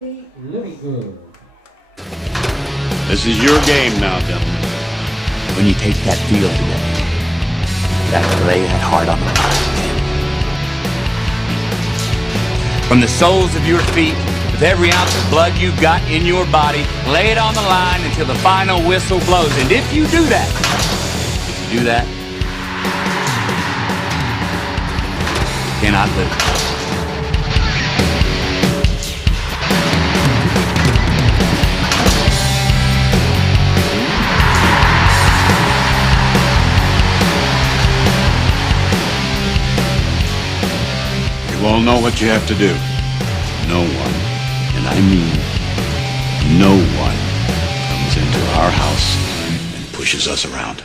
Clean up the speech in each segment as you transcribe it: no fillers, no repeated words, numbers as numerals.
This is your game now, gentlemen. When you take that field today, you gotta lay that heart on the line. From the soles of your feet, with every ounce of blood you've got in your body, lay it on the line until the final whistle blows. And if you do that, you cannot lose. You all know what you have to do. No one, and I mean no one, comes into our house and pushes us around.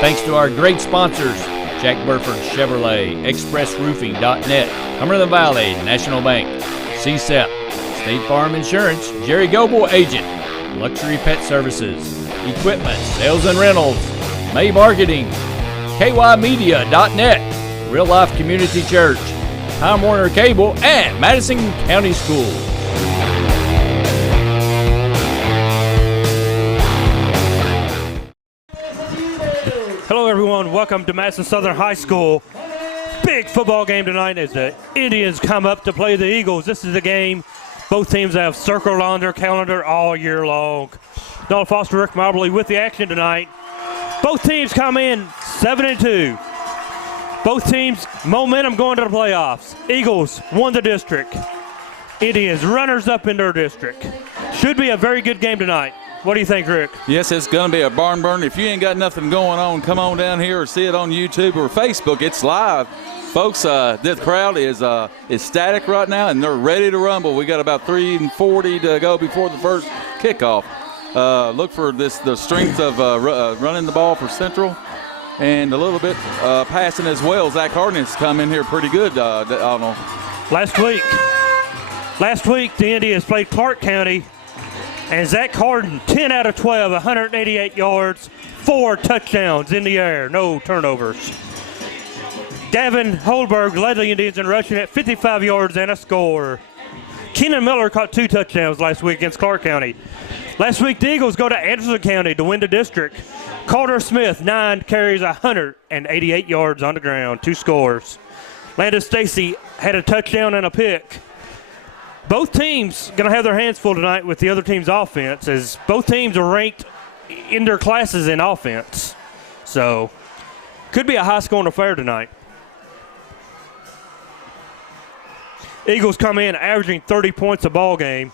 Thanks to our great sponsors, Jack Burford Chevrolet, ExpressRoofing.net, Cumberland Valley, National Bank, CSEP, State Farm Insurance, Jerry Goble Agent, Luxury Pet Services, Equipment, Sales and Rentals, May Marketing, KYMedia.net, Real Life Community Church, Time Warner Cable, and Madison County Schools. Hello, everyone. Welcome to Madison Southern High School. Big football game tonight as the Indians come up to play the Eagles. This is a game both teams have circled on their calendar all year long. Donald Foster, Rick Mobley with the action tonight. Both teams come in 7-2. Both teams momentum going to the playoffs. Eagles won the district. Indians runners up in their district. Should be a very good game tonight. What do you think, Rick? Yes, it's going to be a barn burner. If you ain't got nothing going on, come on down here or see it on YouTube or Facebook. It's live. Folks, this crowd is static right now, and they're ready to rumble. We got about 3:40 to go before the first kickoff. Look for the strength of running the ball for Central and a little bit passing as well. Zach Harden's come in here pretty good. I don't know. Last week, the Indians played Clark County. And Zach Harden, 10 out of 12, 188 yards, 4 touchdowns in the air, no turnovers. Gavin Holberg led the Indians in rushing at 55 yards and a score. Keenan Miller caught 2 touchdowns last week against Clark County. Last week, the Eagles go to Anderson County to win the district. Carter Smith, 9 carries, 188 yards on the ground, 2 scores. Landon Stacy had a touchdown and a pick. Both teams going to have their hands full tonight with the other team's offense, as both teams are ranked in their classes in offense. So, could be a high-scoring affair tonight. Eagles come in averaging 30 points a ball game.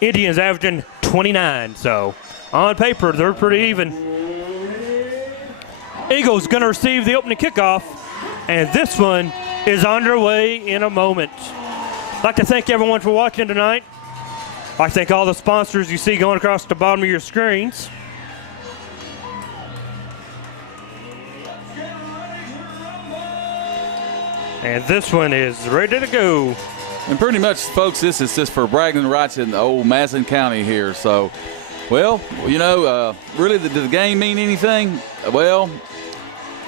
Indians averaging 29. So, on paper, they're pretty even. Eagles going to receive the opening kickoff, and this one is underway in a moment. I'd like to thank everyone for watching tonight. I'd like to thank all the sponsors you see going across the bottom of your screens. And this one is ready to go. And pretty much, folks, this is just for bragging rights in the old Madison County here. So, well, you know, really, did the game mean anything? Well,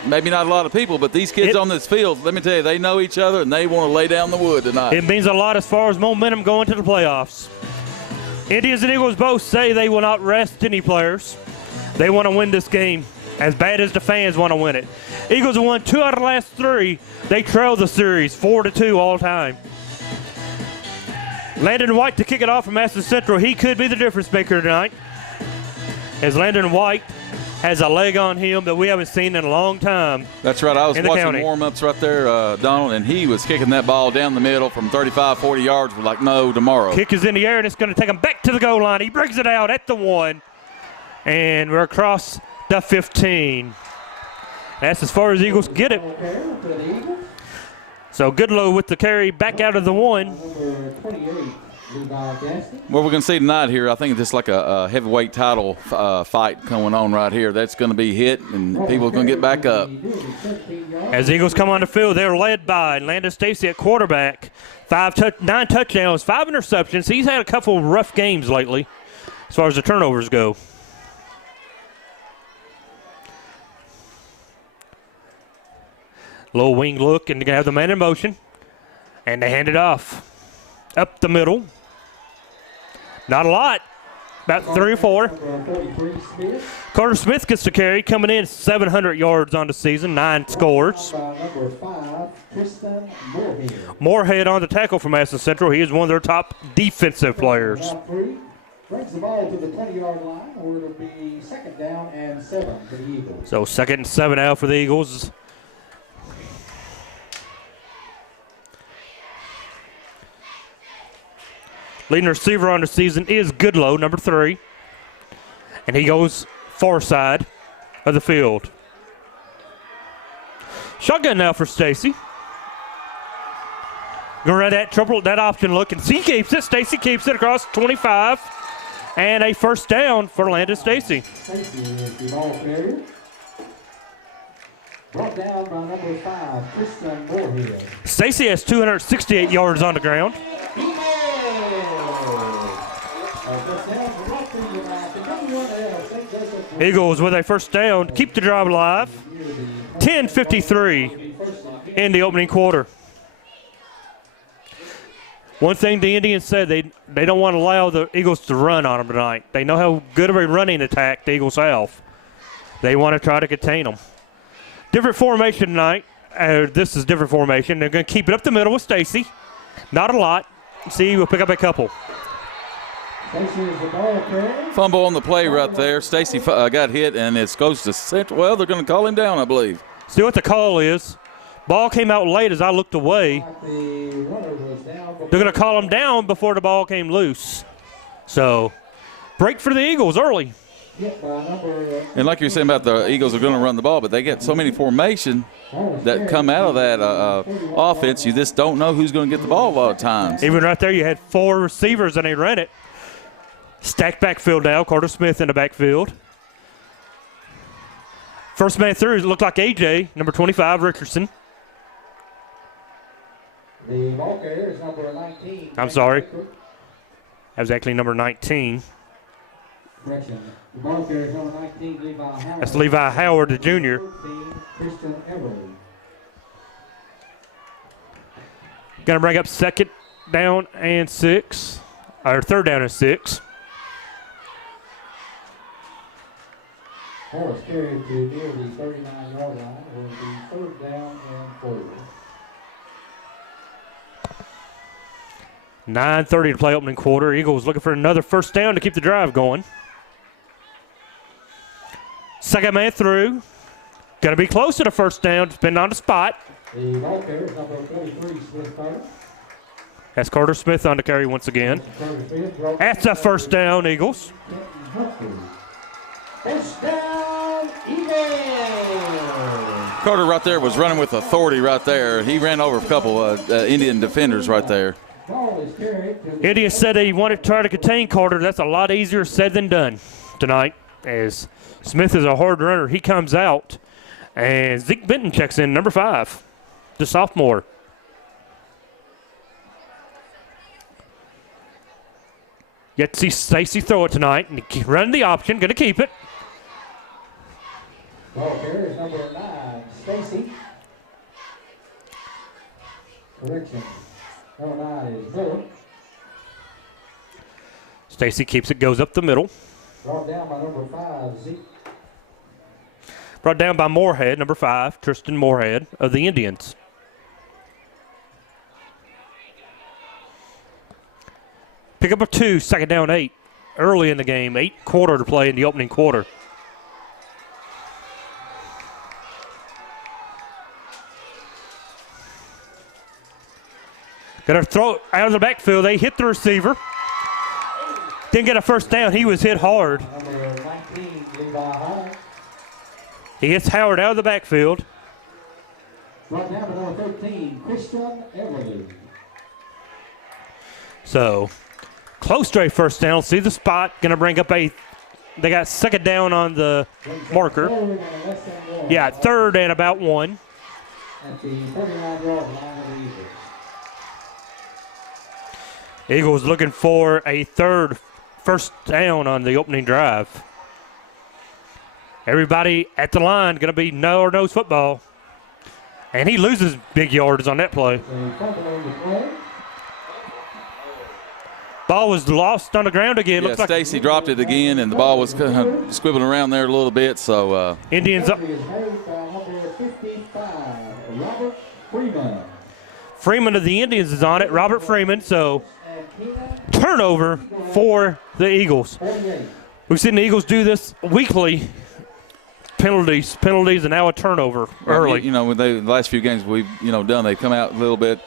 maybe not a lot of people, but these kids on this field, let me tell you, they know each other, and they want to lay down the wood tonight. It means a lot as far as momentum going to the playoffs. Indians and Eagles both say they will not rest any players. They want to win this game as bad as the fans want to win it. Eagles have won 2 out of the last 3. They trail the series 4-2 all time. Landon White to kick it off from Madison Central. He could be the difference maker tonight, as Landon White has a leg on him that we haven't seen in a long time. That's right. I was watching warm-ups right there, Donald, and he was kicking that ball down the middle from 35, 40 yards. We're like, no, tomorrow. Kick is in the air, and it's going to take him back to the goal line. He brings it out at the 1, and we're across the 15. That's as far as Eagles get it. So Goodlow with the carry back out of the 1. What we're going to see tonight here, I think it's just like a heavyweight title fight going on right here. That's going to be hit, and people are going to get back up. As the Eagles come on the field, they're led by Landon Stacy at quarterback. 9 touchdowns, 5 interceptions. He's had a couple of rough games lately as far as the turnovers go. Little wing look, and they're going to have the man in motion. And they hand it off. Up the middle. Not a lot. About 3 or 4. Carter Smith gets the carry, coming in 700 yards on the season, 9 scores. Moorhead on the tackle for Madison Central. He is one of their top defensive players. Brings the ball to the 20-yard line, or it'll be 2nd down and 7 for the Eagles. So 2nd and 7 out for the Eagles. Leading receiver on the season is Goodlow, number 3. And he goes far side of the field. Shotgun now for Stacy. Going to run that option look, and he keeps it. Stacy keeps it across 25. And a 1st down for Landon Stacy. Stacy is the ball carrier. Brought down by number 5, Tristan Moorhead. Stacy has 268 yards on the ground. Eagles with a 1st down, keep the drive alive. 10:53 in the opening quarter. One thing the Indians said, they don't want to allow the Eagles to run on them tonight. They know how good of a running attack the Eagles have. They want to try to contain them. Different formation tonight. This is different formation. They're going to keep it up the middle with Stacy. Not a lot. See, we'll pick up a couple. Fumble on the play right there. Stacy got hit, and it goes to Central. Well, they're going to call him down, I believe. See what the call is. Ball came out late as I looked away. They're going to call him down before the ball came loose. So, break for the Eagles early. And like you're saying about the Eagles are going to run the ball, but they get so many formation that come out of that offense, you just don't know who's going to get the ball a lot of times. Even right there, you had 4 receivers, and they ran it. Stacked backfield now. Carter Smith in the backfield. First man through looked like A.J., number 25, Richardson. The ball carrier is number 19. I'm sorry. That was actually number 19. Correction. The ball carrier is number 19, Levi Howard. That's Levi Howard, the junior. 13, Christian Everly. Going to bring up 2nd down and 6. Or 3rd down and 6. Ball is carried to near the 39-yard line. Will be 3rd down and 4. 9:30 to play opening quarter. Eagles looking for another 1st down to keep the drive going. 2nd man through. Going to be close to the 1st down, depending on the spot. The ball carrier is number 33, Smith Carter. That's Carter Smith on the carry once again. That's a 1st down, Eagles. 1st down, Eagles. Carter right there was running with authority right there. He ran over a couple Indian defenders right there. Indians said they wanted to try to contain Carter. That's a lot easier said than done tonight, as Smith is a hard runner. He comes out, and Zeke Benton checks in, number 5, the sophomore. Yet to see Stacy throw it tonight, and running the option, going to keep it. Ball carrier is number 9, Stacy. Correction. Number 9 is Miller. Stacy keeps it, goes up the middle. Brought down by number 5, Zeke. Brought down by Moorhead, number 5, Tristan Moorhead of the Indians. Pick up a 2, 2nd down 8. Early in the game, 8:15 to play in the opening quarter. Gonna throw it out of the backfield. They hit the receiver. Didn't get a 1st down. He was hit hard. Number 19, Levi Howard. He hits Howard out of the backfield. Brought down by number 13, Christian Everly. So close to a first down. See the spot. Going to bring up they got second down on the marker. Yeah, third and about 1. At the 39-yard line of the Eagles. Eagles looking for a third first down on the opening drive. Everybody at the line going to be no-or-nose football. And he loses big yards on that play. Ball was lost on the ground again. Yeah, Looks like Stacy dropped it again, and the ball was kind of squibbling around there a little bit. So Indians up. Freeman of the Indians is on it. Robert Freeman. So turnover for the Eagles. We've seen the Eagles do this weekly. Penalties, and now a turnover early. You know, with the last few games we've done, they've come out a little bit,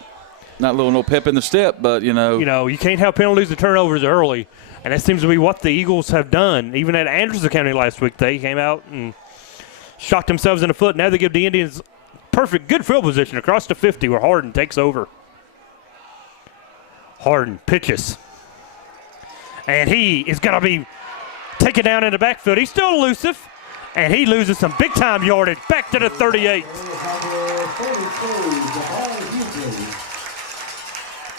not a little no pep in the step, but you can't have penalties and turnovers early, and that seems to be what the Eagles have done. Even at Anderson County last week, they came out and shot themselves in the foot. Now they give the Indians good field position across the 50 where Harden takes over. Harden pitches, and he is going to be taken down in the backfield. He's still elusive. And he loses some big-time yardage back to the 38.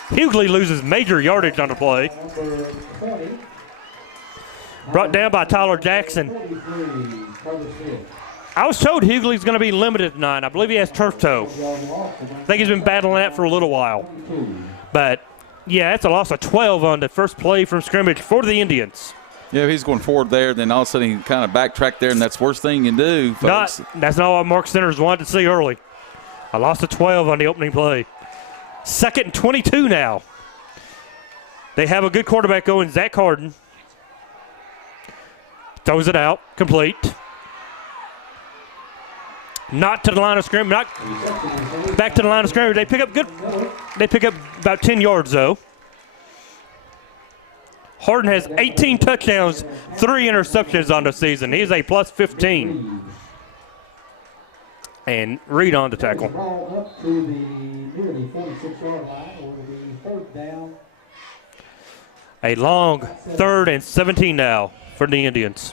Hughley loses major yardage on the play. Brought down by Tyler Jackson. I was told Hughley's going to be limited tonight. I believe he has turf toe. I think he's been battling that for a little while. But, yeah, that's a loss of 12 on the first play from scrimmage for the Indians. Yeah, he's going forward there. Then all of a sudden he kind of backtracked there, and that's the worst thing you can do, folks. That's not what Mark Centers wanted to see early. A loss of 12 on the opening play. 2nd and 22 now. They have a good quarterback going, Zach Harden. Throws it out, complete. Not to the line of scrimmage. Not back to the line of scrimmage. They pick up about 10 yards though. Harden has 18 touchdowns, 3 interceptions on the season. He's a plus 15. And Reed on the tackle. Up to the nearly 46-yard line, will be third down. A long 3rd and 17 now for the Indians.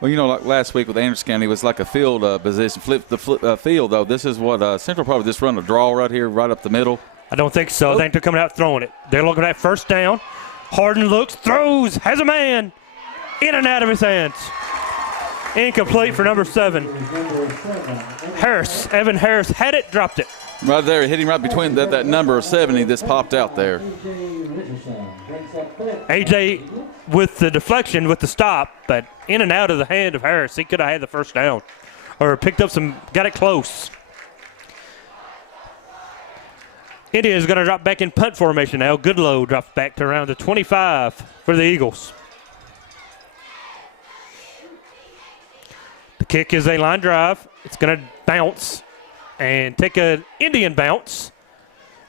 Well, like last week with Anderson County, it was like a field position. Flip the field, though. This is what Central probably just run a draw right here, right up the middle. I don't think so. I think they're coming out throwing it. They're looking at first down. Harden looks, throws, has a man. In and out of his hands. Incomplete for number 7. Harris, Evan Harris had it, dropped it. Right there, hit him right between that number of 70 that's popped out there. AJ with the deflection, with the stop, but in and out of the hand of Harris. He could have had the first down or picked up got it close. India is going to drop back in punt formation now. Goodlow drops back to around the 25 for the Eagles. The kick is a line drive. It's going to bounce and take an Indian bounce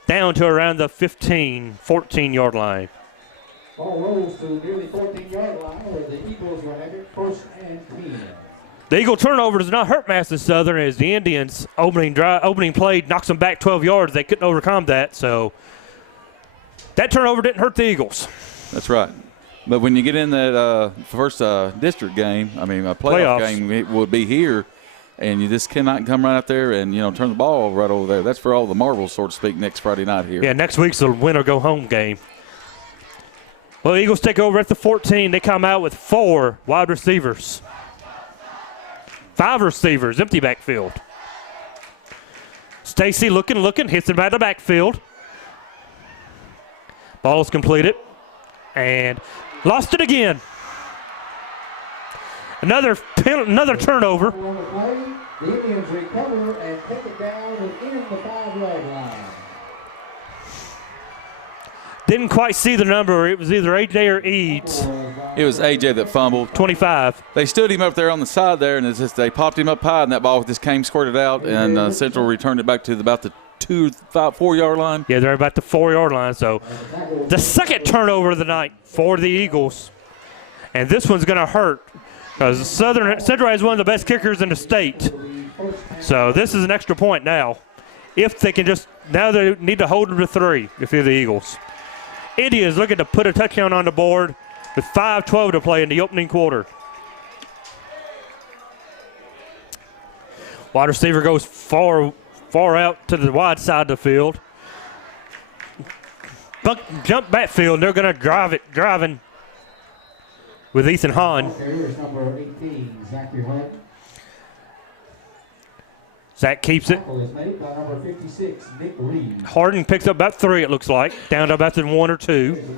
down to around the 15, 14-yard line. Ball rolls to the nearly 14-yard line where the Eagles will have it 1st and 10. The Eagle turnover does not hurt Madison Southern as the Indians opening play knocks them back 12 yards. They couldn't overcome that, so that turnover didn't hurt the Eagles. That's right. But when you get in that first district game, a playoff game, it will be here, and you just cannot come right out there and, turn the ball right over there. That's for all the marbles, so to speak, next Friday night here. Yeah, next week's a win-or-go-home game. Well, the Eagles take over at the 14. They come out with 4 wide receivers. 5 receivers, empty backfield. Stacy looking, hits it by the backfield. Ball's completed. And lost it again. Another turnover. The Indians recover and take it down within the 5-yard line. Didn't quite see the number. It was either AJ or Eads. It was AJ that fumbled. 25. They stood him up there on the side there, and they popped him up high, and that ball just came squirted out, and Central returned it back to about the 4-yard line. Yeah, they're about the 4-yard line. So the second turnover of the night for the Eagles. And this one's going to hurt because Central has one of the best kickers in the state. So this is an extra point now. If they can now they need to hold them to 3 if they're the Eagles. India is looking to put a touchdown on the board with 5:12 to play in the opening quarter. Wide receiver goes far out to the wide side of the field. Jump backfield, they're going to driving with Ethan Hahn. Here's number 18, Zachary Hunt. Zach keeps it. Tackle is made by number 56, Nick Reed. Harden picks up about 3, it looks like, down to about 1 or 2.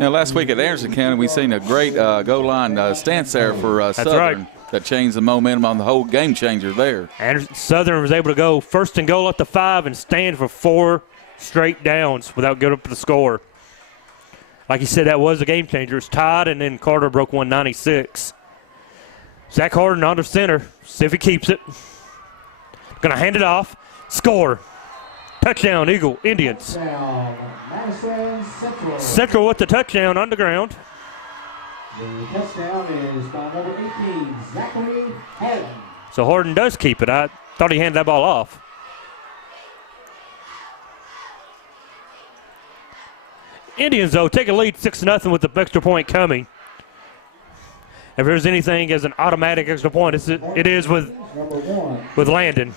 Now, last week at Anderson County, we seen a great goal line stance there for Southern. Right. That changed the momentum on the whole game changer there. And Southern was able to go first and goal at the 5 and stand for 4 straight downs without giving up the score. Like you said, that was a game changer. It's tied, and then Carter broke 196. Zach Harden under center. See if he keeps it. Going to hand it off. Score. Touchdown, Indians. Touchdown, Madison Central. Central with the touchdown on the ground. The touchdown is by number 18, Zachary Harden. So Harden does keep it. I thought he handed that ball off. Indians, though, take a lead 6-0 with the extra point coming. If there's anything as an automatic extra point, it is with Landon.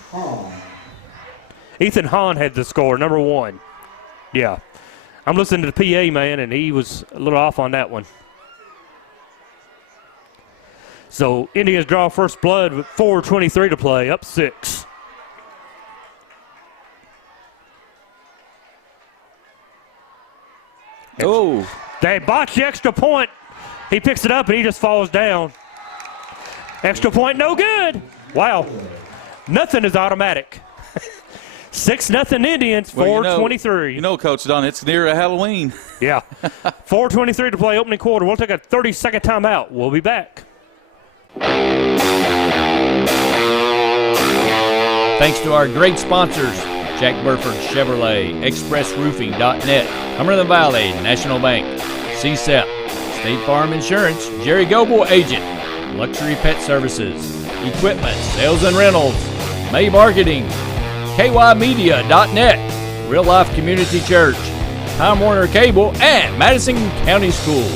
Ethan Hahn had the score, number 1. Yeah. I'm listening to the PA, man, and he was a little off on that one. So Indians draw first blood with 4:23 to play, up 6. Oh. They botch the extra point. He picks it up and he just falls down. Extra point, no good. Wow. Nothing is automatic. 6-0 Indians, 4:23. You know, Coach Don, it's near Halloween. Yeah. 4:23 to play, opening quarter. We'll take a 30-second timeout. We'll be back. Thanks to our great sponsors, Jack Burford Chevrolet, ExpressRoofing.net, Cumberland Valley National Bank, CSEP, State Farm Insurance, Jerry Goble Agent, Luxury Pet Services, Equipment, Sales and Rentals, May Marketing, KYMedia.net, Real Life Community Church, Time Warner Cable, and Madison County Schools.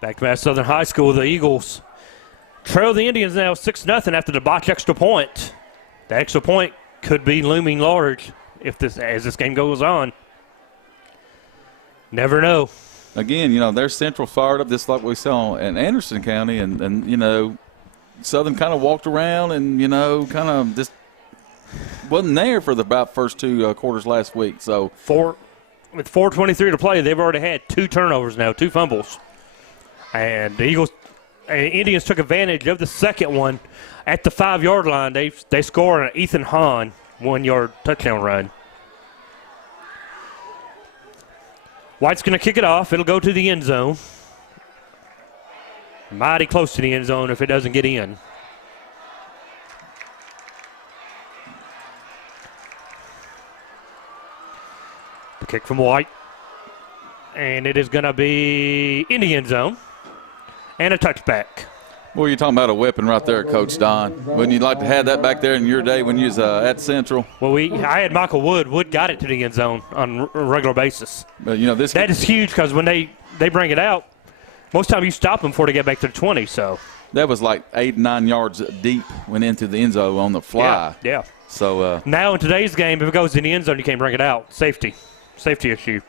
Back to Madison Southern High School, the Eagles trail the Indians now 6-0 after the botch extra point. The extra point could be looming large as this game goes on. Never know. Again, you know, they're Central fired up just like we saw in Anderson County, and you know, Southern kind of walked around and, you know, kind of just wasn't there for the about first 2 quarters last week. So with 4:23 to play, they've already had 2 turnovers now, 2 fumbles. And the Indians took advantage of the second one at the 5-yard line. They score an Ethan Hahn 1-yard touchdown run. White's going to kick it off. It'll go to the end zone. Mighty close to the end zone if it doesn't get in. The kick from White. And it is going to be in the end zone. And a touchback. Well, you're talking about a weapon right there, Coach Don. Wouldn't you like to have that back there in your day when you was at Central? Well, I had Michael Wood. Wood got it to the end zone on a regular basis. But, you know, that is huge because when they bring it out, most time you stop them before they get back to the 20. So that was like 8, 9 yards deep, went into the end zone on the fly. Yeah. So now in today's game, if it goes in the end zone, you can't bring it out. Safety issue,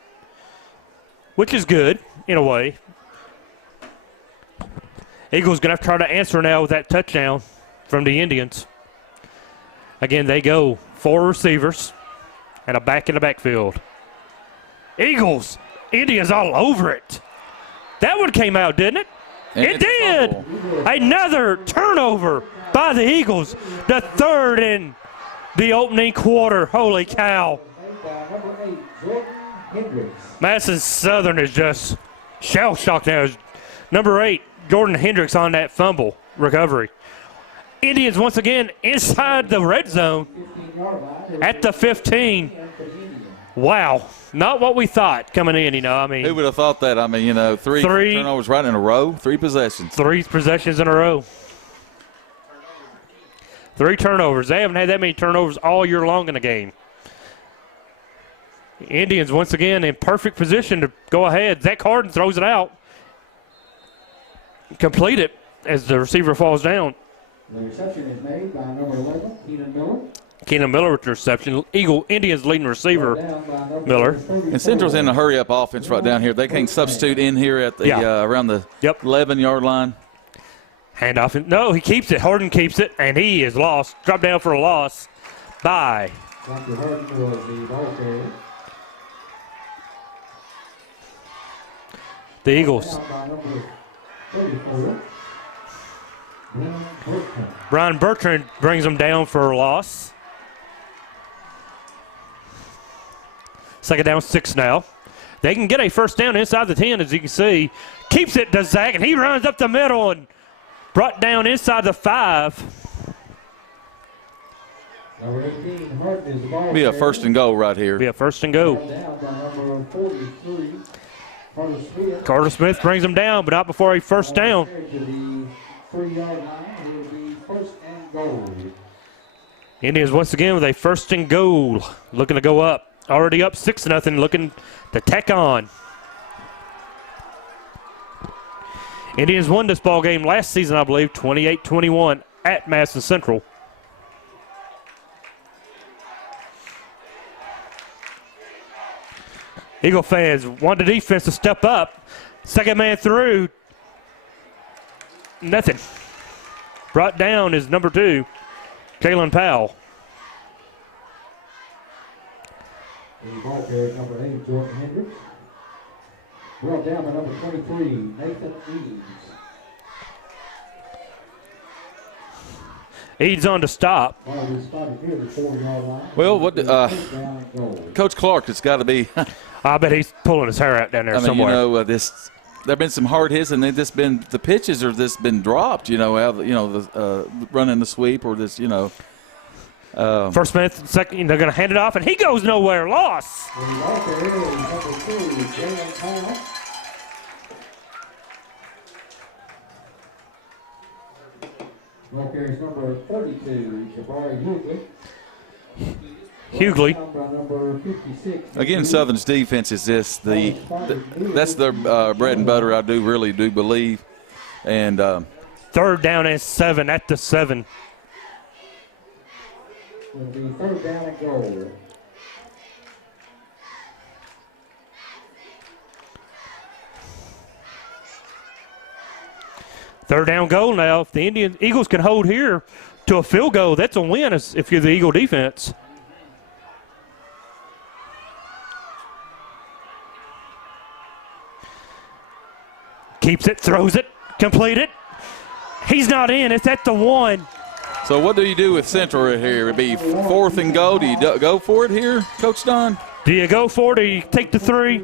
which is good in a way. Eagles going to have to try to answer now with that touchdown from the Indians. Again, they go 4 receivers and a back in the backfield. Eagles, Indians all over it. That one came out, didn't it? And it did. Another turnover by the Eagles. The 3rd in the opening quarter. Holy cow. Madison Southern is just shell-shocked now. Number 8. Jordan Hendricks on that fumble recovery. Indians once again inside the red zone at the 15. Wow. Not what we thought coming in, I mean. Who would have thought that? I mean, three turnovers right in a row, 3 possessions. 3 possessions in a row. 3 turnovers. They haven't had that many turnovers all year long in a game. Indians once again in perfect position to go ahead. Zach Harden throws it out. Complete it as the receiver falls down. The reception is made by number 11, Keenan Miller. Keenan Miller with the reception. Indians leading receiver, Miller. And Central's in a hurry-up offense right down here. They can't substitute in here at the around the 11-yard line. Handoff. No, he keeps it. Harden keeps it, and he is lost. Dropped down for a loss by Dr. Harden was the ball carrier. the Eagles. By number 34, Brian Bertrand brings them down for a loss. Second down, 6 now. They can get a first down inside the 10, as you can see. Keeps it to Zach, and he runs up the middle and brought down inside the 5. Number 18, Harden is the ball Be a carrier. first and goal right here. Be a first and go. Down by number 43, Carter Smith. Carter Smith brings them down, but not before a first down. To the 3-yard line, it will be first and goal. Indians once again with a first and goal. Looking to go up. Already up 6-0, looking to tack on. Indians won this ball game last season, I believe, 28-21 at Madison Central. Eagle fans want the defense to step up. Second man through. Nothing. Brought down is number 2, Kalen Powell. The ball carrier is number 8, Jordan Hendricks. Brought down by number 23, Nathan Eads. Eads on to stop. Ball is spotted near the 4-yard line. Well, what First down and goal. Coach Clark has got to be. I bet he's pulling his hair out down there I mean, somewhere. this. There've been some hard hits, and they've just been the pitches are just been dropped. Running the sweep or this. First man, second, they're going to hand it off, and he goes nowhere. Loss. The ball carrier is number 2, Jalen Powell. Ball carrier is number 32, Jabari Hughley. Hughley. By number 56. Again, Southern's defense is just that's their bread and butter. I really do believe, and Third down and 7 at the 7. Will be third down and goal. Third down goal now. If the Eagles can hold here to a field goal, that's a win if you're the Eagle defense. Keeps it, throws it, complete it. He's not in. It's at the 1. so what do you do with Central right here? It'd be fourth and goal. Do you go for it here, Coach Don? Do you go for it or you take the 3?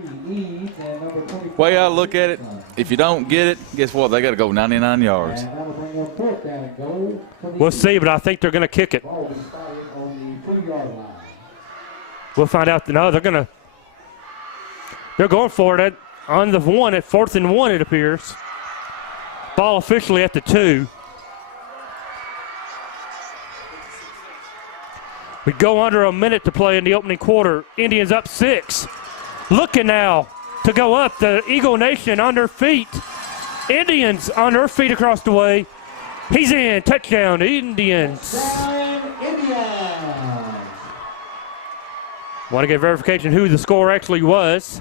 Way I look at it, if you don't get it, guess what? They got to go 99 yards. And that'll bring up fourth down and goal. We'll see, but I think they're going to kick it. Ball will be spotted on the 2-yard line. We'll find out. No, they're going for it on the 1 at 4th and 1, it appears. Ball officially at the 2. We go under a minute to play in the opening quarter. Indians up 6. Looking now to go up. The Eagle Nation on their feet. Indians on their feet across the way. He's in. Touchdown, Indians. Indians. Want to get verification who the score actually was.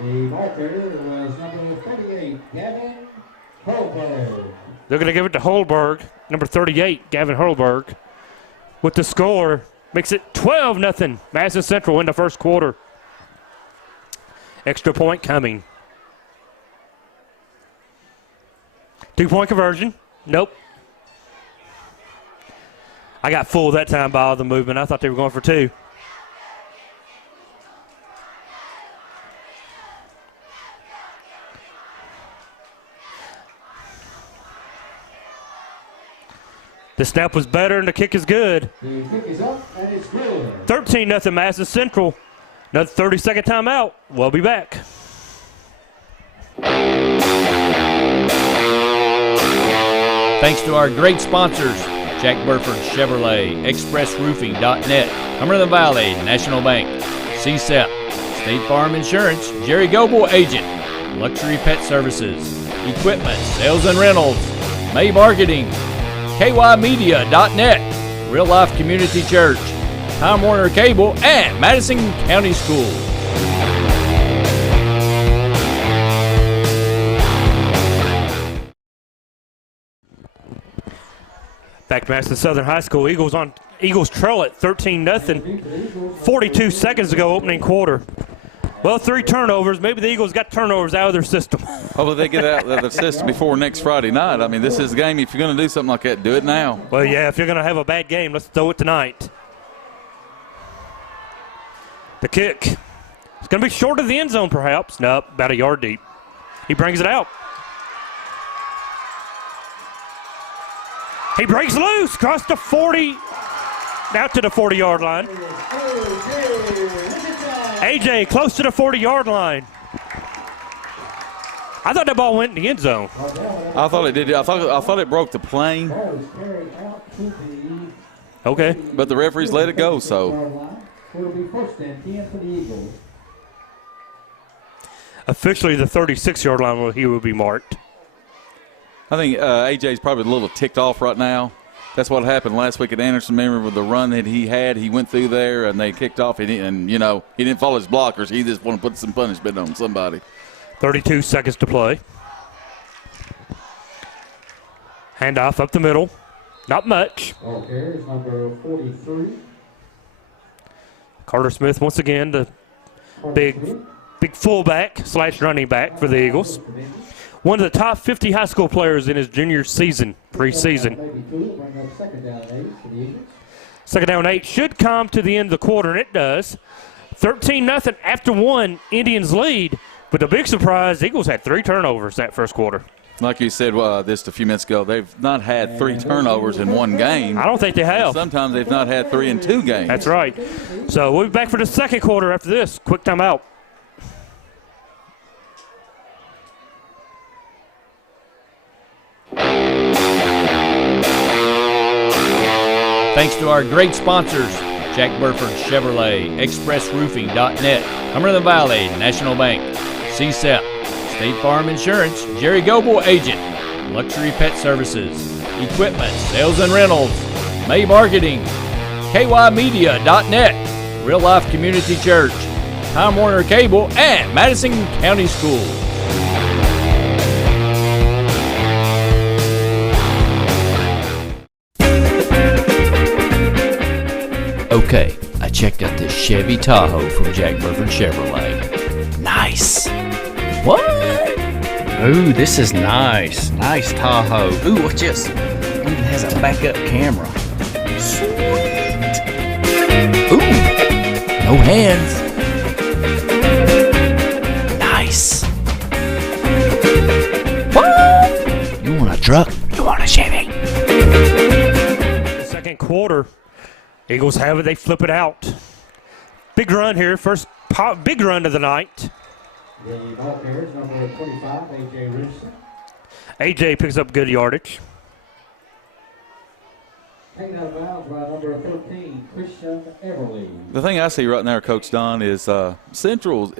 The ball carrier was number 38, Gavin Holberg. They're going to give it to Holberg, number 38, Gavin Holberg. With the score, makes it 12-0. Madison Central in the first quarter. Extra point coming. 2-point conversion. Nope. I got fooled that time by all the movement. I thought they were going for 2. The snap was better and the kick is good. The kick is up and it's good. 13-0 Madison Central. Another 30-second timeout. We'll be back. Thanks to our great sponsors, Jack Burford Chevrolet, ExpressRoofing.net, Cumberland Valley National Bank, CSEP, State Farm Insurance, Jerry Goble Agent, Luxury Pet Services, Equipment, Sales and Rentals, May Marketing, KYmedia.net, Real Life Community Church, Time Warner Cable, and Madison County Schools. Back to Madison Southern High School. Eagles trail at 13-0. 42 seconds to go, opening quarter. Well, 3 turnovers. Maybe the Eagles got turnovers out of their system. Hopefully they get out of the system before next Friday night. I mean, this is a game. If you're going to do something like that, do it now. Well, yeah, if you're going to have a bad game, let's throw it tonight. The kick. It's going to be short of the end zone, perhaps. Nope, about a yard deep. He brings it out. He breaks loose, across the 40, out to the 40-yard line. AJ close to the 40-yard line. I thought that ball went in the end zone. I thought it did. I thought it broke the plane. Okay. But the referees let it go, so. Officially, the 36-yard line will be marked. I think AJ's probably a little ticked off right now. That's what happened last week at Anderson. Remember with the run that he had, he went through there and they kicked off. And you know, he didn't follow his blockers. He just wanted to put some punishment on somebody. 32 seconds to play. Handoff up the middle. Not much. Okay, it's number 43. Carter Smith once again, the big fullback / running back for the Eagles. One of the top 50 high school players in his junior season, preseason. Second down 8 should come to the end of the quarter, and it does. 13-0 after 1, Indians lead. But the big surprise, Eagles had 3 turnovers that first quarter. Like you said this a few minutes ago, they've not had 3 turnovers in one game. I don't think they have. Sometimes they've not had 3 in 2 games. That's right. So we'll be back for the second quarter after this. Quick timeout. Thanks to our great sponsors, Jack Burford Chevrolet, ExpressRoofing.net, Cumberland Valley National Bank, CSEP, State Farm Insurance, Jerry Goble Agent, Luxury Pet Services, Equipment, Sales and Rentals, May Marketing, KYmedia.net, Real Life Community Church, Time Warner Cable, and Madison County Schools. Okay, I checked out this Chevy Tahoe from Jack Burford Chevrolet. Nice. What? Ooh, this is nice. Nice Tahoe. Ooh, watch this. It even has a backup camera. Sweet. Ooh, no hands. Nice. What? You want a truck? You want a Chevy? Second quarter. Eagles have it. They flip it out. Big run here. First big run of the night. The ball carrier is number 25, A.J. Richardson. A.J. picks up good yardage. Taken out of bounds by number 13, Christian Everly. The thing I see right now, Coach Don, is Central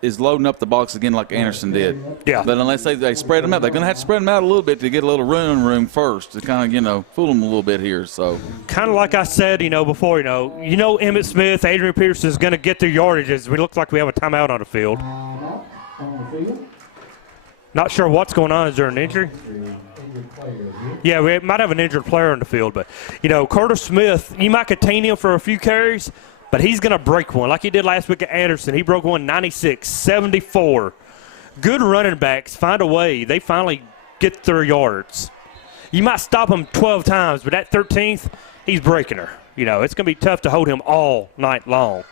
is loading up the box again like Anderson did. Yeah. But unless they spread them out, they're going to have to spread them out a little bit to get a little room first to kind of, fool them a little bit here. So kind of like I said, before, Emmett Smith, Adrian Peterson is going to get their yardages. We look like we have a timeout on the field. Not sure what's going on. Is there an injury? Yeah, we might have an injured player on the field. But, Carter Smith, you might contain him for a few carries, but he's going to break one like he did last week at Anderson. He broke one 96-74. Good running backs find a way. They finally get their yards. You might stop him 12 times, but that 13th, he's breaking her. It's going to be tough to hold him all night long.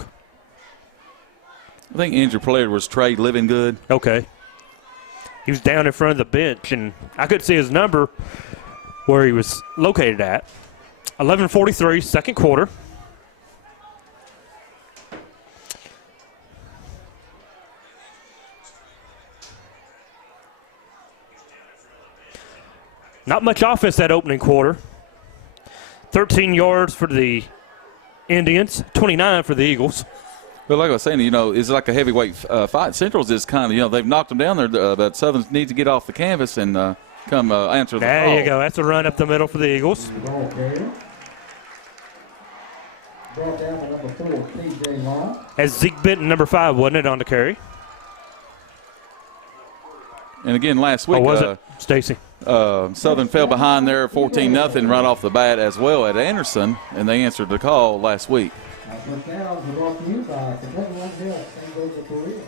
I think injured player was Trey Living Good. Okay. He was down in front of the bench, and I couldn't see his number. where he was located at. 11:43, second quarter. Not much offense that opening quarter. 13 yards for the Indians, 29 for the Eagles. But like I was saying, it's like a heavyweight fight. Central's is kind of, they've knocked them down there, but Southern needs to get off the canvas and come answer the call. There you go. That's a run up the middle for the Eagles. Ball carrier. Brought down by number 4, T.J. Long. As Zeke Benton, number 5, wasn't it, on the carry? And again, last week, was it, Stacy? Southern fell behind there 14-0 right off the bat as well at Anderson, and they answered the call last week. First down was brought to you by Kentucky One Hill. Same goes to Berea.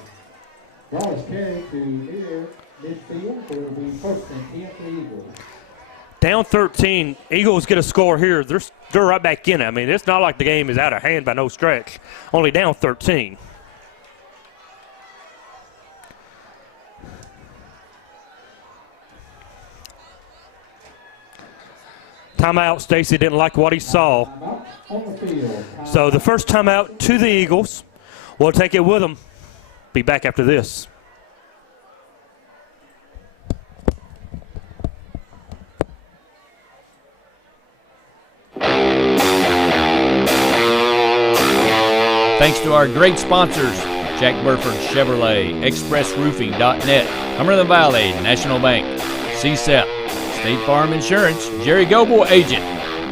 Ball is carried to near midfield, so it'll be first and 10 for the Eagles. Down 13. Eagles get a score here. They're right back in it. I mean, it's not like the game is out of hand by no stretch. Only down 13. Timeout. Stacy didn't like what he saw. So the first timeout to the Eagles. We'll take it with them. Be back after this. Thanks to our great sponsors, Jack Burford Chevrolet, ExpressRoofing.net, Cumberland Valley National Bank, CSEP, State Farm Insurance, Jerry Goble Agent,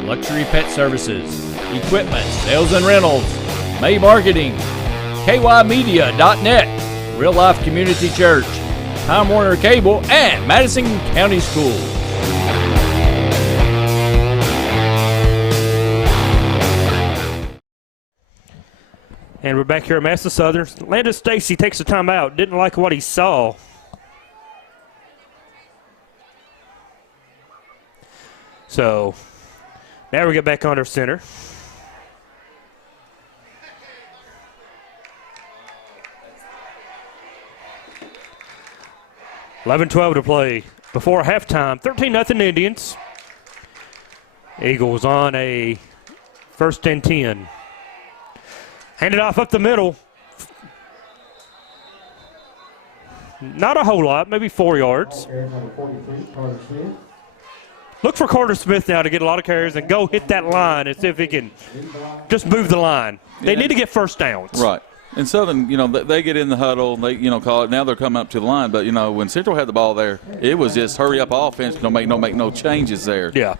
Luxury Pet Services, Equipment, Sales and Rentals, May Marketing, KYMedia.net, Real Life Community Church, Time Warner Cable, and Madison County Schools. And we're back here at Madison Southern. Landon Stacy takes a timeout. Didn't like what he saw. So now we get back under center. $11-12 to play before halftime. 13-0 Indians. Eagles on a first and 10. Handed off up the middle. Not a whole lot, maybe 4 yards. Look for Carter Smith now to get a lot of carries and go hit that line and see if he can just move the line. They need to get first downs. Right. And Southern, they get in the huddle, they, call it. Now they're coming up to the line. But, when Central had the ball there, it was just hurry up offense, don't make no changes there. Yeah.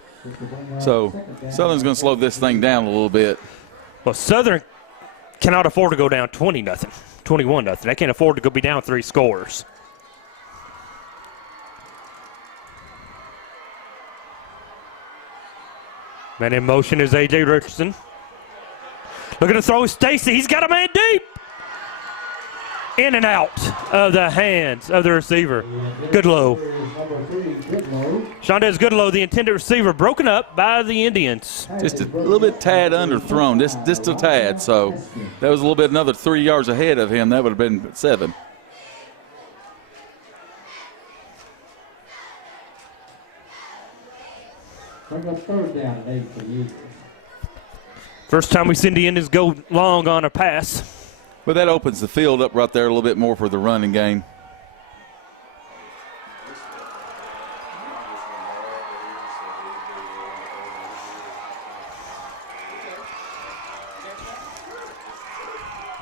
So Southern's going to slow this thing down a little bit. Well, Southern cannot afford to go down 20-0, 21-0. They can't afford to go be down 3 scores. Man in motion is A.J. Richardson. Looking to throw Stacy. He's got a man deep. In and out of the hands of the receiver. Goodlow. Shondez Goodlow, the intended receiver, broken up by the Indians. Just a little bit tad underthrown, just a tad. So that was a little bit another 3 yards ahead of him. That would have been 7. Third down and 8 for the Eagles. First time we seen the Indians go long on a pass. But that opens the field up right there a little bit more for the running game.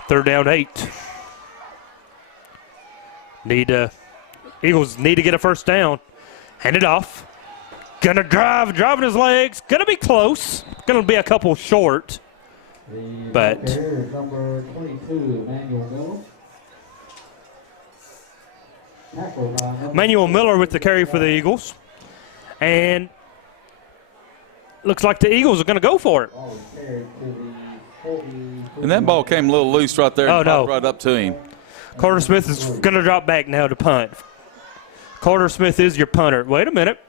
Third down 8. Eagles need to get a first down. Hand it off. Gonna driving his legs. Gonna be close. Gonna be a couple short. But number 22, Manuel Miller with the carry for the Eagles. And looks like the Eagles are going to go for it. And that ball came a little loose right there. Oh, no. Right up to him. Carter Smith is going to drop back now to punt. Carter Smith is your punter. Wait a minute.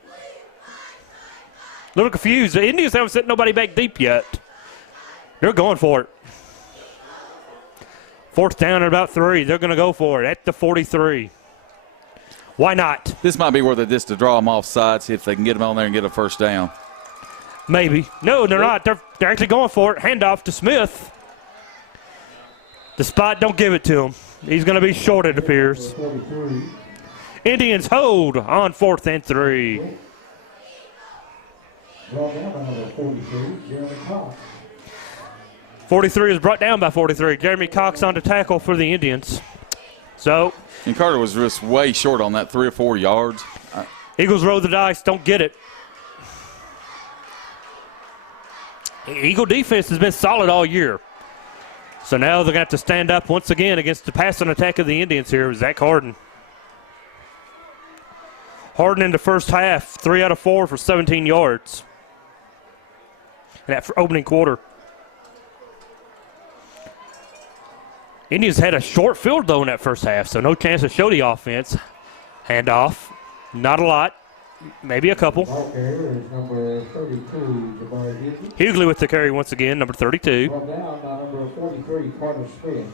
A little confused. The Indians haven't sent nobody back deep yet. They're going for it. Fourth down at about 3. They're going to go for it at the 43. Why not? This might be where they just to draw them off side, see if they can get them on there and get a first down. Maybe. No, they're not. They're actually going for it. Handoff to Smith. The spot, don't give it to him. He's going to be short, it appears. Indians hold on 4th and 3. Brought down by number 43, Jeremy Cox. 43 is brought down by 43. Jeremy Cox on the tackle for the Indians. So, And Carter was just way short on that 3 or 4 yards. Eagles roll the dice, don't get it. Eagle defense has been solid all year. So now they're going to have to stand up once again against the passing attack of the Indians here with Zach Harden. Harden in the first half, 3 out of 4 for 17 yards. In that opening quarter. Indians had a short field, though, in that first half, so no chance to show the offense. Handoff, not a lot, maybe a couple. Ball carrier is number 32, Jabari Hughley. Hughley with the carry once again, number 32. Brought down by number 43, Carter Smith.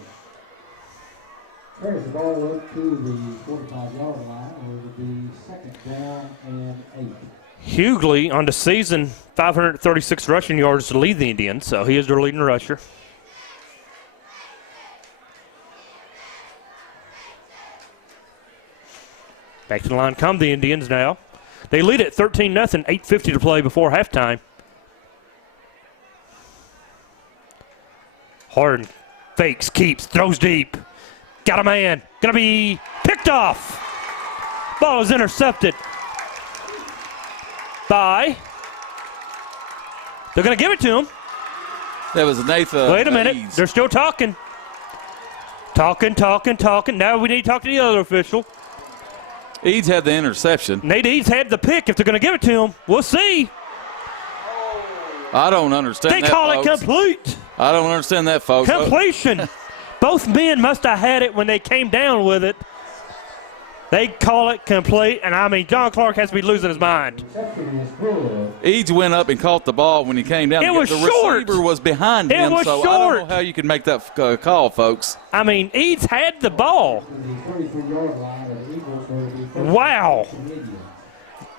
Carries the ball up to the 45-yard line, where it would be 2nd down and 8. Hughley on the season, 536 rushing yards to lead the Indians, so he is their leading rusher. Back to the line come the Indians now. They lead at 13-0, 8:50 to play before halftime. Harden fakes, keeps, throws deep. Got a man. Gonna be picked off. Ball is intercepted by. They're gonna give it to him. That was Nathan. Wait a minute. Eads. They're still talking. Talking. Now we need to talk to the other official. Eads had the interception. Nate Eads had the pick. If they're going to give it to him, we'll see. I don't understand They that, call it folks. complete. I don't understand that, folks. Completion. Both men must have had it when they came down with it. They call it complete, and I mean, John Clark has to be losing his mind. Reception is good. Eads went up and caught the ball when he came down. It was the short. receiver was behind It him, was so I short. don't know how you can make that call, folks. I mean, Eads had the ball. To the 33-yard line of the Eagles, where it would be 1st Wow. and Indians.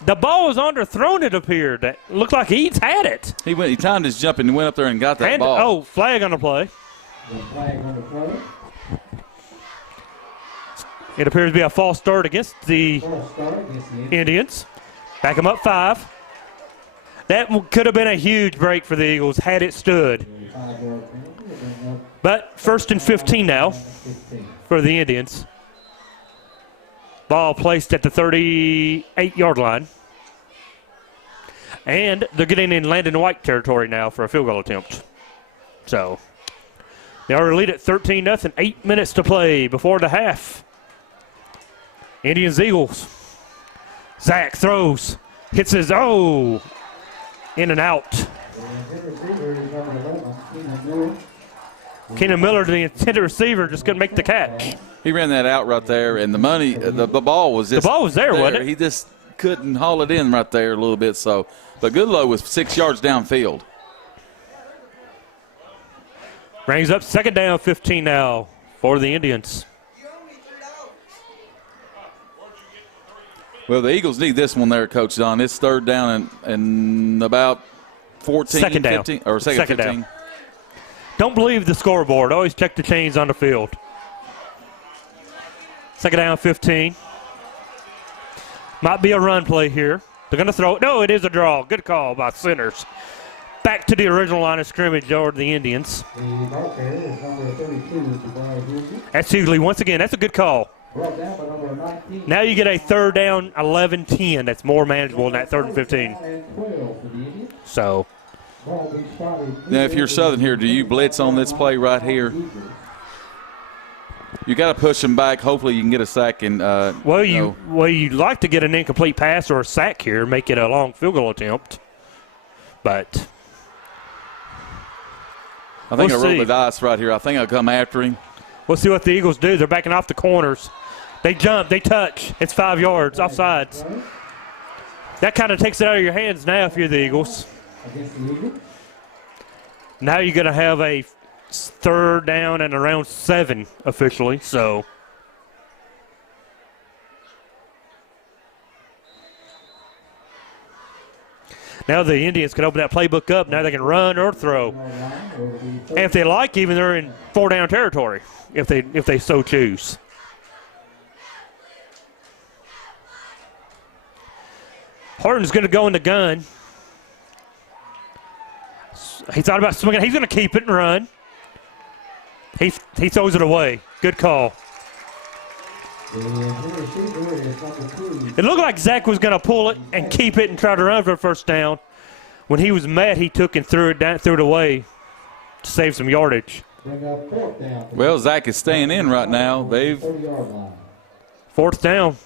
The ball was underthrown, it appeared. That looked like Eads had it. He timed his jump and went up there and got that And, ball. oh, flag on the play. The flag on the play. It appears to be a false start against the False start against the Indians. Indians. Back them up 5. That could have been a huge break for the Eagles had it stood. 5-yard penalty will bring up But 1st and 15 now 15. for the Indians. Ball placed at the 38-yard line. And they're getting in Landon White territory now for a field goal attempt. So they already lead at 13-0, 8 minutes to play before the half. Indians, Eagles. Zach throws, hits his, in and out. The intended receiver is number 11, Keenan Miller. Keenan Miller, the intended receiver, just couldn't make the catch. He ran that out right there, and the ball was just The ball was there, wasn't it? He just couldn't haul it in right there a little bit. So, but Goodlow was 6 yards downfield. Brings up 2nd down, 15 now for the Indians. Well, the Eagles need this one there, Coach Don. It's 3rd down and about 14, Second down. 15, or second 15. Down. Don't believe the scoreboard. Always check the chains on the field. 2nd down, 15. Might be a run play here. They're going to throw it. No, it is a draw. Good call by Sinners. Back to the original line of scrimmage over the Indians. The ball carrier is number 32, Jabari Hughley. That's Hughley once again. That's a good call. Brought down by number 19. Now you get a 3rd down, 11-10. That's more manageable than that 3rd and 15. And 12 for the Indians. So Ball will be spotted. Now, if you're Southern here, do you blitz on this play right here? You got to push them back. Hopefully, you can get a sack. And you'd like to get an incomplete pass or a sack here, make it a long field goal attempt. But I think we'll I rolled see. the dice right here. I think I'll come after him. We'll see what the Eagles do. They're backing off the corners. They jump. They touch. It's 5 yards offsides. That kind of takes it out of your hands now if you're the Eagles. Against the Eagles. Now you're going to have a 3rd down and around 7 officially. So Now the Indians can open that playbook up. Now they can run or throw. And if they like, even they're in 4-down territory if they so choose. Horton's going to go in the gun. He thought about swinging. He's going to keep it and run. He throws it away. Good call. It looked like Zach was going to pull it and keep it and try to run for a first down. When he was met, he took and threw it away to save some yardage. Well, Zach is staying in right now. They've 4th down.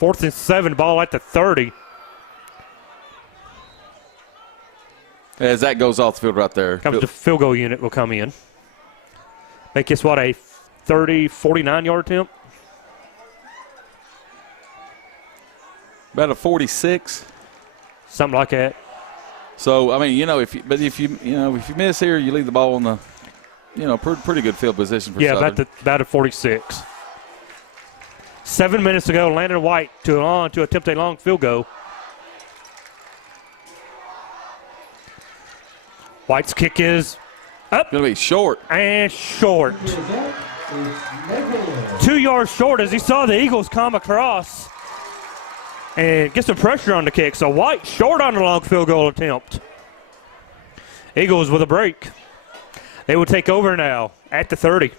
4th and 7, ball at the 30. As that goes off the field right there. Comes the field goal unit will come in. Make this, what, a 49-yard attempt? About a 46. Something like that. So, I mean, if you miss here, you leave the ball in the, pretty good field position for Southern. About a 46. 7 minutes to go, Landon White to attempt a long field goal. White's kick is up. Going to be short. And short. 2 yards short as he saw the Eagles come across and get some pressure on the kick. So White short on the long field goal attempt. Eagles with a break. They will take over now at the 30.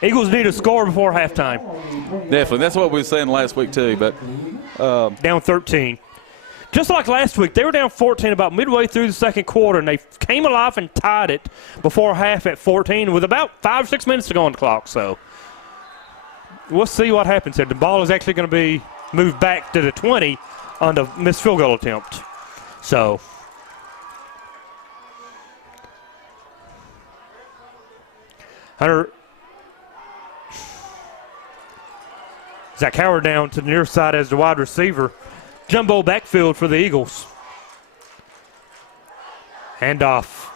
Eagles need a score before halftime. Definitely. That's what we were saying last week, too. But down 13. Just like last week, they were down 14 about midway through the second quarter, and they came alive and tied it before half at 14 with about 5 or 6 minutes to go on the clock. So we'll see what happens here. The ball is actually going to be moved back to the 20 on the missed field goal attempt. So Zach Howard down to the near side as the wide receiver. Jumbo backfield for the Eagles. Handoff.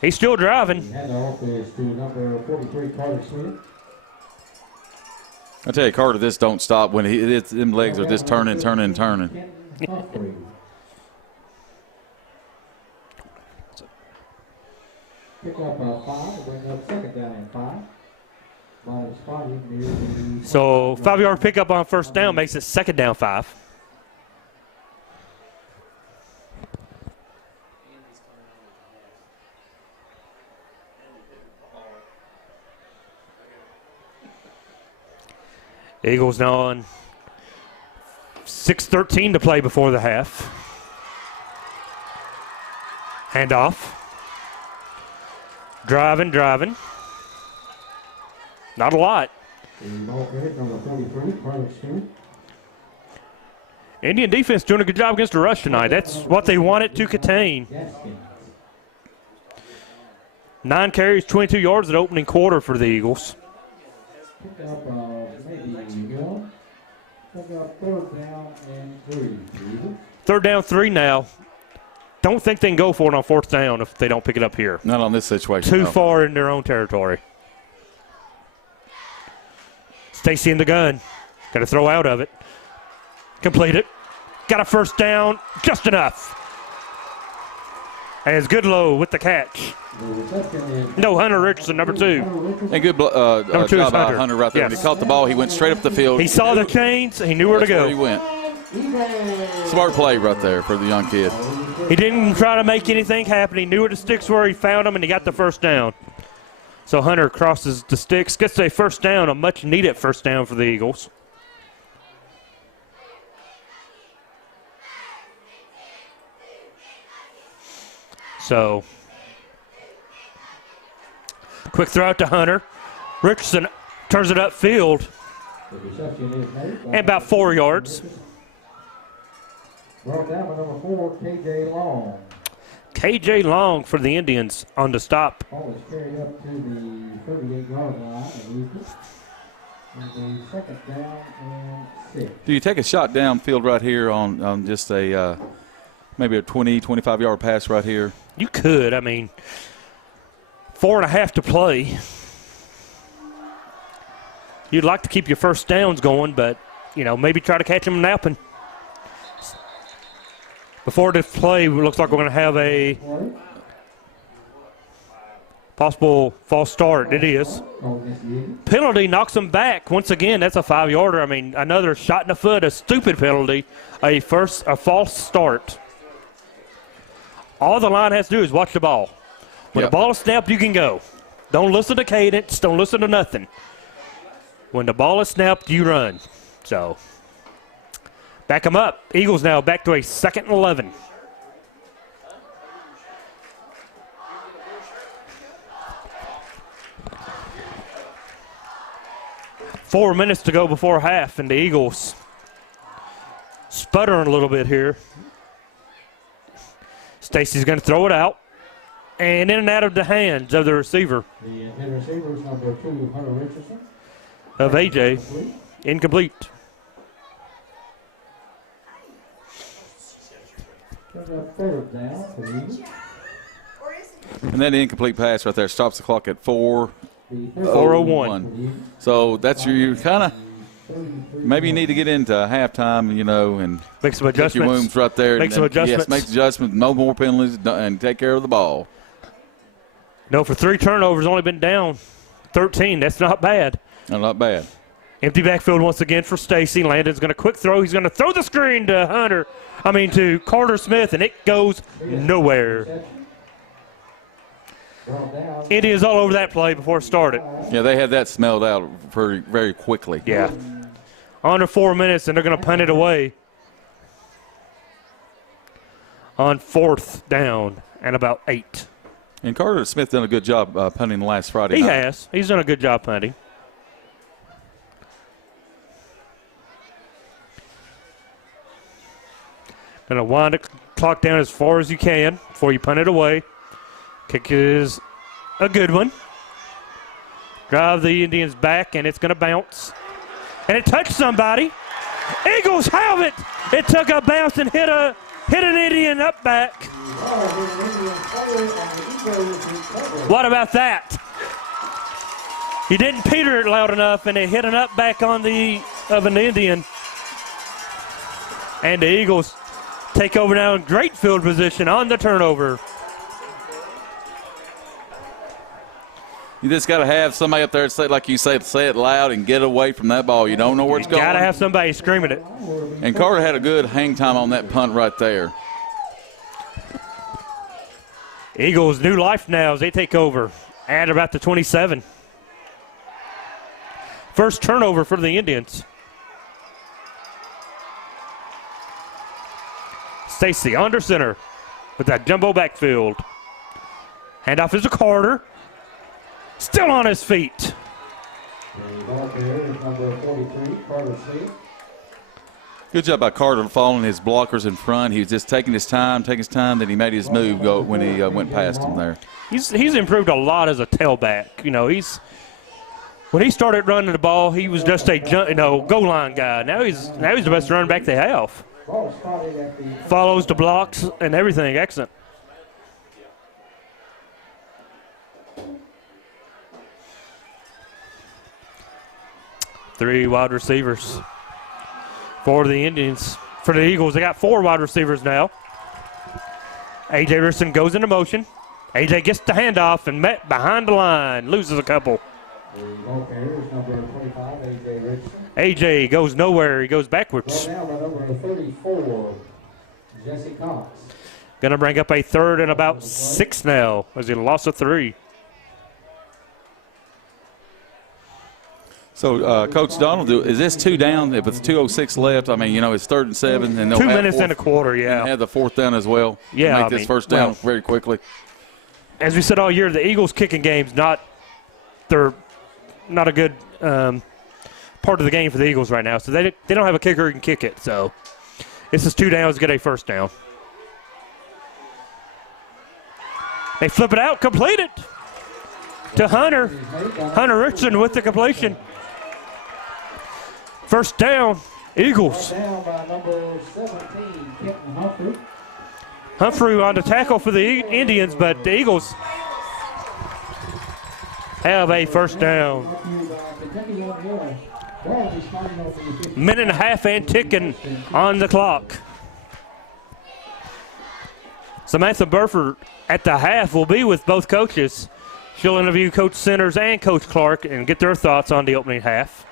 He's still driving. Handoff is to number 43, Carter Smith. I tell you, Carter, this don't stop when them legs are just turning. Pick up 5, bring up 2nd down and 5. So 5-yard pickup on first down makes it 2nd down 5. Eagles now on 6:13 to play before the half. Handoff. Driving. Not a lot. Indian defense doing a good job against the rush tonight. That's what they wanted to contain. 9 carries, 22 yards at opening quarter for the Eagles. Pick up maybe 1. Pick up 3rd down and 3. 3rd down, 3 now. Don't think they can go for it on 4th down if they don't pick it up here. Not on this situation. Too far in their own territory. Stacy in the gun. Got to throw out of it. Complete it. Got a first down. Just enough. As Goodlow with the catch. No, Hunter Richardson, number 2. And good Number 2 job is by Hunter. Hunter right there. Yes. When he caught the ball, he went straight up the field. He saw the chains. He knew where to That's go. where he went. Smart play right there for the young kid. He didn't try to make anything happen. He knew where the sticks were. He found them, and he got the first down. So Hunter crosses the sticks, gets a first down, a much-needed first down for the Eagles. So, quick throw out to Hunter. Richardson turns it upfield. And about 4 yards. Brought down by number 4, K.J. Long. K.J. Long for the Indians on the stop. Ball is carried up to the 38-yard line of Eagles. And the 2nd down and 6. Do you take a shot downfield right here on just a maybe a 20, 25-yard pass right here? You could. I mean, 4.5 to play. You'd like to keep your first downs going, but maybe try to catch him napping. Before this play, it looks like we're going to have a possible false start. It is. Penalty knocks him back. Once again, that's a 5-yarder. I mean, another shot in the foot, a stupid penalty, a false start. All the line has to do is watch the ball. When the ball is snapped, you can go. Don't listen to cadence. Don't listen to nothing. When the ball is snapped, you run. So, back them up. Eagles now back to a 2nd and 11. Four minutes to go before half, and the Eagles sputtering a little bit here. Stacy's going to throw it out, and in and out of the hands of the receiver. The receiver is number 2, Hunter Richardson. Of AJ. Incomplete. Third down for the Eagles. And that incomplete pass right there stops the clock at 4:01. So that's you kind of maybe you need to get into halftime, and make some adjustments. Your wounds right there. Make some adjustments. Yes, make adjustments. No more penalties, and take care of the ball. No, for 3 turnovers, only been down 13. That's not bad. No, not bad. Empty backfield once again for Stacy. Landon's going to quick throw. He's going to throw the screen to Carter Smith, and it goes nowhere. Indians all over that play before it started. Yeah, they had that smelled out very, very quickly. Yeah. Under 4 minutes, and they're going to punt it away on 4th down and about 8. And Carter Smith done a good job punting last Friday He night. has. He's done a good job punting. Going to wind the clock down as far as you can before you punt it away. Kick is a good one. Drive the Indians back, and it's going to bounce. And it touched somebody. Eagles have it. It took a bounce and hit an Indian up back. What about that? He didn't peter it loud enough, and it hit an up back of an Indian. And the Eagles take over now in great field position on the turnover. You just got to have somebody up there say, like you say it loud and get away from that ball. You don't know where it's going. Got to have somebody screaming it. And Carter had a good hang time on that punt right there. Eagles new life now as they take over at about the 27. First turnover for the Indians. Stacy under center with that jumbo backfield. Handoff is to Carter. Still on his feet. The ball carrier is number 43, Carter Smith. Good job by Carter following his blockers in front. He was just taking his time, then he made his move when he went past him there. He's improved a lot as a tailback. When he started running the ball, he was just a goal line guy. Now he's the best running back they have. Follows the blocks and everything. Excellent. Three wide receivers for the Indians. For the Eagles, they got 4 wide receivers now. A.J. Richardson goes into motion. A.J. gets the handoff and met behind the line. Loses a couple. The ball carrier is number 25, A.J. Richardson. A.J. goes nowhere. He goes backwards. Brought down by number 34, Jesse Cox. Going to bring up a 3rd and about 6 now as he lost a 3. So, Coach Donald, is this 2 down? If it's 2:06 left, it's 3rd and 7. And 2 minutes and a quarter, yeah. And have the 4th down as well. Yeah, Make this first down very quickly. As we said all year, the Eagles' kicking game's they're not a good part of the game for the Eagles right now. So they don't have a kicker who can kick it. So this is 2 downs to get a first down. They flip it out, complete it to Hunter. Hunter Richardson with the completion. First down, Eagles. Down by number 17, Kenton Humphrey. Humphrey on the tackle for the Indians, but the Eagles have a first down. Ball will be starting off in the 50. Minute and a half and ticking on the clock. Samantha Burford at the half will be with both coaches. She'll interview Coach Centers and Coach Clark and get their thoughts on the opening half.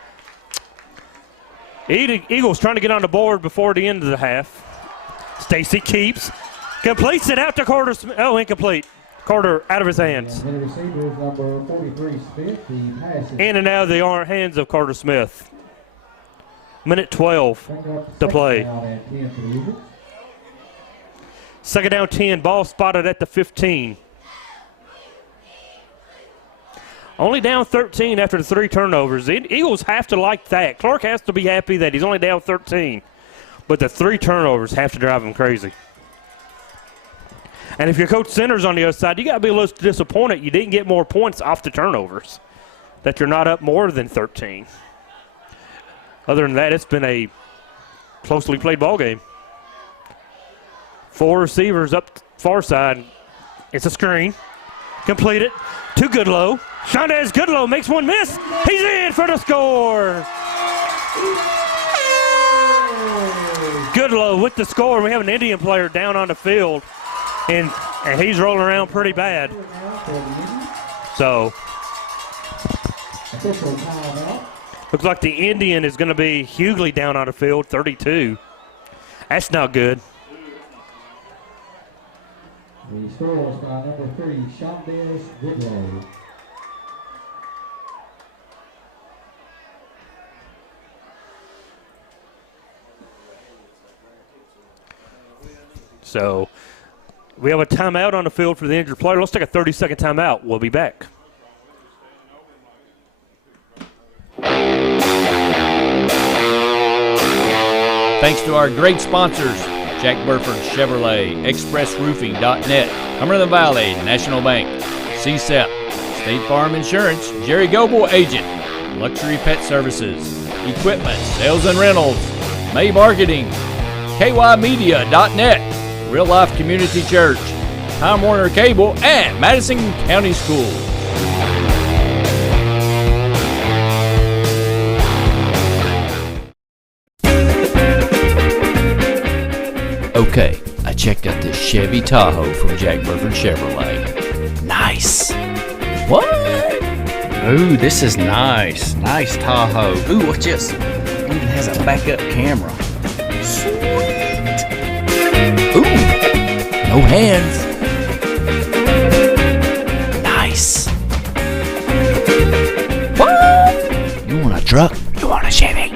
Eagles trying to get on the board before the end of the half. Stacy keeps, completes it out to Carter Smith. Oh, incomplete. Carter out of his hands. And the receiver is number 43, Smith. The pass is In and out of the hands of Carter Smith. Minute 12 to play. down at 10 for the Eagles. Second down 10, ball spotted at the 15. Only down 13 after the 3 turnovers. The Eagles have to like that. Clark has to be happy that he's only down 13. But the 3 turnovers have to drive him crazy. And if your Coach Centers on the other side, you got to be a little disappointed you didn't get more points off the turnovers, that you're not up more than 13. Other than that, it's been a closely played ball game. 4 receivers up far side. It's a screen. Completed to Goodlow. Shondez Goodlow makes one miss. He's in for the score. Goodlow with the score. We have an Indian player down on the field, and he's rolling around pretty bad. So, Official timeout. looks like the Indian is going to be Hughley down on the field, 32. That's not good. The score is by number 3, Shondez Goodlow. So, we have a timeout on the field for the injured player. Let's take a 30-second timeout. We'll be back. Thanks to our great sponsors, Jack Burford Chevrolet, ExpressRoofing.net, Cumberland Valley National Bank, CSEP, State Farm Insurance, Jerry Goble Agent, Luxury Pet Services, Equipment, Sales and Rentals, May Marketing, KYmedia.net, Real Life Community Church, Time Warner Cable, and Madison County Schools. Okay, I checked out this Chevy Tahoe from Jack Burford Chevrolet. Nice. What? Ooh, this is nice. Nice Tahoe. Ooh, what's this? It even has a backup camera. Sweet. Ooh, no hands. Nice. What? You want a truck? You want a Chevy?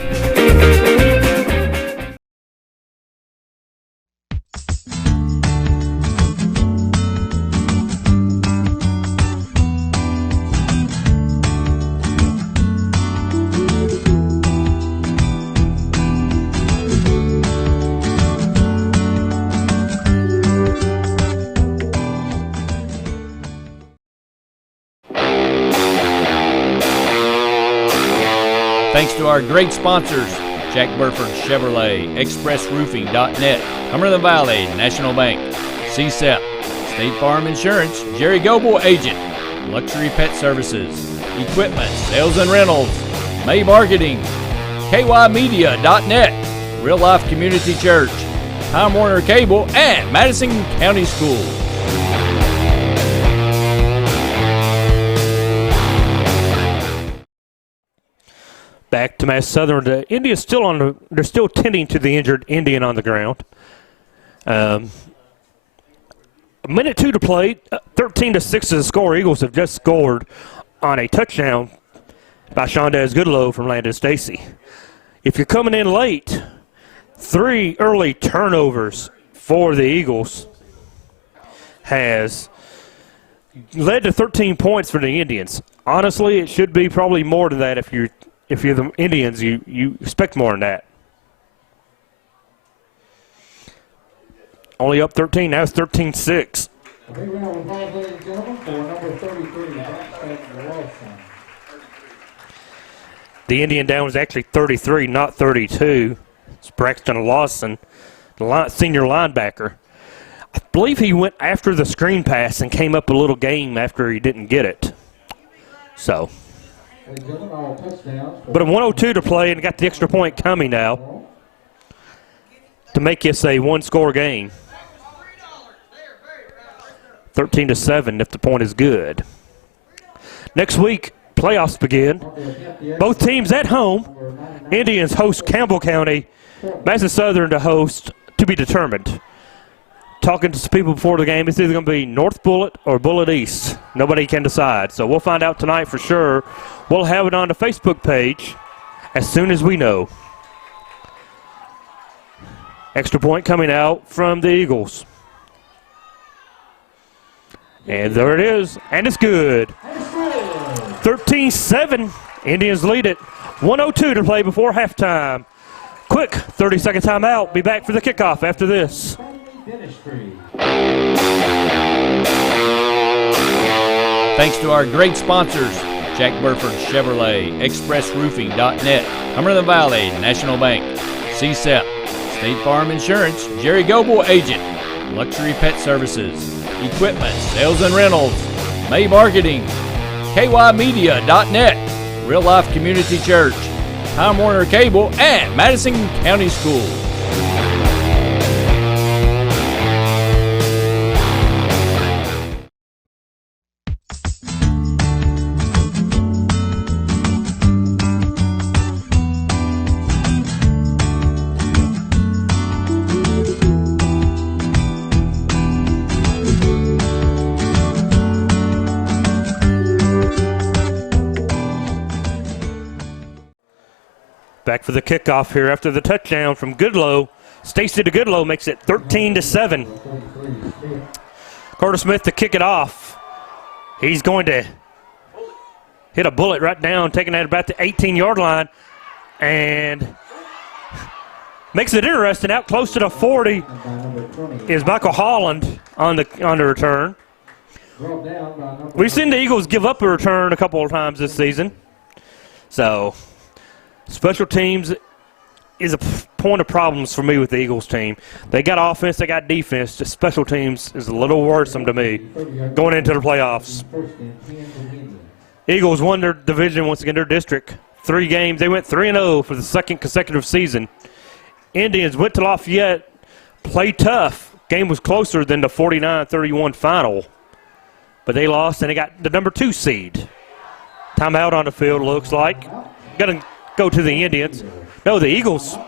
Thanks to our great sponsors, Jack Burford Chevrolet, ExpressRoofing.net, Cumberland Valley National Bank, CSEP, State Farm Insurance, Jerry Goble Agent, Luxury Pet Services, Equipment, Sales and Rentals, May Marketing, KYmedia.net, Real Life Community Church, Time Warner Cable, and Madison County Schools. Back to Mass Southern. The Indians still they're still tending to the injured Indian on the ground. A minute 2 to play. 13-6 is the score. Eagles have just scored on a touchdown by Shondez Goodlow from Landon Stacy. If you're coming in late, 3 early turnovers for the Eagles has led to 13 points for the Indians. Honestly, it should be probably more than that. If you're the Indians, you expect more than that. Only up 13. Now it's 13-6. A big round of applause, ladies and gentlemen, for number 33, Braxton Lawson. The Indian down was actually 33, not 32. It's Braxton Lawson, the senior linebacker. I believe he went after the screen pass and came up a little game after he didn't get it. So, Ladies and gentlemen, all touchdowns. But a 102 to play and got the extra point coming now to make this a one-score game. 13-7 if the point is good. Next week, playoffs begin. Both teams at home. Indians host Campbell County. Madison Southern to be determined. Talking to some people before the game, it's either going to be North Bullitt or Bullitt East. Nobody can decide. So we'll find out tonight for sure. We'll have it on the Facebook page as soon as we know. Extra point coming out from the Eagles. And there it is. And it's good. 13-7. Indians lead it. 1:02 to play before halftime. Quick 30-second timeout. Be back for the kickoff after this. Thanks to our great sponsors, Jack Burford Chevrolet, ExpressRoofing.net, Cumberland Valley National Bank, CSEP, State Farm Insurance, Jerry Goble Agent, Luxury Pet Services, Equipment, Sales and Rentals, May Marketing, KYmedia.net, Real Life Community Church, Time Warner Cable, and Madison County Schools. Back for the kickoff here after the touchdown from Goodlow. Stacy to Goodlow makes it 13-7. Carter Smith to kick it off. He's going to hit a bullet right down, taking that about the 18-yard line, and makes it interesting. Out close to the 40 is Michael Holland on the return. We've seen the Eagles give up a return a couple of times this season. So special teams is a point of problems for me with the Eagles team. They got offense, they got defense. Just special teams is a little worrisome to me going into the playoffs. Eagles won their division once again, their district. 3 games. They went 3-0 for the second consecutive season. Indians went to Lafayette, played tough. Game was closer than the 49-31 final. But they lost, and they got the number 2 seed. Timeout on the field, looks like. Going to go to the Indians. No, the Eagles.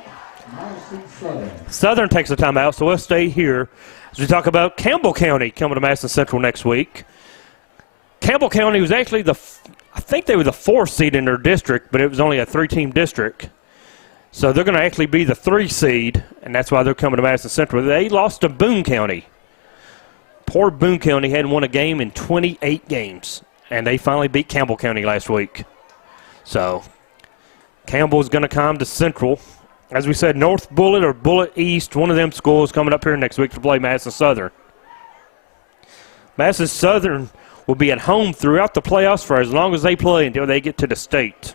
Southern takes a timeout, so we'll stay here as we talk about Campbell County coming to Madison Central next week. Campbell County was actually I think they were the 4th seed in their district, but it was only a 3-team district. So they're going to actually be the 3 seed, and that's why they're coming to Madison Central. They lost to Boone County. Poor Boone County hadn't won a game in 28 games, and they finally beat Campbell County last week. So Campbell's going to come to Central. As we said, North Bullitt or Bullitt East, one of them schools coming up here next week to play Madison Southern. Madison Southern will be at home throughout the playoffs for as long as they play until they get to the state.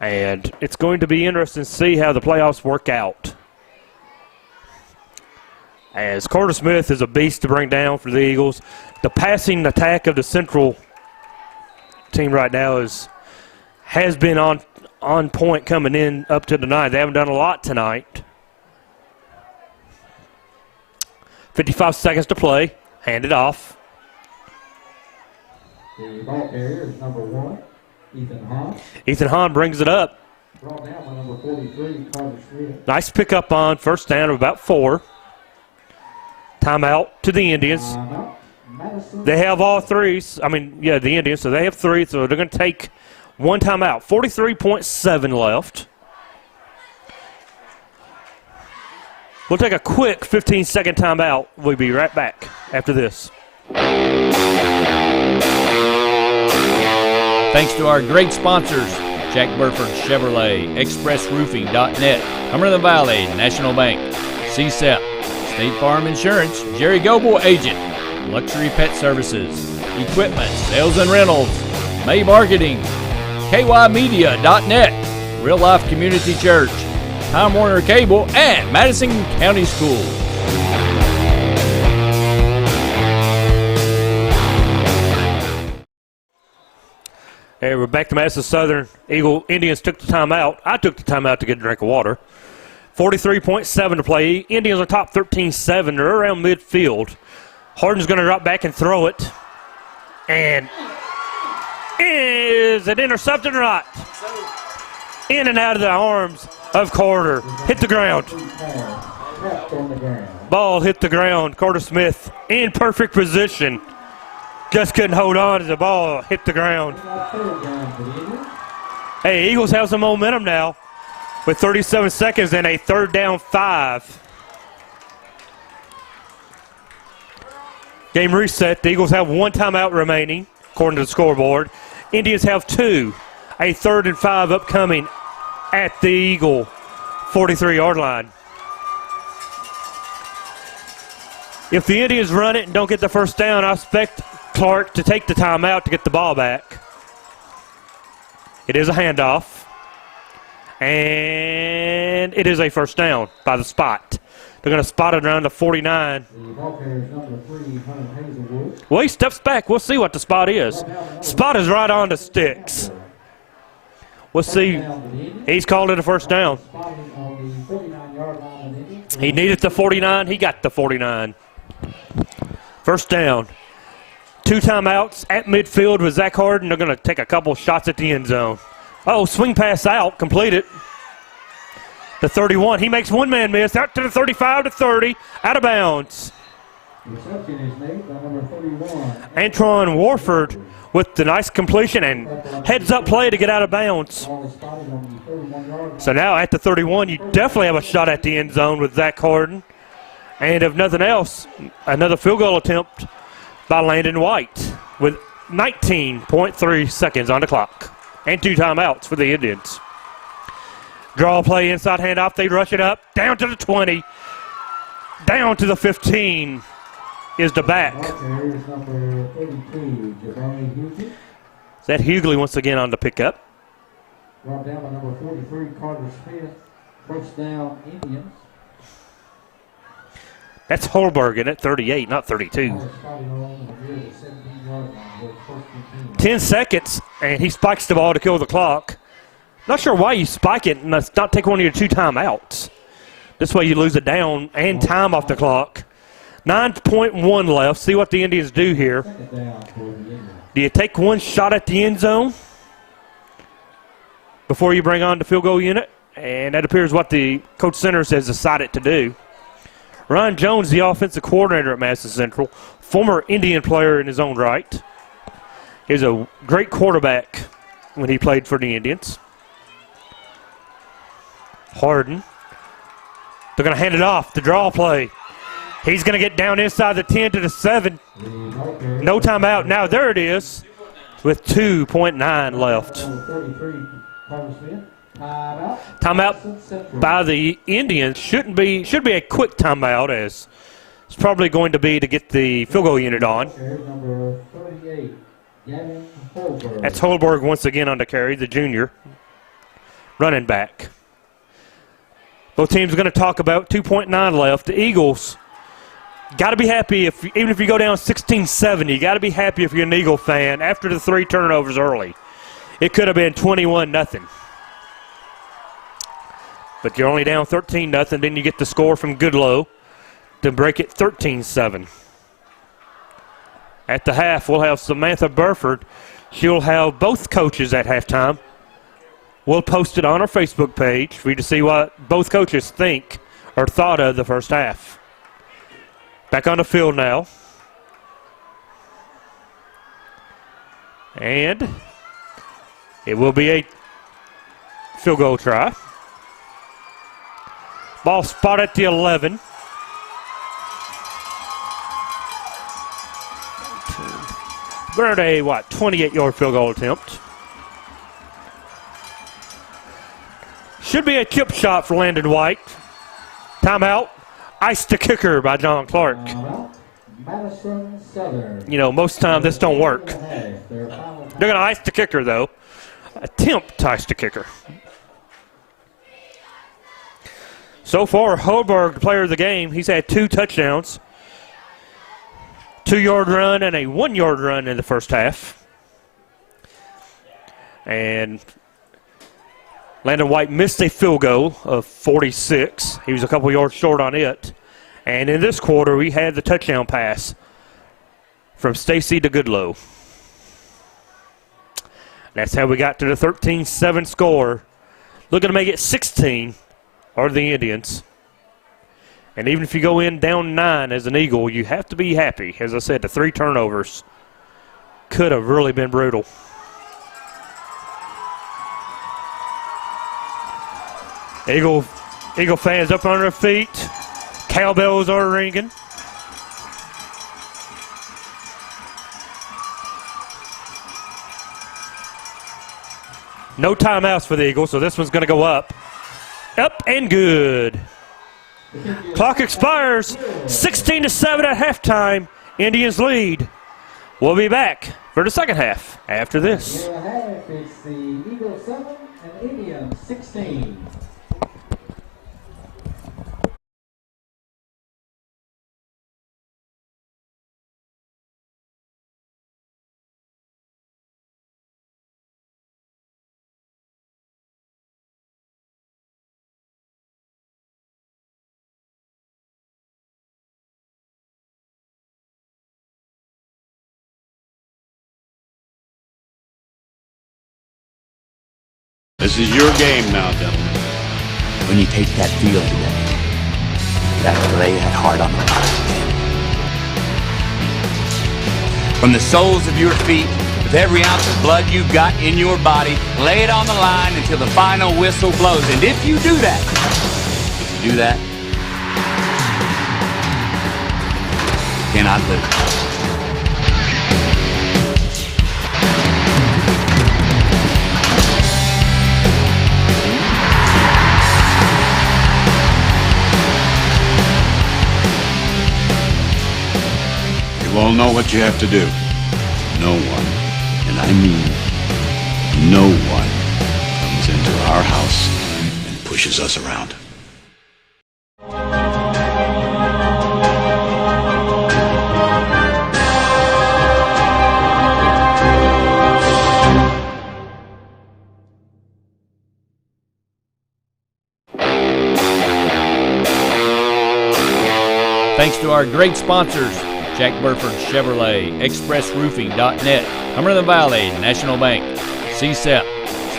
And it's going to be interesting to see how the playoffs work out. As Carter Smith is a beast to bring down for the Eagles. The passing attack of the Central team right now has been on point coming in up to tonight. They haven't done a lot tonight. 55 seconds to play. Hand it off. The ball carrier is number 1, Ethan Hahn. Ethan Hahn brings it up. Brought down by number 43, Carter Smith. Nice pickup on first down of about 4. Timeout to the Indians. They have all 3s. The Indians, so they have 3, so they're going to take 1 timeout. 43.7 left. We'll take a quick 15-second timeout. We'll be right back after this. Thanks to our great sponsors, Jack Burford Chevrolet, ExpressRoofing.net, Cumberland Valley National Bank, CSEP, State Farm Insurance, Jerry Goble Agent, Luxury Pet Services, Equipment, Sales and Rentals, May Marketing, KYmedia.net, Real Life Community Church, Time Warner Cable, and Madison County Schools. Hey, we're back to Madison Southern. Indians took the timeout. I took the timeout to get a drink of water. 43.7 to play. Indians on top 13-7. They're around midfield. Harden's going to drop back and throw it. And is it intercepted or not? In and out of the arms of Carter. Hit the ground. Ball hit the ground. Carter Smith in perfect position. Just couldn't hold on as the ball hit the ground. Hey, Eagles have some momentum now with 37 seconds and a 3rd down 5. Game reset. The Eagles have 1 timeout remaining, according to the scoreboard. Indians have 2. A 3rd and 5 upcoming at the Eagle 43-yard line. If the Indians run it and don't get the first down, I expect Clark to take the timeout to get the ball back. It is a handoff. And it is a first down by the spot. They're going to spot it around the 49. Well, he steps back. We'll see what the spot is. Spot is right on the sticks. We'll see. He's called it a first down. He needed the 49. He got the 49. First down. 2 timeouts at midfield with Zach Harden. They're going to take a couple shots at the end zone. Oh, swing pass out, completed. The 31. He makes one man miss out to the 35 to 30, out of bounds. Antron Warford with the nice completion and heads up play to get out of bounds. So now at the 31, you definitely have a shot at the end zone with Zach Harden. And if nothing else, another field goal attempt by Landon White with 19.3 seconds on the clock. And 2 timeouts for the Indians. Draw play, inside handoff. They rush it up. Down to the 20. Down to the 15 is the back. Is that Hughley once again on the pickup? Brought down by number 43, Carter Smith. First down, Indians. That's Holberg in at 38, not 32. 10 seconds, and he spikes the ball to kill the clock. Not sure why you spike it and not take one of your 2 timeouts. This way you lose a down and time off the clock. 9.1 left. See what the Indians do here. Do you take one shot at the end zone before you bring on the field goal unit? And that appears what the Coach Centers has decided to do. Ron Jones, the offensive coordinator at Madison Central, former Indian player in his own right. He was a great quarterback when he played for the Indians. Harden. They're going to hand it off. The draw play. He's going to get down inside the 10 to the 7. No timeout. Now there it is with 2.9 left. Timeout by the Indians. Should be a quick timeout, as it's probably going to be to get the field goal unit on. That's Holberg once again on the carry, the junior running back. Both teams are going to talk about 2.9 left. The Eagles got to be happy even if you go down 16-7. You got to be happy if you're an Eagle fan after the 3 turnovers early. It could have been 21-0. But you're only down 13-0. Then you get the score from Goodlow to break it 13-7. At the half, we'll have Samantha Burford. She'll have both coaches at halftime. We'll post it on our Facebook page for you to see what both coaches think or thought of the first half. Back on the field now. And it will be a field goal try. Ball spot at the 11. We're at a, 28-yard field goal attempt. Should be a chip shot for Landon White. Timeout. Ice to kicker by John Clark. Madison Southern. You know, most of the time this don't work. They're going to ice the kicker, though. Attempt to ice the kicker. So far, Holberg, the player of the game, he's had 2 touchdowns. 2-yard run and a 1-yard run in the first half. And Landon White missed a field goal of 46. He was a couple yards short on it. And in this quarter, we had the touchdown pass from Stacy to Goodlow. That's how we got to the 13-7 score. Looking to make it 16 are the Indians. And even if you go in down 9 as an Eagle, you have to be happy. As I said, the 3 turnovers could have really been brutal. Eagle fans up on their feet. Cowbells are ringing. No timeouts for the Eagles, so this one's going to go up. Up and good. Clock expires. 16-7 at halftime. Indians lead. We'll be back for the second half after this. It's the Eagles 7 and Indians 16. This is your game now, gentlemen. When you take that field today, you got to lay that hard on the line. From the soles of your feet, with every ounce of blood you've got in your body, lay it on the line until the final whistle blows. And if you do that, you cannot lose. You all know what you have to do. No one, and I mean no one, comes into our house and pushes us around. Thanks to our great sponsors, Jack Burford Chevrolet, ExpressRoofing.net, Cumberland Valley, National Bank, CSEP,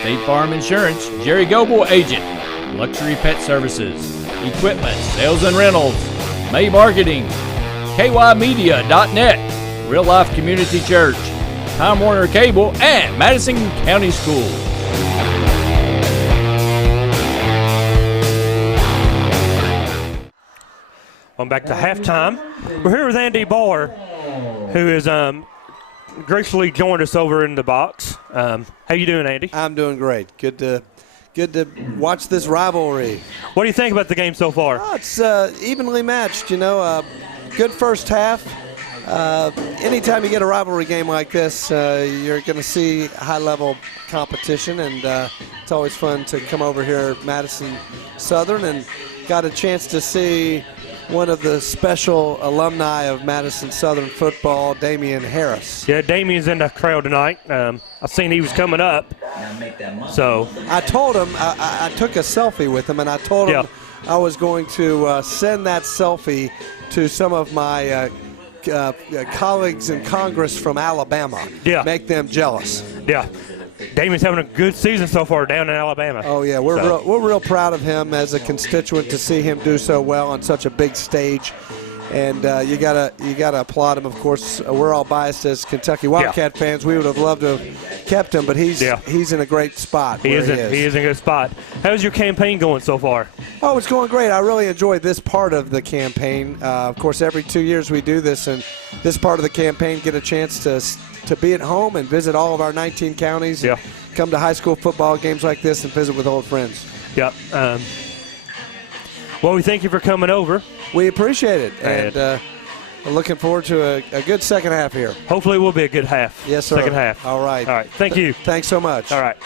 State Farm Insurance, Jerry Goble Agent, Luxury Pet Services, Equipment, Sales and Rentals, May Marketing, KYMedia.net, Real Life Community Church, Time Warner Cable, and Madison County Schools. On back to halftime. We're here with Andy Barr, who has graciously joined us over in the box. How you doing, Andy? I'm doing great. Good to watch this rivalry. What do you think about the game so far? Oh, it's evenly matched, good first half. Anytime you get a rivalry game like this, you're going to see high-level competition, and it's always fun to come over here at Madison Southern, and got a chance to see one of the special alumni of Madison Southern football, Damian Harris. Yeah, Damian's in the crowd tonight. I seen he was coming up. So I told him, I took a selfie with him, and I told him I was going to send that selfie to some of my colleagues in Congress from Alabama. Yeah. Make them jealous. Yeah. Damian's having a good season so far down in Alabama. Oh, yeah, we're real proud of him as a constituent to see him do so well on such a big stage. And you gotta applaud him. Of course, we're all biased as Kentucky Wildcat fans. We would have loved to have kept him, but he's in a great spot. He is in a good spot. How's your campaign going so far? Oh, it's going great. I really enjoy this part of the campaign. Of course, every 2 years we do this, and this part of the campaign get a chance to be at home and visit all of our 19 counties. Yeah. Come to high school football games like this and visit with old friends. Yep. Well, we thank you for coming over. We appreciate it, and looking forward to a good second half here. Hopefully it will be a good half. Yes, sir. Second half. All right. All right. Thank you. Thanks so much. All right.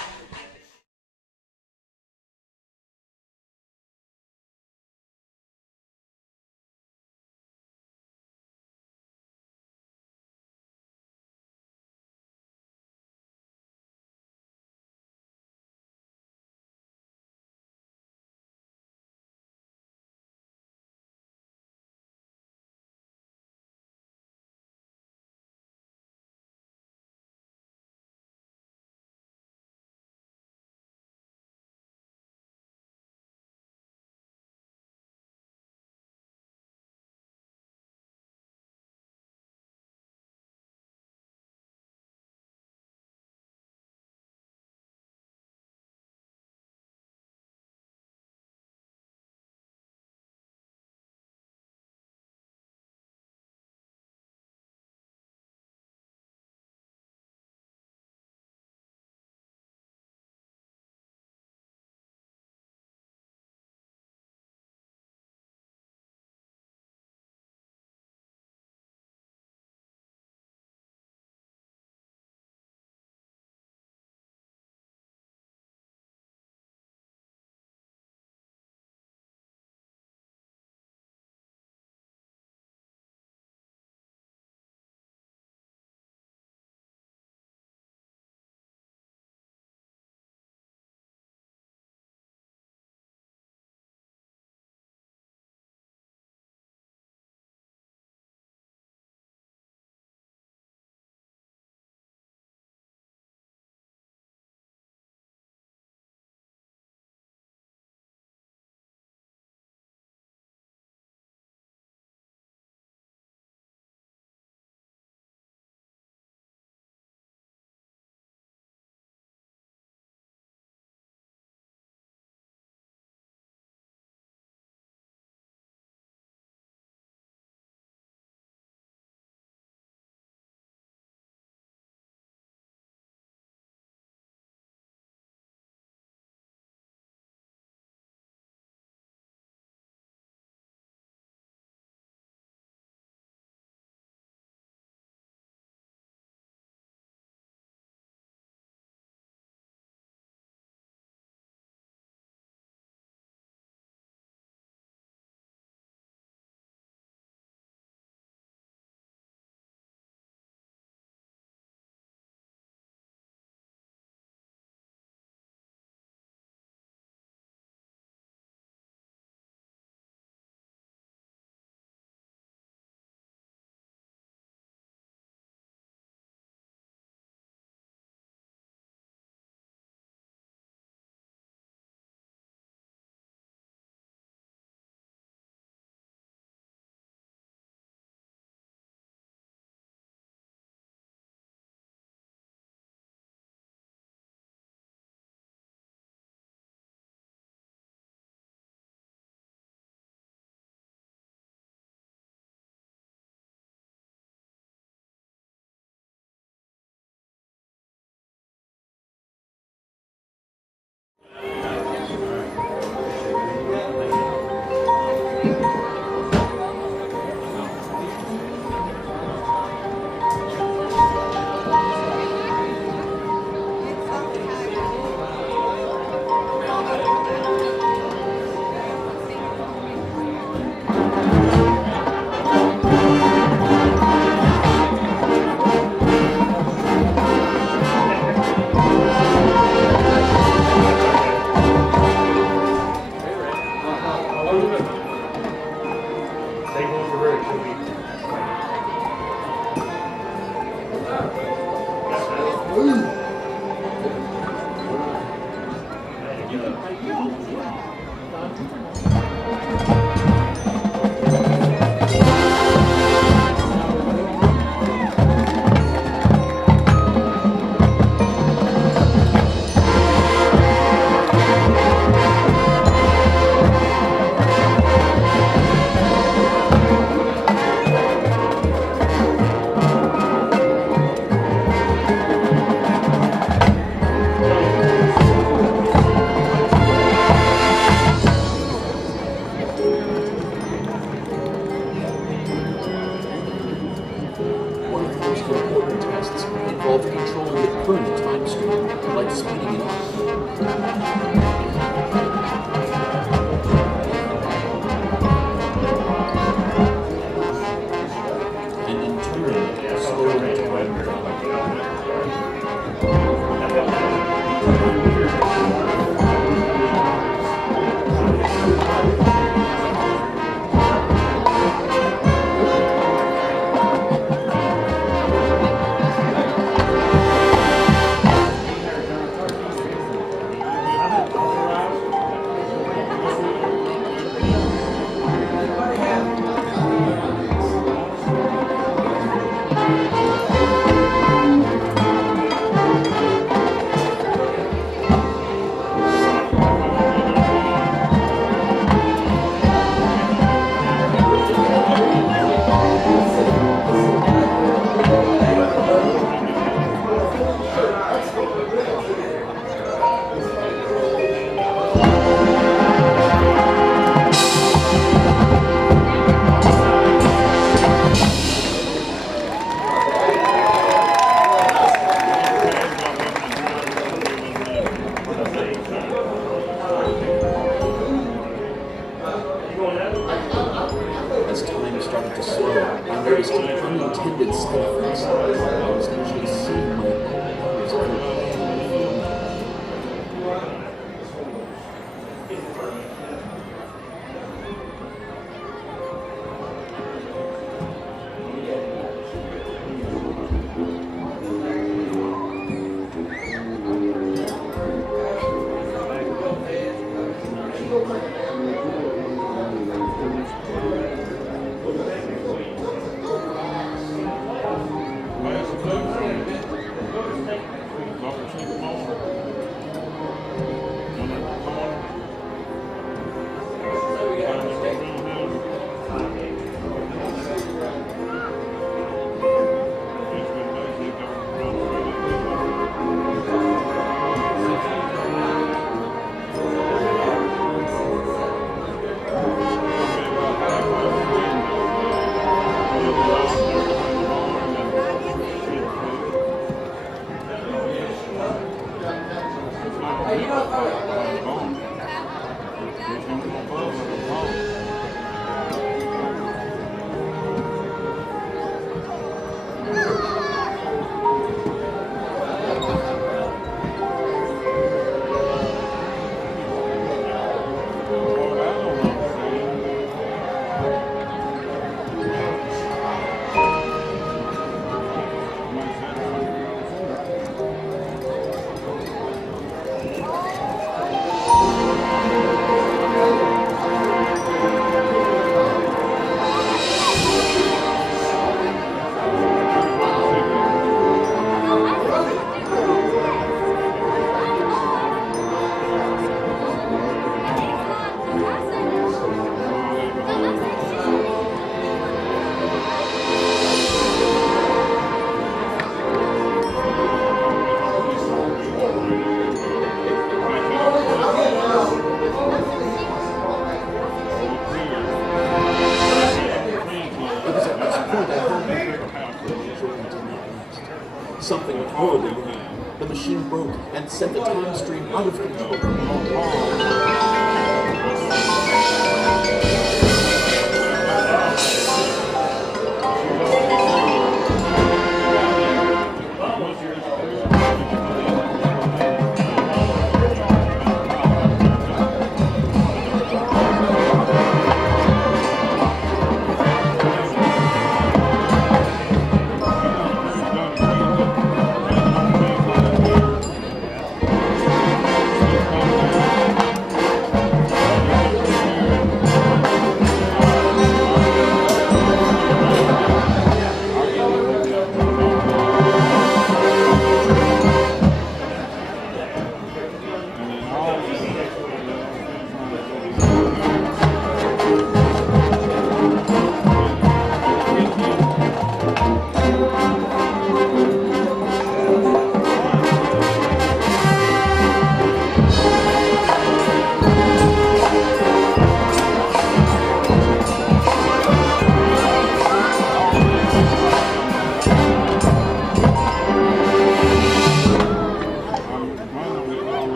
Something horribly wrong. The machine broke and sent the time stream out of control.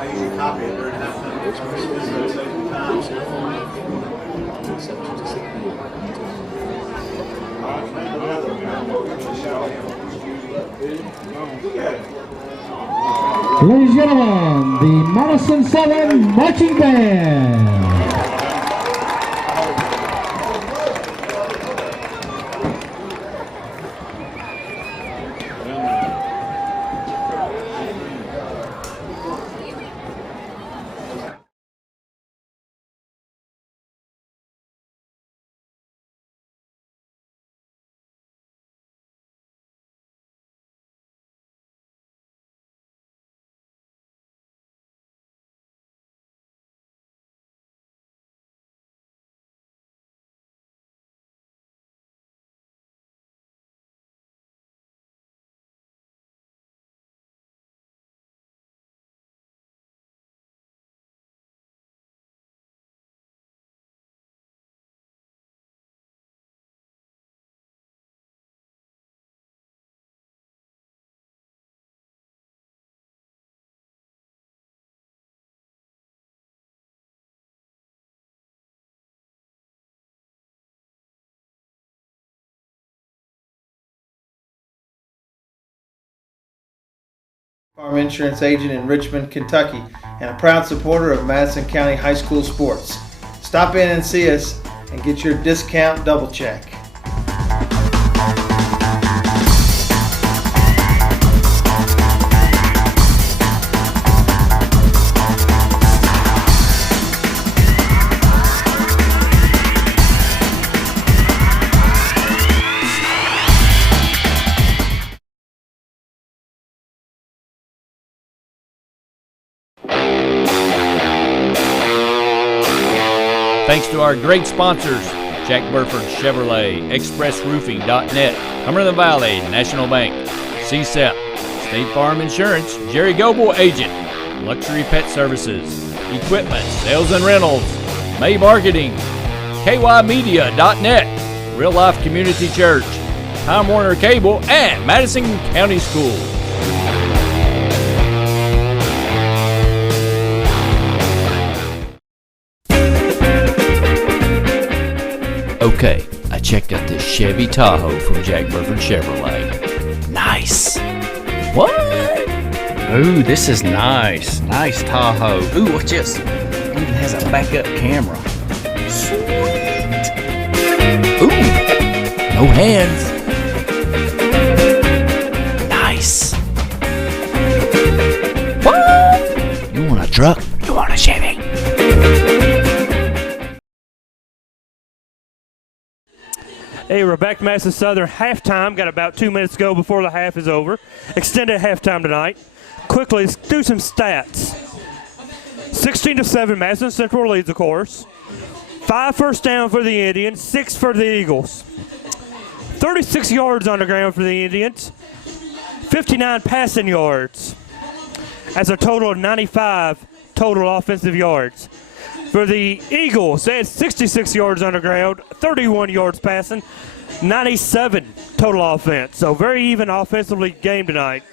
Ladies and gentlemen, the Madison 7 Marching Band. Farm Insurance agent in Richmond, Kentucky, and a proud supporter of Madison County High School sports. Stop in and see us and get your discount double check. Thanks to our great sponsors, Jack Burford Chevrolet, ExpressRoofing.net, Cumberland Valley, National Bank, CSEP, State Farm Insurance, Jerry Goble Agent, Luxury Pet Services, Equipment, Sales and Rentals, May Marketing, KYmedia.net, Real Life Community Church, Time Warner Cable, and Madison County Schools. Okay, I checked out this Chevy Tahoe from Jack Burford Chevrolet. Nice. What? Ooh, this is nice. Nice Tahoe. Ooh, watch this. It even has a backup camera. Sweet. Ooh, no hands. Nice. What? You want a truck? You want a Chevy? Hey, we're back to Madison Southern halftime. Got about 2 minutes to go before the half is over. Extended halftime tonight. Quickly, let's do some stats. 16-7, Madison Central leads, of course. 5 first down for the Indians, 6 for the Eagles. 36 yards on the ground for the Indians. 59 passing yards. That's a total of 95 total offensive yards. For the Eagles, they had 66 yards on the ground, 31 yards passing, 97 total offense. So very even offensively game tonight.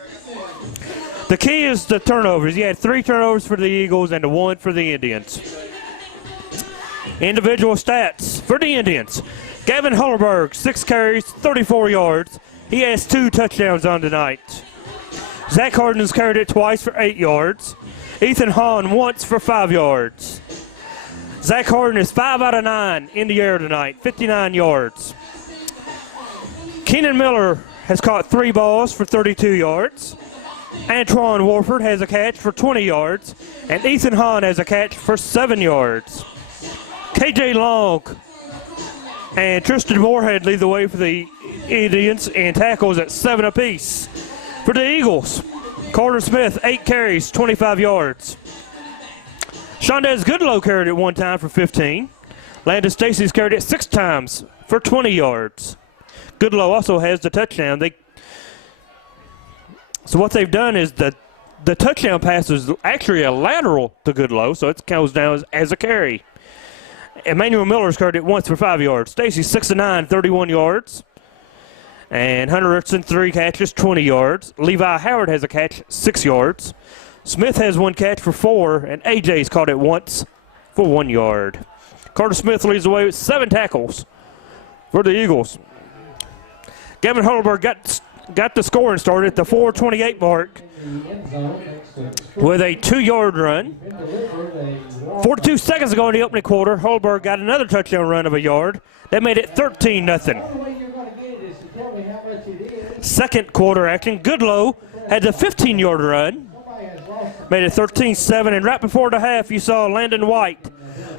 The key is the turnovers. You had 3 turnovers for the Eagles and 1 for the Indians. Individual stats for the Indians. Gavin Hullerberg, 6 carries, 34 yards. He has 2 touchdowns on tonight. Zach Harden's carried it twice for 8 yards. Ethan Hahn once for 5 yards. Zach Harden is 5 out of 9 in the air tonight, 59 yards. Keenan Miller has caught 3 balls for 32 yards. Antoine Warford has a catch for 20 yards. And Ethan Hahn has a catch for 7 yards. KJ Long and Tristan Moorhead lead the way for the Indians and tackles at 7 apiece. For the Eagles, Carter Smith, 8 carries, 25 yards. Shondez Goodlow carried it 1 time for 15. Landon Stacy's carried it 6 times for 20 yards. Goodlow also has the touchdown. So what they've done is the touchdown pass is actually a lateral to Goodlow, so it goes down as a carry. Emmanuel Miller's carried it once for 5 yards. Stacy 6 of 9, 31 yards. And Hunter Richardson 3 catches, 20 yards. Levi Howard has a catch, 6 yards. Smith has one catch for 4, and AJ's caught it once for 1 yard. Carter Smith leads the way with 7 tackles for the Eagles. Gavin Holberg got the scoring started at the 4:28 mark with a 2-yard run. 42 seconds ago in the opening quarter, Holberg got another touchdown run of a yard. That made it 13-0. Second quarter action, Goodlow had the 15-yard run, made it 13-7, and right before the half, you saw Landon White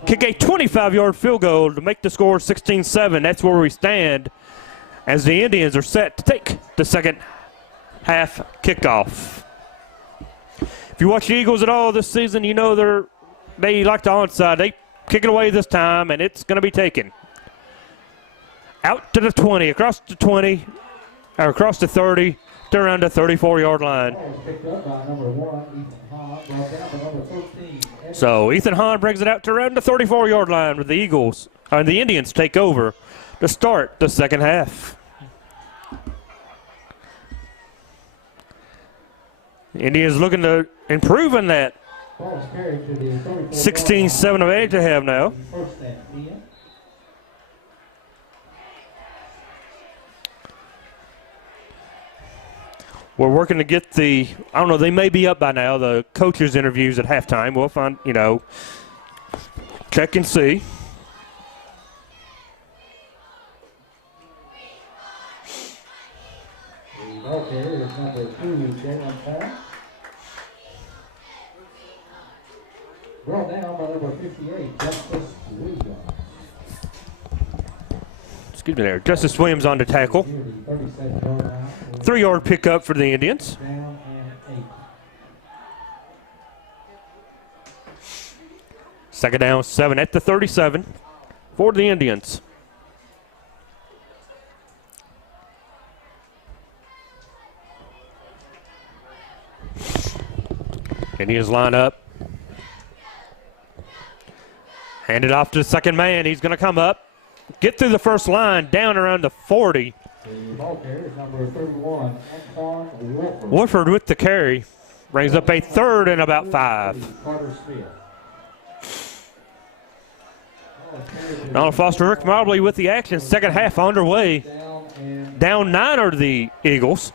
kick a 25-yard field goal to make the score 16-7. That's where we stand as the Indians are set to take the second half kickoff. If you watch the Eagles at all this season, you know they like the onside. They kick it away this time, and it's going to be taken. Out to the 20, across the 20, or across the 30, to around the 34-yard line. So Ethan Hahn brings it out to around the 34-yard line with the the Indians take over to start the second half. Indians looking to improve on that 16-7 advantage they have now. We're working to get I don't know, they may be up by now, the coaches' interviews at halftime. We'll find, check and see. Brought down by number 58, Justice Williams. Excuse me there. Justice Williams on the tackle. 3-yard pickup for the Indians. Second down, 7 at the 37 for the Indians. Indians line up. Hand it off to the second man. He's going to come up, get through the first line, down around the 40. Woodford with the carry. Brings up a 3rd and about 5. Donald Foster, Rick Mobley with the action. Second half underway. Down 9 are the Eagles.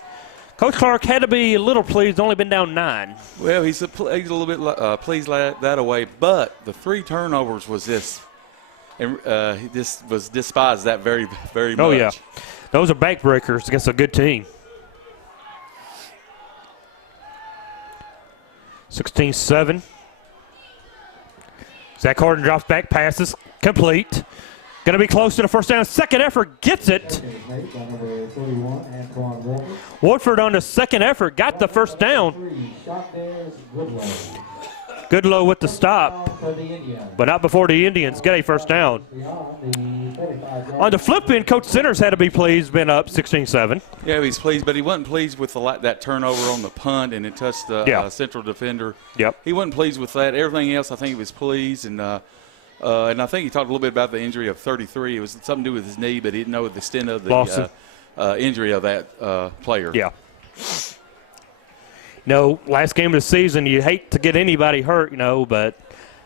Coach Clark had to be a little pleased, only been down 9. Well, he's a little bit pleased that away, but the 3 turnovers was this, and he just was despised that very, very much. Oh, yeah. Those are bank breakers against a good team. 16-7. Zach Harden drops back, passes, complete. Going to be close to the first down. Second effort, gets it. Woodford on the second effort, got the first down. Goodlow with the stop, but not before the Indians get a first down. On the flip end, Coach Centers had to be pleased, been up 16-7. Yeah, he's pleased, but he wasn't pleased with that turnover on the punt, and it touched the central defender. Yep. He wasn't pleased with that. Everything else, I think he was pleased, and I think he talked a little bit about the injury of 33. It was something to do with his knee, but he didn't know the extent of the injury of that player. Yeah. Last game of the season, you hate to get anybody hurt, but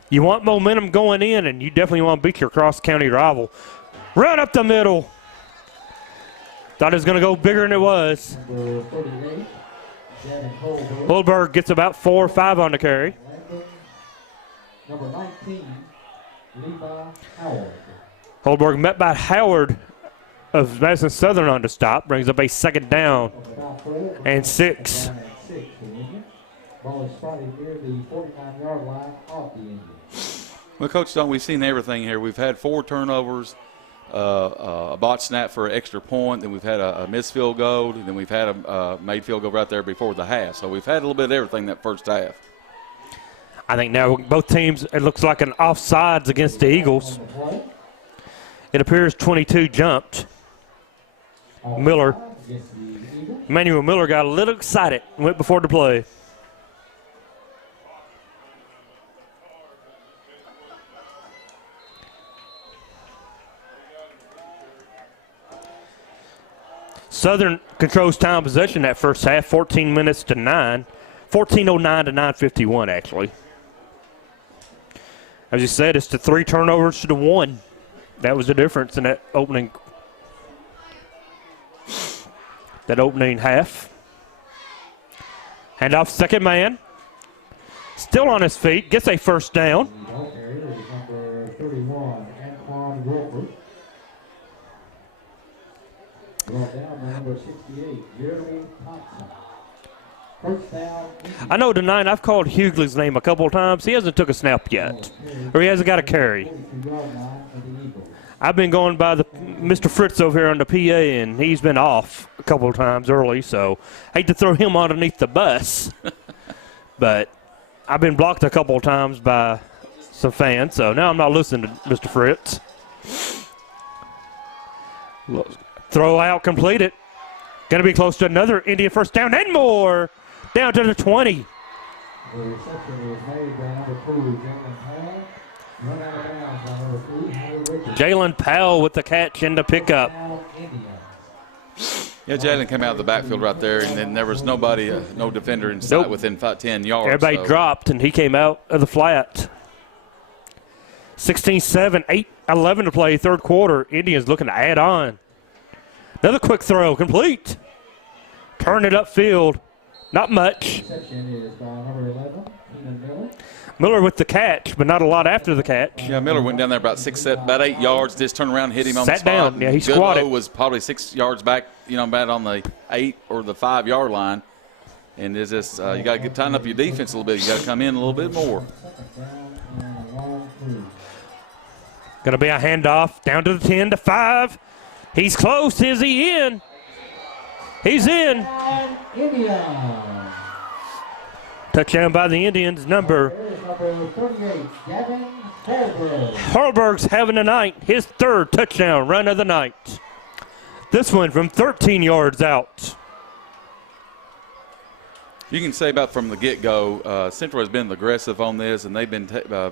you want momentum going in, and you definitely want to beat your cross-county rival. Right up the middle. Thought it was going to go bigger than it was. Holberg gets about 4 or 5 on the carry. Number 19, Levi Howard. Holberg met by Howard of Madison Southern on the stop. Brings up a second down and 6. Ball is spotted near the 49-yard line off the Indians. Well, Coach Stone, we've seen everything here. We've had 4 turnovers, a bot snap for an extra point, then we've had a missed field goal, and then we've had a made field goal right there before the half. So we've had a little bit of everything that first half. I think now both teams, it looks like an offsides against the Eagles. It appears 22 jumped. Emmanuel Miller got a little excited and went before the play. Southern controls time possession that first half, 14 minutes to 9. 14:09 to 9:51, actually. As you said, it's the 3 turnovers to the 1. That was the difference in that opening half. Handoff, second man. Still on his feet, gets a first down. The ball carrier is number 31, Antoine Wilford. Brought down by number 68, Jeremy Thompson. First down. I know tonight I've called Hughley's name a couple of times. He hasn't took a snap yet, or he hasn't got a carry. I've been going by the Mr. Fritz over here on the PA, and he's been off a couple of times early, so I hate to throw him underneath the bus. But I've been blocked a couple of times by some fans, so now I'm not listening to Mr. Fritz. Throw out, completed. Going to be close to another Indian first down and more. Down to the 20. The reception is made by number 2, Jalen Powell. Run out of bounds by number 3, Harry Richards. Jalen Powell with the catch and the pickup. Yeah, Jalen came out of the backfield right there, and then there was nobody, no defender in sight within 10 yards. Everybody dropped, and he came out of the flat. 16-7, 8-11 to play, third quarter. Indians looking to add on. Another quick throw, complete. Turn it upfield. Not much. Reception is by number 11, Keenan Miller. Miller with the catch, but not a lot after the catch. Yeah, Miller went down there about 8 yards, just turned around, hit him on the spot. Sat down. Yeah, he squatted. Goodlow was probably 6 yards back, about on the 8 or the 5 yard line. And it's just, you got to tighten up your defense a little bit. You got to come in a little bit more. Going to be a handoff down to the 10 to 5. He's close. Is he in? He's in. Indians. Touchdown by the Indians. Number 38, Gavin Hurlberg. Hurlberg's having a night. His third touchdown run of the night. This one from 13 yards out. You can say about from the get-go, Central has been aggressive on this, and they've been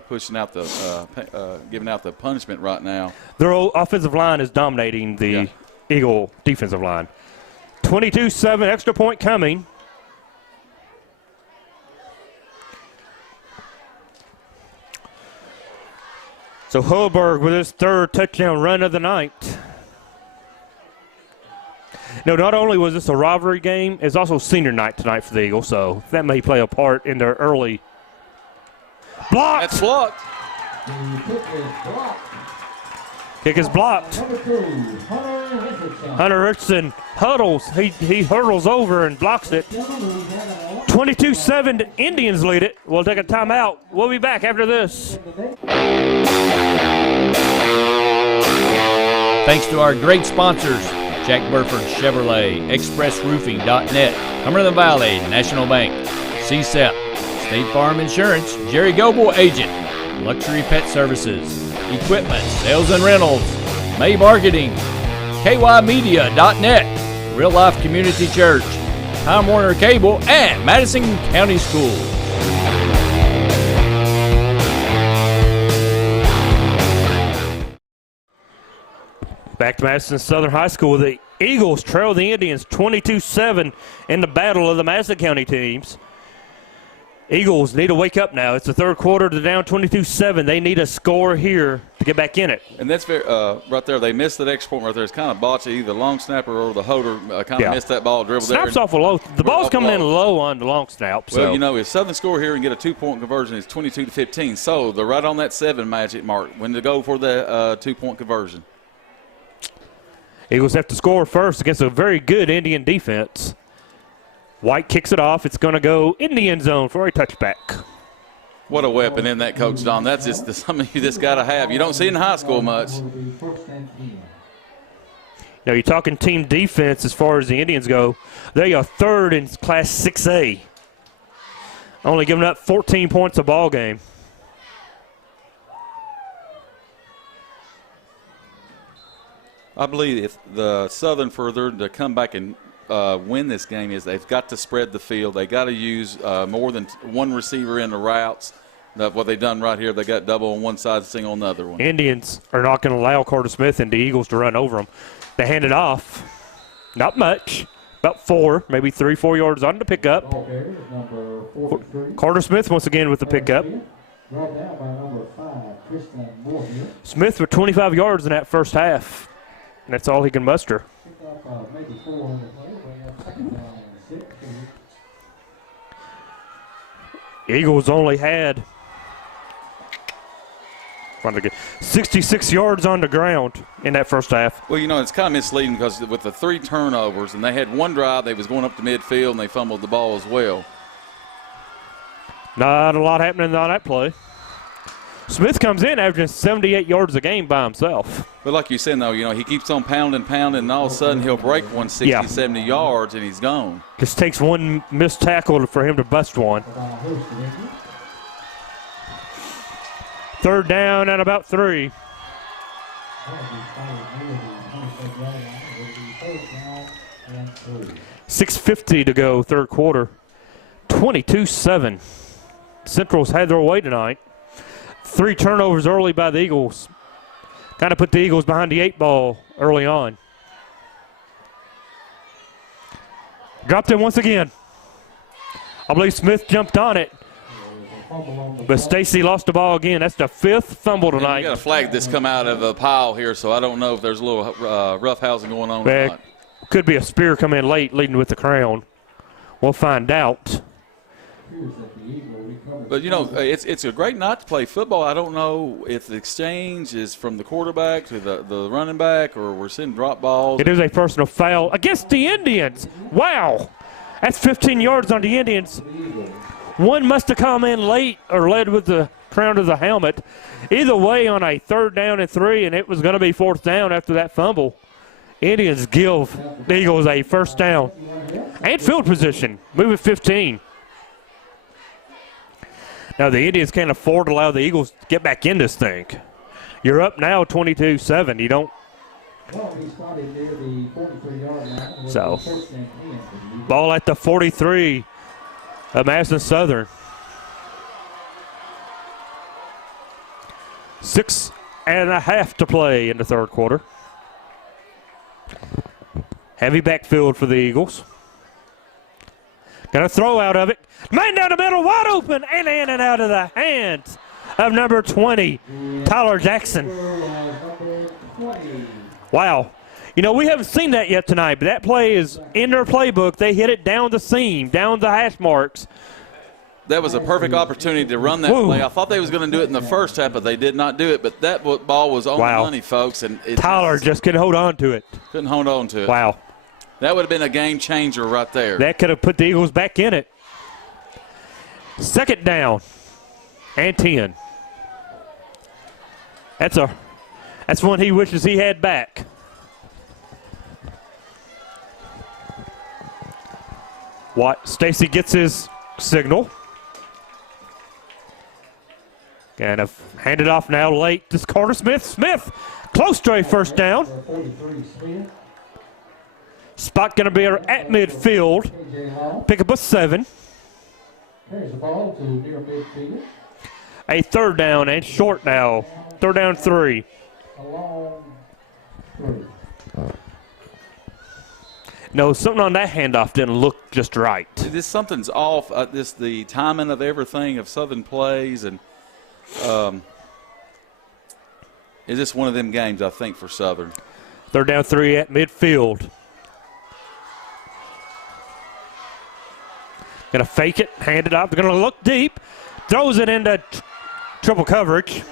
pushing out giving out the punishment right now. Their offensive line is dominating the Eagle defensive line. 22-7, extra point coming. So Hurlberg with his third touchdown run of the night. No, not only was this a rivalry game, it's also senior night tonight for the Eagles, so that may play a part in their early block. That's blocked. Kick is blocked. Number 2, Hunter Richardson. Hunter Richardson huddles. He hurdles over and blocks it. 22-7, Indians lead it. We'll take a timeout. We'll be back after this. Thanks to our great sponsors, Jack Burford Chevrolet, ExpressRoofing.net, Cumberland Valley National Bank, CSEP, State Farm Insurance, Jerry Goble Agent, Luxury Pet Services, Equipment, Sales and Rentals, May Marketing, KYMedia.net, Real Life Community Church, Time Warner Cable, and Madison County Schools. Back to Madison Southern High School. The Eagles trail the Indians 22-7 in the battle of the Madison County teams. Eagles need to wake up now. It's the third quarter. They're down 22-7. They need a score here to get back in it. And that's very, right there. They missed that extra point right there. It's kind of botched. Either the long snapper or the holder kind of missed that ball, dribbled there. Snaps off a low. The ball's coming in low on the long snap. Well, if Southern score here and get a 2-point conversion, it's 22-15. So they're right on that 7 magic mark when to go for the 2-point conversion. Eagles have to score first against a very good Indian defense. White kicks it off. It's going to go in the end zone for a touchback. What a weapon in that, Coach Don. That's just something you just got to have. You don't see in high school much. Now, you're talking team defense as far as the Indians go. They are third in Class 6A. Only giving up 14 points a ball game. I believe if the Southern further to come back and win this game is they've got to spread the field. They got to use more than one receiver in the routes. What they've done right here, they got double on one side, single on the other one. Indians are not going to allow Carter Smith and the Eagles to run over them. They hand it off. Not much, about 4, maybe 3-4 yards on the pickup. Ball carrier is number 43. Carter Smith once again with the pickup. Brought down by number 5, Tristan Moorhead. Smith with 25 yards in that first half. And that's all he can muster. Picked up maybe 4 on the play, bring up second down and 6. Eagles only had 66 yards on the ground in that first half. Well, you know, it's kind of misleading because with the 3 turnovers, and they had one drive, they was going up to midfield, and they fumbled the ball as well. Not a lot happening on that play. Smith comes in averaging 78 yards a game by himself. But like you said, though, you know, he keeps on pounding, and all of a sudden he'll break 160, 70 yards, and he's gone. Just takes one missed tackle for him to bust one. Third down and about 3. 6:50 to go, third quarter. 22-7. Central's had their way tonight. 3 turnovers early by the Eagles. Kind of put the Eagles behind the 8 ball early on. Dropped it once again. I believe Smith jumped on it. But Stacy lost the ball again. That's the 5th fumble tonight. We got a flag that's come out of a pile here, so I don't know if there's a little rough housing going on or not. Could be a spear come in late, leading with the crown. We'll find out. But, you know, it's a great night to play football. I don't know if the exchange is from the quarterback to the running back or we're seeing drop balls. It is a personal foul against the Indians. Wow. That's 15 yards on the Indians. One must have come in late or led with the crown of the helmet. Either way, on a 3rd down and 3, and it was going to be 4th down after that fumble. Indians give the Eagles a 1st down. And field position. Move it 15. Now, the Indians can't afford to allow the Eagles to get back in this thing. You're up now 22-7. You don't. So, ball at the 43 of Madison Southern. 6.5 to play in the third quarter. Heavy backfield for the Eagles. Got a throw out of it. Man down the middle, wide open, and in and out of the hands of number 20, Tyler Jackson. Wow. You know, we haven't seen that yet tonight, but that play is in their playbook. They hit it down the seam, down the hash marks. That was a perfect opportunity to run that play. I thought they was going to do it in the first half, but they did not do it. But that ball was on the money, folks. And Tyler just couldn't hold on to it. Couldn't hold on to it. Wow. That would have been a game changer right there. That could have put the Eagles back in it. 2nd down and 10. That's one he wishes he had back. Stacy gets his signal. Kind of handed off now late to Carter Smith. Smith close to a 1st down. Spot going to be at midfield. Pick up a 7. A 3rd down and short now. 3rd down 3. No, something on that handoff didn't look just right. Something's off. The timing of everything of Southern plays, and is this one of them games, I think, for Southern. 3rd down 3 at midfield. Going to fake it, hand it off. They're going to look deep. Throws it into triple coverage.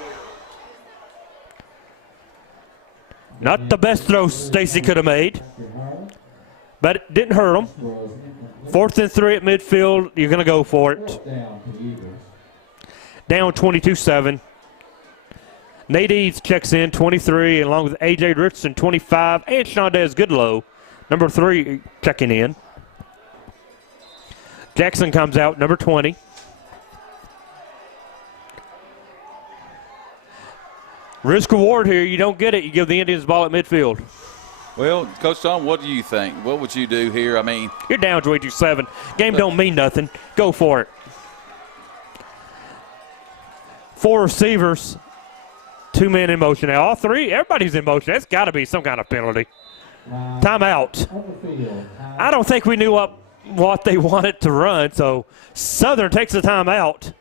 Not the best throw Stacy could have made, but it didn't hurt him. 4th and 3 at midfield. You're going to go for it. Down 22-7. Nate Eads checks in, 23, along with A.J. Richardson, 25, and Shondez Goodlow, number 3, checking in. Jackson comes out, number 20. Risk reward here. You don't get it. You give the Indians the ball at midfield. Well, Coach Tom, what do you think? What would you do here? I mean, you're down 22-7. Game don't mean nothing. Go for it. 4 receivers, 2 men in motion. Now, all 3, everybody's in motion. That's got to be some kind of penalty. Timeout. I don't think we knew what they wanted to run, so Southern takes the timeout.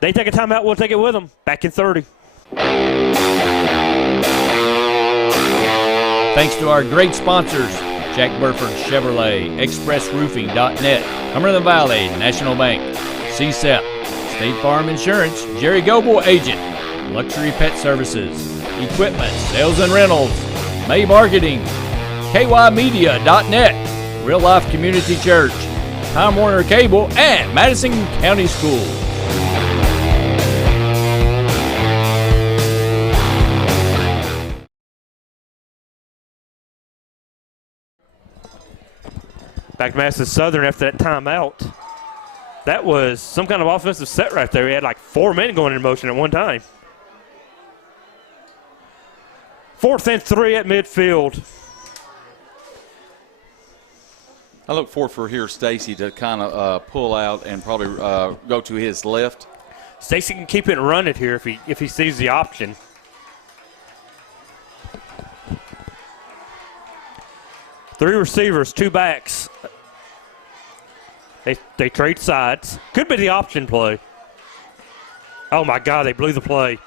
They take a timeout, we'll take it with them. Back in 30. Thanks to our great sponsors, Jack Burford Chevrolet, ExpressRoofing.net, Cumberland Valley, National Bank, CSEP, State Farm Insurance, Jerry Goble Agent, Luxury Pet Services, Equipment, Sales and Rentals, May Marketing, KYMedia.net, Real Life Community Church, Time Warner Cable, and Madison County Schools. Back to Madison Southern after that timeout. That was some kind of offensive set right there. He had like 4 men going in motion at one time. 4th and 3 at midfield. I look forward for here Stacy to kind of pull out and probably go to his left. Stacy can keep it and run it here if he sees the option. Three receivers, 2 backs. They trade sides. Could be the option play. Oh my God, they blew the play.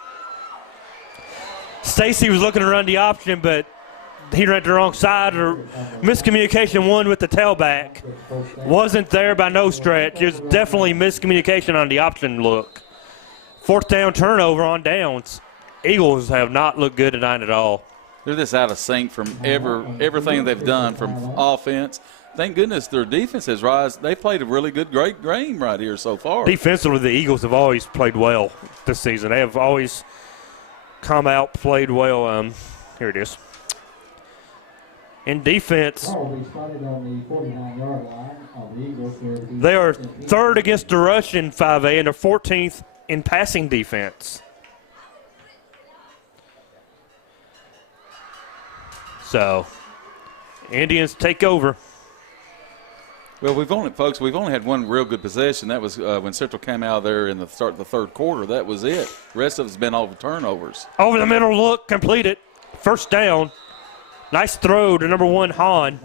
Stacy was looking to run the option, but he ran the wrong side, or miscommunication one with the tailback. Wasn't there by no stretch. It was definitely miscommunication on the option look. 4th down turnover on downs. Eagles have not looked good tonight at all. They're just out of sync from everything they've done from offense. Thank goodness their defense has risen. They played a really great game right here so far. Defensively, the Eagles have always played well this season. They have always come out, played well. Here it is. In defense, they are 3rd against the rush in 5A and they're 14th in passing defense. So, Indians take over. Well, we've only had one real good possession. That was when Central came out there in the start of the 3rd quarter. That was it. The rest of it's been all the turnovers. Over the middle look, completed. 1st down. Nice throw to number 1, Hahn.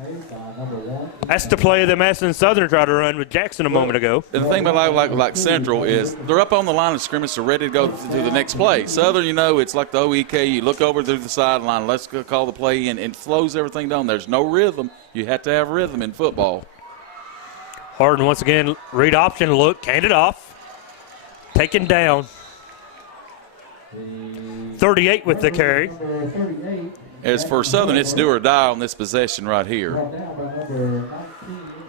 That's the play that Madison Southern tried to run with Jackson a moment ago. And the thing about like Central is they're up on the line of scrimmage, they're ready to go to the next play. Southern, it's like the OEK. You look over through the sideline, let's go call the play in, and it slows everything down. There's no rhythm. You have to have rhythm in football. Harden once again, read option, look, handed off. Taken down. 38 with the carry. As for Southern, it's do or die on this possession right here.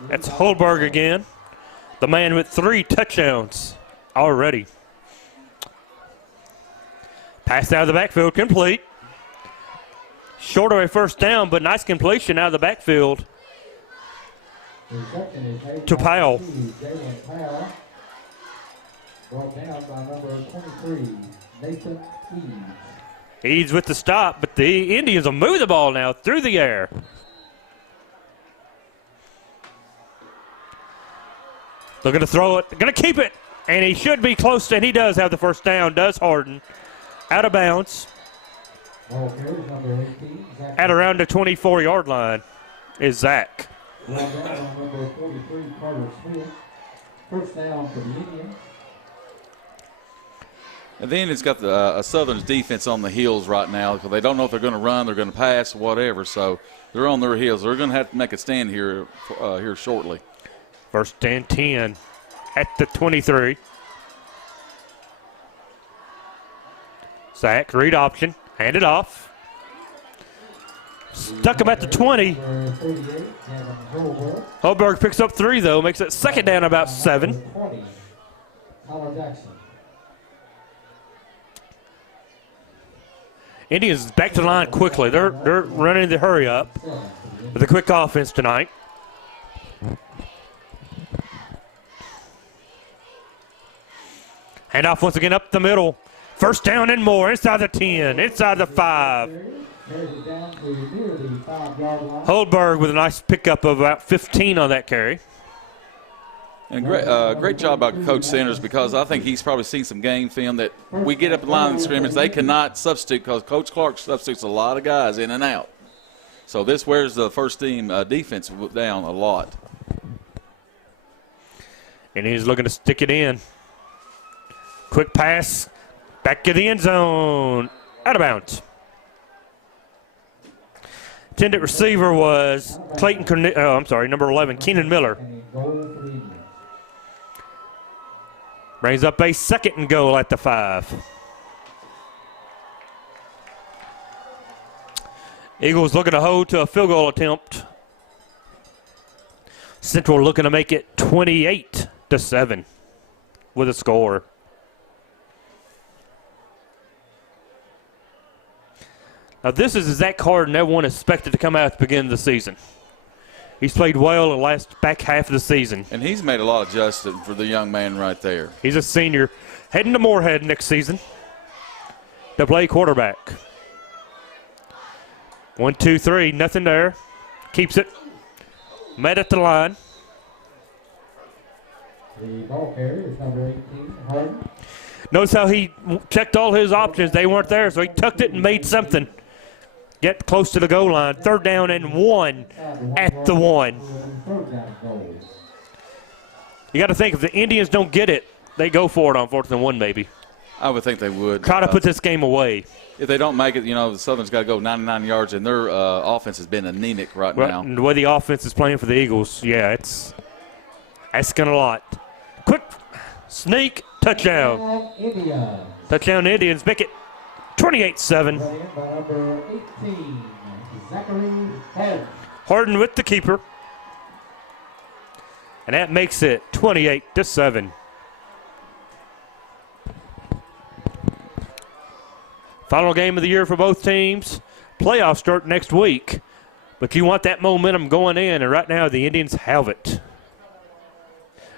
That's Holberg again, the man with 3 touchdowns already. Pass out of the backfield, complete. Short of a 1st down, but nice completion out of the backfield to Powell. Brought down by number 23, Nathan Eads. Eads with the stop, but the Indians will move the ball now through the air. They're going to throw it, going to keep it, and he should be close, and he does have the 1st down, does Harden. Out of bounds. At around the 24-yard line is Zach. Number 43, Carter Smith. 1st down for the Indians. And then it's got the Southern's defense on the heels right now because they don't know if they're going to run, they're going to pass, whatever. So they're on their heels. They're going to have to make a stand here shortly. 1st and 10 at the 23. Zach, read option, hand it off. Stuck him at the 20. Holberg picks up 3, though, makes it 2nd down about 7. Indians back to the line quickly. They're running the hurry up with a quick offense tonight. Handoff once again up the middle. 1st down and more. Inside the 10. Inside the 5. Holberg with a nice pickup of about 15 on that carry. And great job by Coach Sanders because I think he's probably seen some game film that we get up in line of scrimmage. They cannot substitute because Coach Clark substitutes a lot of guys in and out. So this wears the first team defense down a lot. And he's looking to stick it in. Quick pass. Back to the end zone. Out of bounds. Intended receiver was number 11, Keenan Miller. Brings up a 2nd and goal at the 5. Eagles looking to hold to a field goal attempt. Central looking to make it 28-7 with a score. Now this is Zach Harden everyone expected to come out at the beginning of the season. He's played well in the last back half of the season. And he's made a lot of adjustments for the young man right there. He's a senior, heading to Moorhead next season to play quarterback. 1, 2, 3, nothing there. Keeps it. Met at the line. The ball carrier is number 18, Harden. Notice how he checked all his options. They weren't there, so he tucked it and made something. Get close to the goal line. 3rd down and 1 at the 1. You got to think, if the Indians don't get it, they go for it on 4th and 1 maybe. I would think they would. Try to put this game away. If they don't make it, the Southern's got to go 99 yards, and their offense has been anemic right now. And the way the offense is playing for the Eagles, yeah, it's asking a lot. Quick sneak, touchdown. Touchdown Indians, make it 28-7. Number 18, Zachary Harden. Harden with the keeper. And that makes it 28-7. Final game of the year for both teams. Playoffs start next week. But you want that momentum going in, and right now the Indians have it.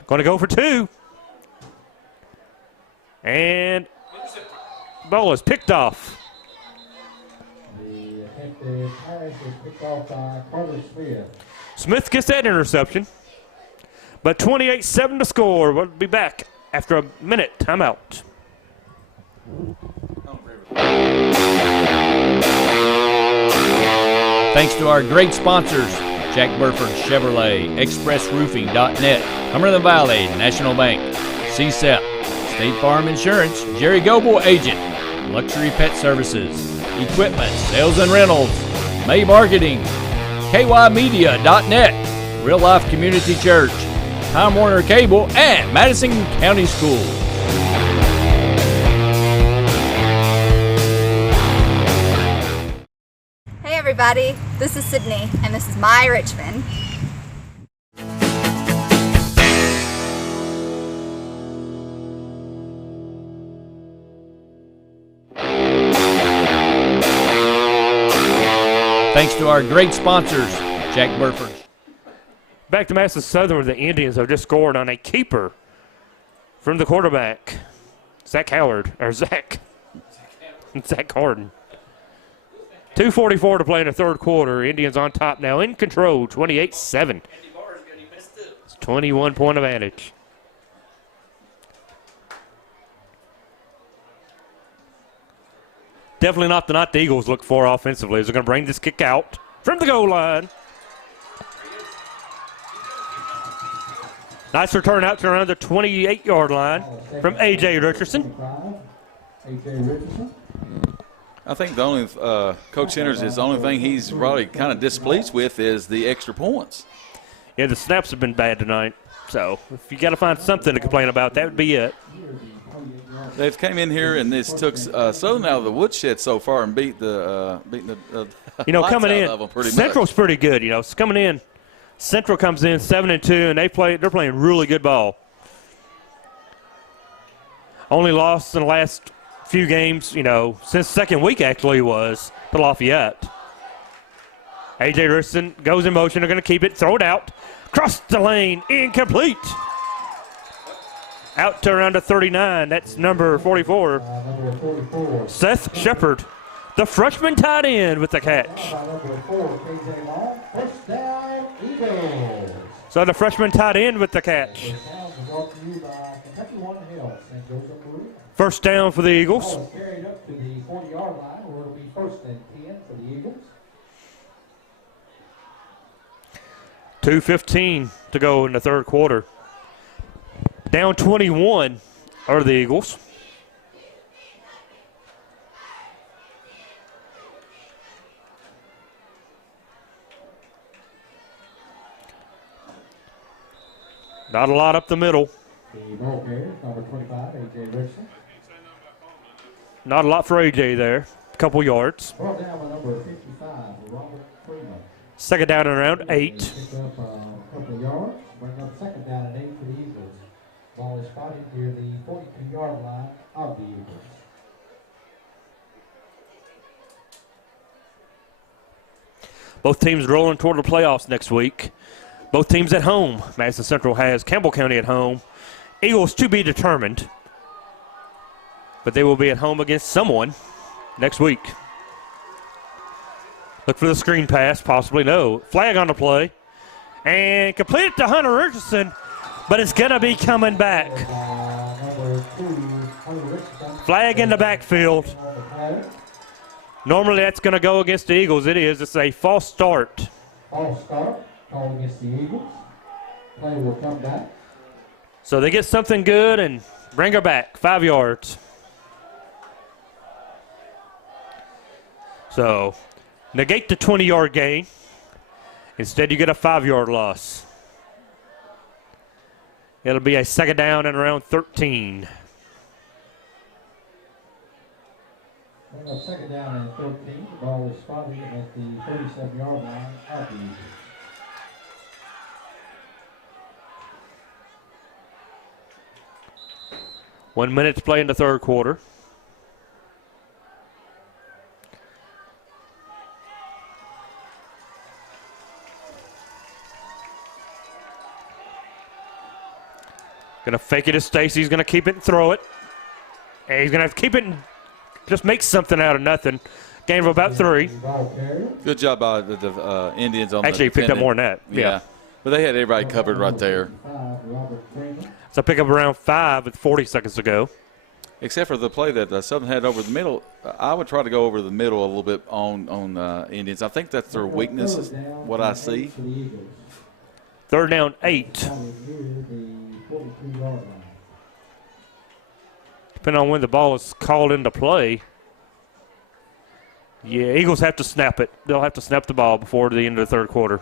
Going to go for 2. And ball is picked off. The attempted pass is picked off by Carter Smith. Smith gets that interception. But 28-7 to score. We'll be back after a minute timeout. Thanks to our great sponsors, Jack Burford Chevrolet, ExpressRoofing.net, Cumberland Valley National Bank, CSEP, State Farm Insurance, Jerry Goble Agent, Luxury Pet Services, Equipment, Sales and Rentals, May Marketing, KYMedia.net, Real Life Community Church, Time Warner Cable, and Madison County Schools. Hey everybody, this is Sydney, and this is my Richmond. Thanks to our great sponsors, Jack Burford. Back to Madison Southern, where the Indians have just scored on a keeper from the quarterback, Zach Harden. 2:44 to play in the 3rd quarter. Indians on top now, in control, 28-7. It's 21-point advantage. Definitely not the night the Eagles look for offensively. They're going to bring this kick out from the goal line. Nice return out to around the 28-yard line from A.J. Richardson. I think the only Coach Sanders is the only thing he's probably kind of displeased with is the extra points. Yeah, the snaps have been bad tonight. So if you got to find something to complain about, that would be it. They've came in here and this took Southern out of the woodshed so far and beating the coming in, Central's much. pretty good. It's coming in. Central comes in 7-2, and they're playing really good ball. Only lost in the last few games, since second week actually was to Lafayette. A.J. Richardson goes in motion. They're going to keep it, throw it out. Cross the lane, incomplete. Out to around a 39. That's number 44. Seth Shepard, the freshman tight end, with the catch. So the freshman tight end with the catch. First down for the Eagles. Carried up to the 40-yard line, where it'll be 1st and 10 for the Eagles. 2:15 to go in the third quarter. Down 21 are the Eagles. Not a lot up the middle. The ball carrier, number 25, A.J. Richardson. Not a lot for A.J. there. A couple yards. Ball down with number 55, Robert Freeman. Second down and around 8. Pick up a couple of yards. Bring up second down and 8 for the Eagles. Ball is spotted near the 42-yard line of the Eagles. Both teams rolling toward the playoffs next week. Both teams at home. Madison Central has Campbell County at home. Eagles to be determined. But they will be at home against someone next week. Look for the screen pass, possibly. No. Flag on the play. And completed to Hunter Richardson, but it's going to be coming back. Flag in the backfield. Normally that's going to go against the Eagles. It is. It's a false start. False start. Call against the Eagles. Play will come back. So they get something good and bring her back. 5 yards. So negate the 20-yard gain. Instead, you get a 5-yard loss. It'll be a second down and around 13. Second down and 13. The ball is spotted at the 37-yard line of the Eagles. 1 minute to play in the third quarter. Going to fake it to Stacy. He's going to keep it and throw it. And he's going to have to keep it and just make something out of nothing. Gain of about 3. Good job by the Indians on Actually, he picked up more than that. Yeah. But they had everybody covered right there. So pick up around 5 with 40 seconds to go. Except for the play that Southern had over the middle. I would try to go over the middle a little bit on Indians. I think that's their weakness, is what I see. Third down, 8. Depending on when the ball is called into play. Yeah, Eagles have to snap it. They'll have to snap the ball before the end of the third quarter.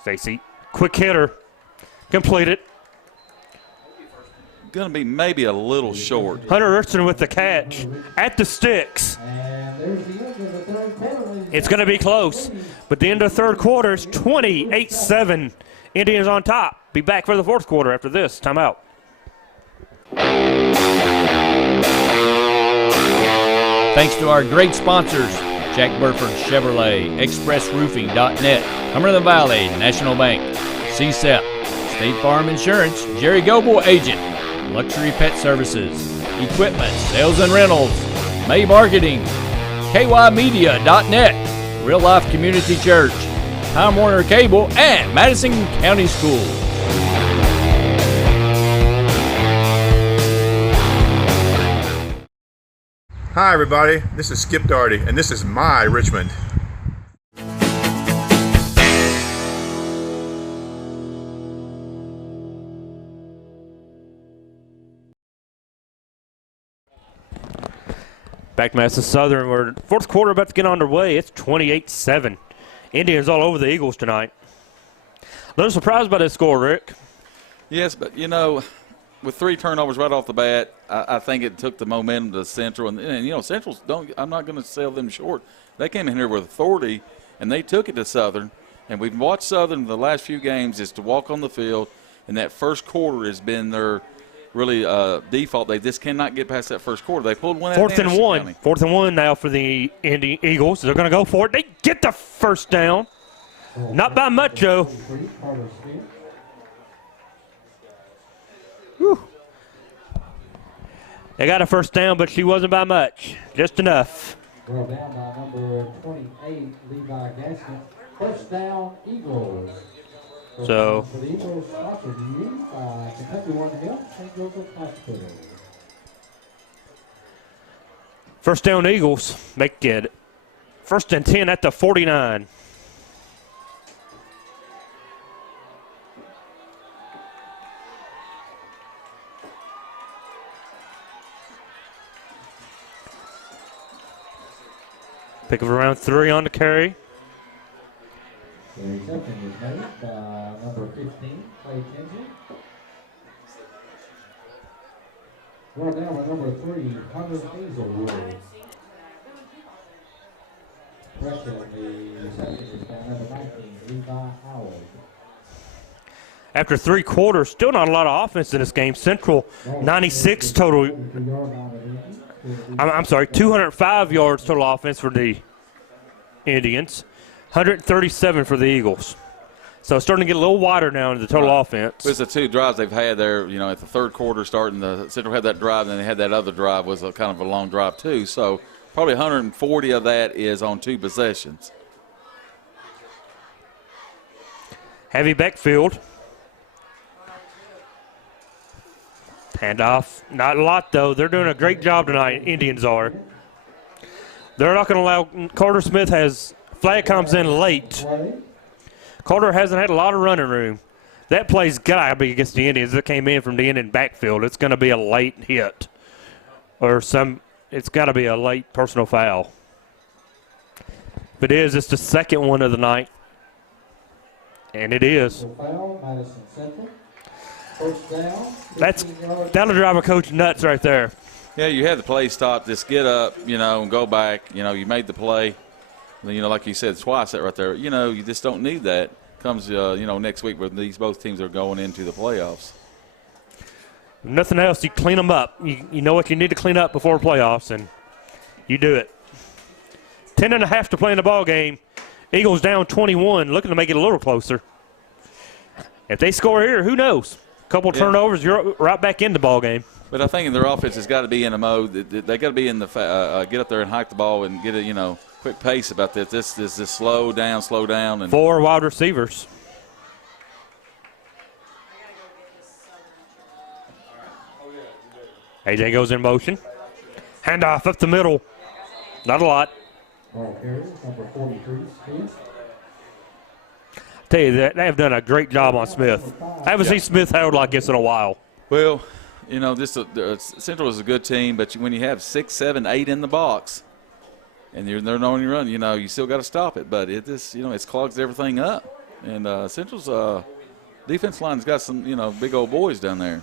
Stacy, quick hitter, completed. Going to be maybe a little short. Hunter Richardson with the catch at the sticks. It's going to be close, but the end of the third quarter is 28-7. Indians on top. Be back for the fourth quarter after this. Timeout. Thanks to our great sponsors, Jack Burford Chevrolet, ExpressRoofing.net, Cumberland Valley National Bank, CSEP, State Farm Insurance, Jerry Goble Agent, Luxury Pet Services, Equipment, Sales and Rentals, May Marketing, KYmedia.net, Real Life Community Church, Time Warner Cable, and Madison County Schools. Hi everybody, this is Skip Darty, and this is my Richmond. Back to Madison Southern. We're fourth quarter about to get underway. It's 28-7. Indians all over the Eagles tonight. A little surprised by this score, Rick. Yes, but, you know, with 3 turnovers right off the bat, I think it took the momentum to Central. And you know, Central's I'm not going to sell them short. They came in here with authority, and they took it to Southern. And we've watched Southern the last few games is to walk on the field, and that first quarter has been their really default. They just cannot get past that first quarter. They pulled one out. Fourth and 1. Fourth and 1 now for the Eagles. They're going to go for it. They get the first down. Not by much, Joe. Whew. They got a first down, but she wasn't by much. Just enough. Well, down by number 28, Levi Gaskin. First down, Eagles. So, For the Eagles, sponsored to you by Kentucky One Health, St. Joseph Hospital. First down, Eagles. Make it 1st and 10 at the 49. Pick up around 3 on the carry. The reception is made by number 15, Clay Kinsey. Brought down by number 3, Hunter Hazelwood. Pressure, the reception is by number 19, Levi Howard. After 3 quarters, still not a lot of offense in this game. Central, 96 total. I'm sorry, 205 yards total offense for the Indians, 137 for the Eagles. So it's starting to get a little wider now in the total offense. It's the 2 drives they've had there, at the third quarter starting. The Central had that drive, and then they had that other drive was a kind of a long drive too. So probably 140 of that is on 2 possessions. Heavy backfield. Handoff. Not a lot, though. They're doing a great job tonight, Indians are. They're not going to allow – Carter Smith has – flag comes in late. Carter hasn't had a lot of running room. That play's got to be against the Indians that came in from the Indian backfield. It's going to be a late hit. It's got to be a late personal foul. If it is, it's the second one of the night. And it is. Madison Central. That'll drive a coach nuts right there. Yeah, you had the play stop. Just get up, and go back. You made the play. Like you said twice that right there. You just don't need that. Comes, next week when both teams are going into the playoffs. If nothing else, you clean them up. You know what you need to clean up before playoffs, and you do it. 10.5 to play in the ball game. Eagles down 21, looking to make it a little closer. If they score here, who knows? Couple turnovers, you're right back in the ball game. But I think their offense has got to be in a mode that they got to be in the get up there and hike the ball and get a quick pace about this. This is slow down, and 4 wide receivers. AJ goes in motion. Handoff up the middle. Not a lot. Number 43, Smith. Tell you that they have done a great job on Smith. I haven't seen Smith held like this in a while. Well, Central is a good team, but when you have 6, 7, 8 in the box, and they're on your run, you still got to stop it. But it clogs everything up. And Central's defense line's got some big old boys down there.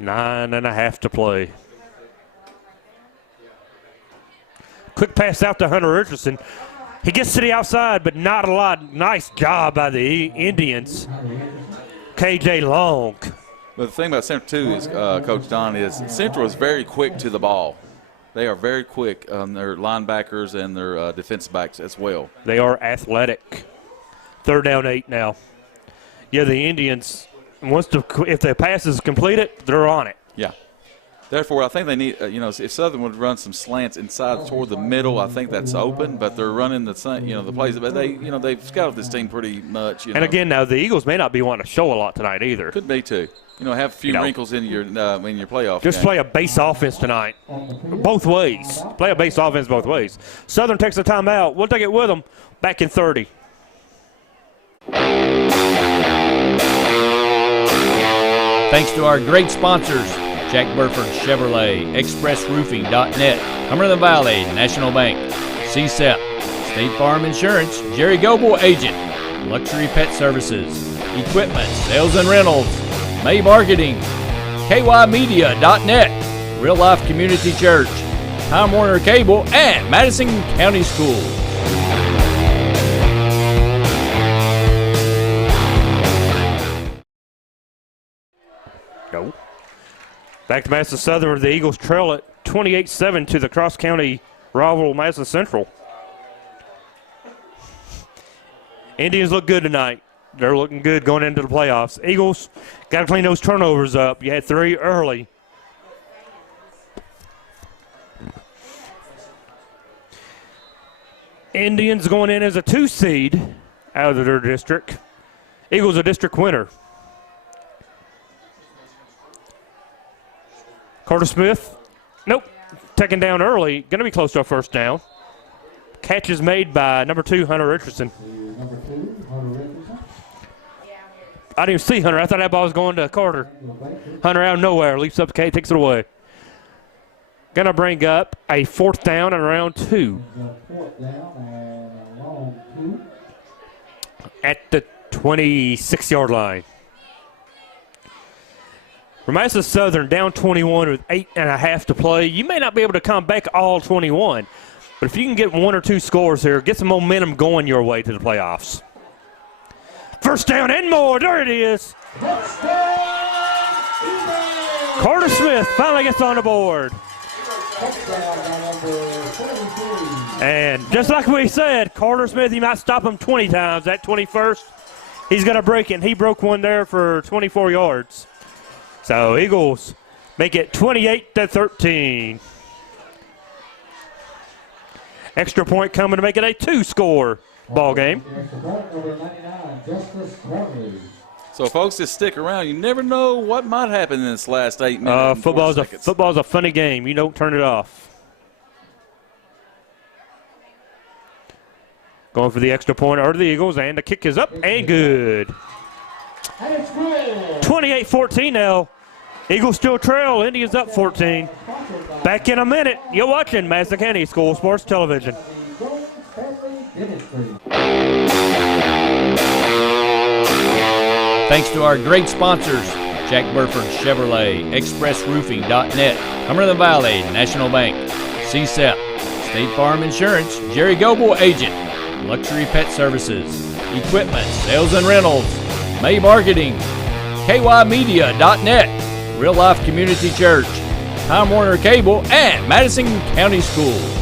9.5 to play. Quick pass out to Hunter Richardson. He gets to the outside, but not a lot. Nice job by the Indians. KJ Long. But the thing about Central, too, is, Coach Don, is Central is very quick to the ball. They are very quick on their linebackers and their defensive backs as well. They are athletic. 3rd down 8 now. Yeah, the Indians, if the pass is completed, they're on it. Yeah. Therefore, I think they need, if Southern would run some slants inside toward the middle, I think that's open. But they're running the plays. But they've scouted this team pretty much. And again, now the Eagles may not be wanting to show a lot tonight either. Could be too. Have a few wrinkles in your playoff. Just game. play a base offense tonight, both ways. Play a base offense both ways. Southern takes a timeout. We'll take it with them. Back in 30. Thanks to our great sponsors, Jack Burford Chevrolet, ExpressRoofing.net, Cumberland Valley National Bank, CSEP, State Farm Insurance, Jerry Goble Agent, Luxury Pet Services, Equipment, Sales and Rentals, May Marketing, KYMedia.net, Real Life Community Church, Time Warner Cable, and Madison County Schools. No. Back to Madison Southern, where the Eagles trail it 28-7 to the cross-county rival Madison Central. Indians look good tonight. They're looking good going into the playoffs. Eagles got to clean those turnovers up. You had 3 early. Indians going in as a 2 seed out of their district. Eagles a district winner. Carter Smith, nope, taken down early. Going to be close to a first down. Catch is made by number 2, Hunter Richardson. I didn't even see Hunter. I thought that ball was going to Carter. Hunter out of nowhere, leaps up the K, takes it away. Going to bring up a 4th down and around 2. At the 26-yard line. For Madison Southern, down 21 with 8.5 to play. You may not be able to come back all 21, but if you can get 1 or 2 scores here, get some momentum going your way to the playoffs. First down and more. There it is. Carter Smith finally gets on the board. And just like we said, Carter Smith, he might stop him 20 times. That 21st, he's going to break it. And he broke one there for 24 yards. So Eagles make it 28-13. Extra point coming to make it a 2-score ball game. So, folks, just stick around. You never know what might happen in this last 8 minutes. Football's a funny game. You don't turn it off. Going for the extra point are the Eagles, and the kick is up and good. 28-14 now. Eagles still trail. Indians up 14. Back in a minute. You're watching Madison County School Sports Television. Thanks to our great sponsors, Jack Burford Chevrolet, ExpressRoofing.net, Cumberland Valley National Bank, CSEP, State Farm Insurance, Jerry Goble Agent, Luxury Pet Services, Equipment, Sales and Rentals, May Marketing, KYMedia.net, Real Life Community Church, Time Warner Cable, and Madison County Schools.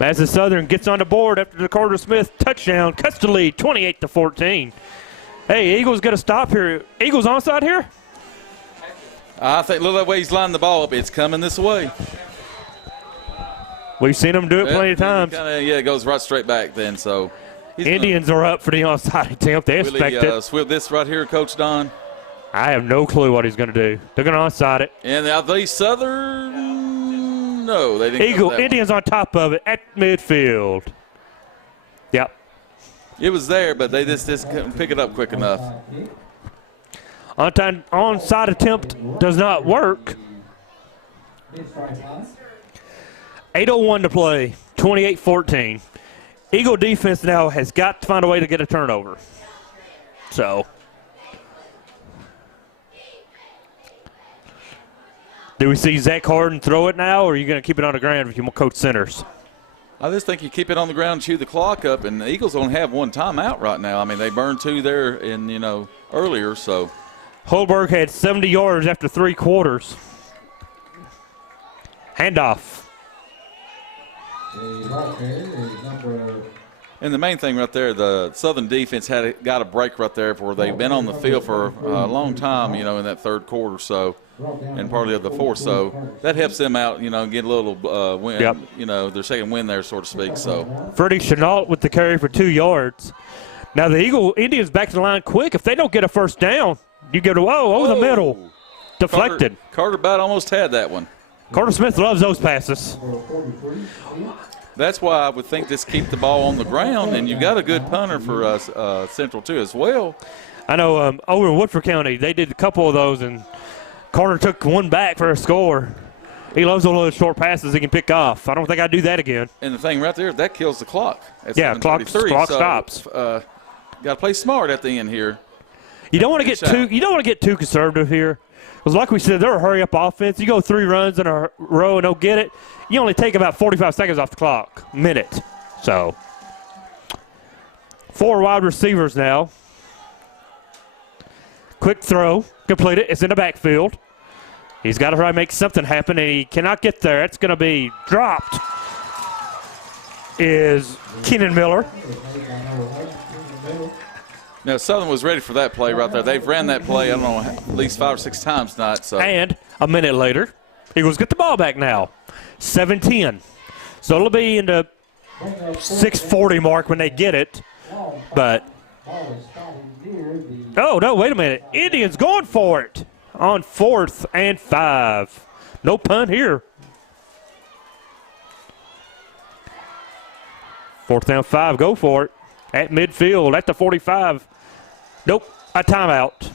Madison Southern gets on the board after the Carter Smith touchdown, cuts the lead 28-14. Hey, Eagles got to stop here. Eagles onside here? I think, look at the way he's lining the ball up. It's coming this way. We've seen them do it plenty of times. It goes right straight back then. So Indians are up for the onside attempt. They expect it. Swift this right here, Coach Don. I have no clue what he's going to do. They're going to onside it. And are they Southern? No, they didn't. Indians on top of it at midfield. Yep. It was there, but they just couldn't pick it up quick enough. Onside attempt does not work. 8:01 to play, 28-14. Eagle defense now has got to find a way to get a turnover. So, do we see Zach Harden throw it now, or are you going to keep it on the ground if you Coach Centers? I just think you keep it on the ground, chew the clock up, and the Eagles don't have one timeout right now. I mean, they burned 2 there earlier, so. Holberg had 70 yards after 3 quarters. Handoff. And the main thing right there, the Southern defense got a break right there where they've been on the field for a long time, in that third quarter, so, and partly of the fourth. So that helps them out, get a little win, yep. Their second win there, so to speak. So Freddie Chenault with the carry for 2 yards. Now the Indians back to the line quick. If they don't get a first down, you go to, the middle. Deflected. Carter about almost had that one. Carter Smith loves those passes. That's why I would think just keep the ball on the ground, and you've got a good punter for us, Central, too, as well. I know over in Woodford County, they did a couple of those, and Carter took one back for a score. He loves all those short passes he can pick off. I don't think I'd do that again. And the thing right there, that kills the clock. Clock stops. Got to play smart at the end here. You don't want to get too conservative here. Because like we said, they're a hurry-up offense. You go 3 runs in a row and don't get it, you only take about 45 seconds off the clock, minute. So, 4 wide receivers now. Quick throw, completed. It's in the backfield. He's got to try to make something happen, and he cannot get there. It's going to be dropped. Is Kenan Miller. Now, Southern was ready for that play right there. They've ran that play, I don't know, at least 5 or 6 times tonight. So. And a minute later, Eagles get the ball back now. 7-10. So it'll be into 6:40 mark when they get it. But, oh, no, wait a minute. Indians going for it on 4th and 5. No punt here. 4th down 5, go for it. At midfield, at the 45. Nope, a timeout.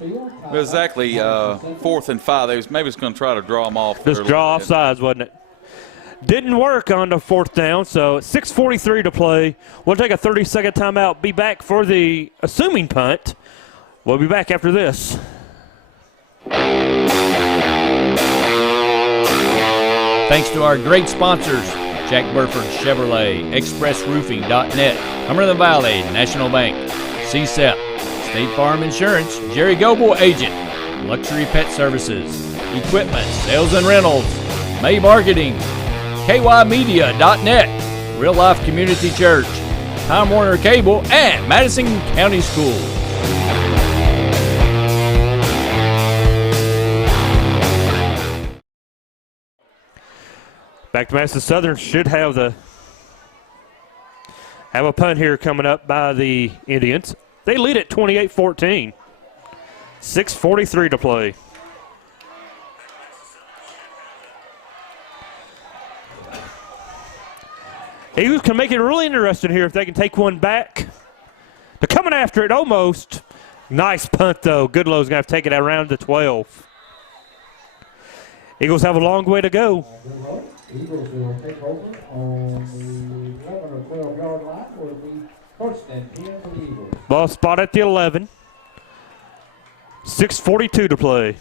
It was exactly 4th and 5. They was maybe it's going to try to draw them off. Just draw off sides, wasn't it? Didn't work on the 4th down, so 6:43 to play. We'll take a 30-second timeout. Be back for the assuming punt. We'll be back after this. Thanks to our great sponsors, Jack Burford Chevrolet, ExpressRoofing.net, Cumberland Valley National Bank, CSEP, State Farm Insurance, Jerry Goble Agent, Luxury Pet Services, Equipment, Sales and Rentals, May Marketing, KYmedia.net, Real Life Community Church, Time Warner Cable, and Madison County Schools. Back to Madison Southern should have a punt here coming up by the Indians. They lead at 28-14. 6:43 to play. Eagles can make it really interesting here if they can take one back. They're coming after it almost. Nice punt, though. Goodlow's going to have to take it around the 12. Eagles have a long way to go. Eagles will take over on the 11 or 12-yard line. Will be 1st and 10 for the Eagles. Ball spot at the 11. 6:42 to play.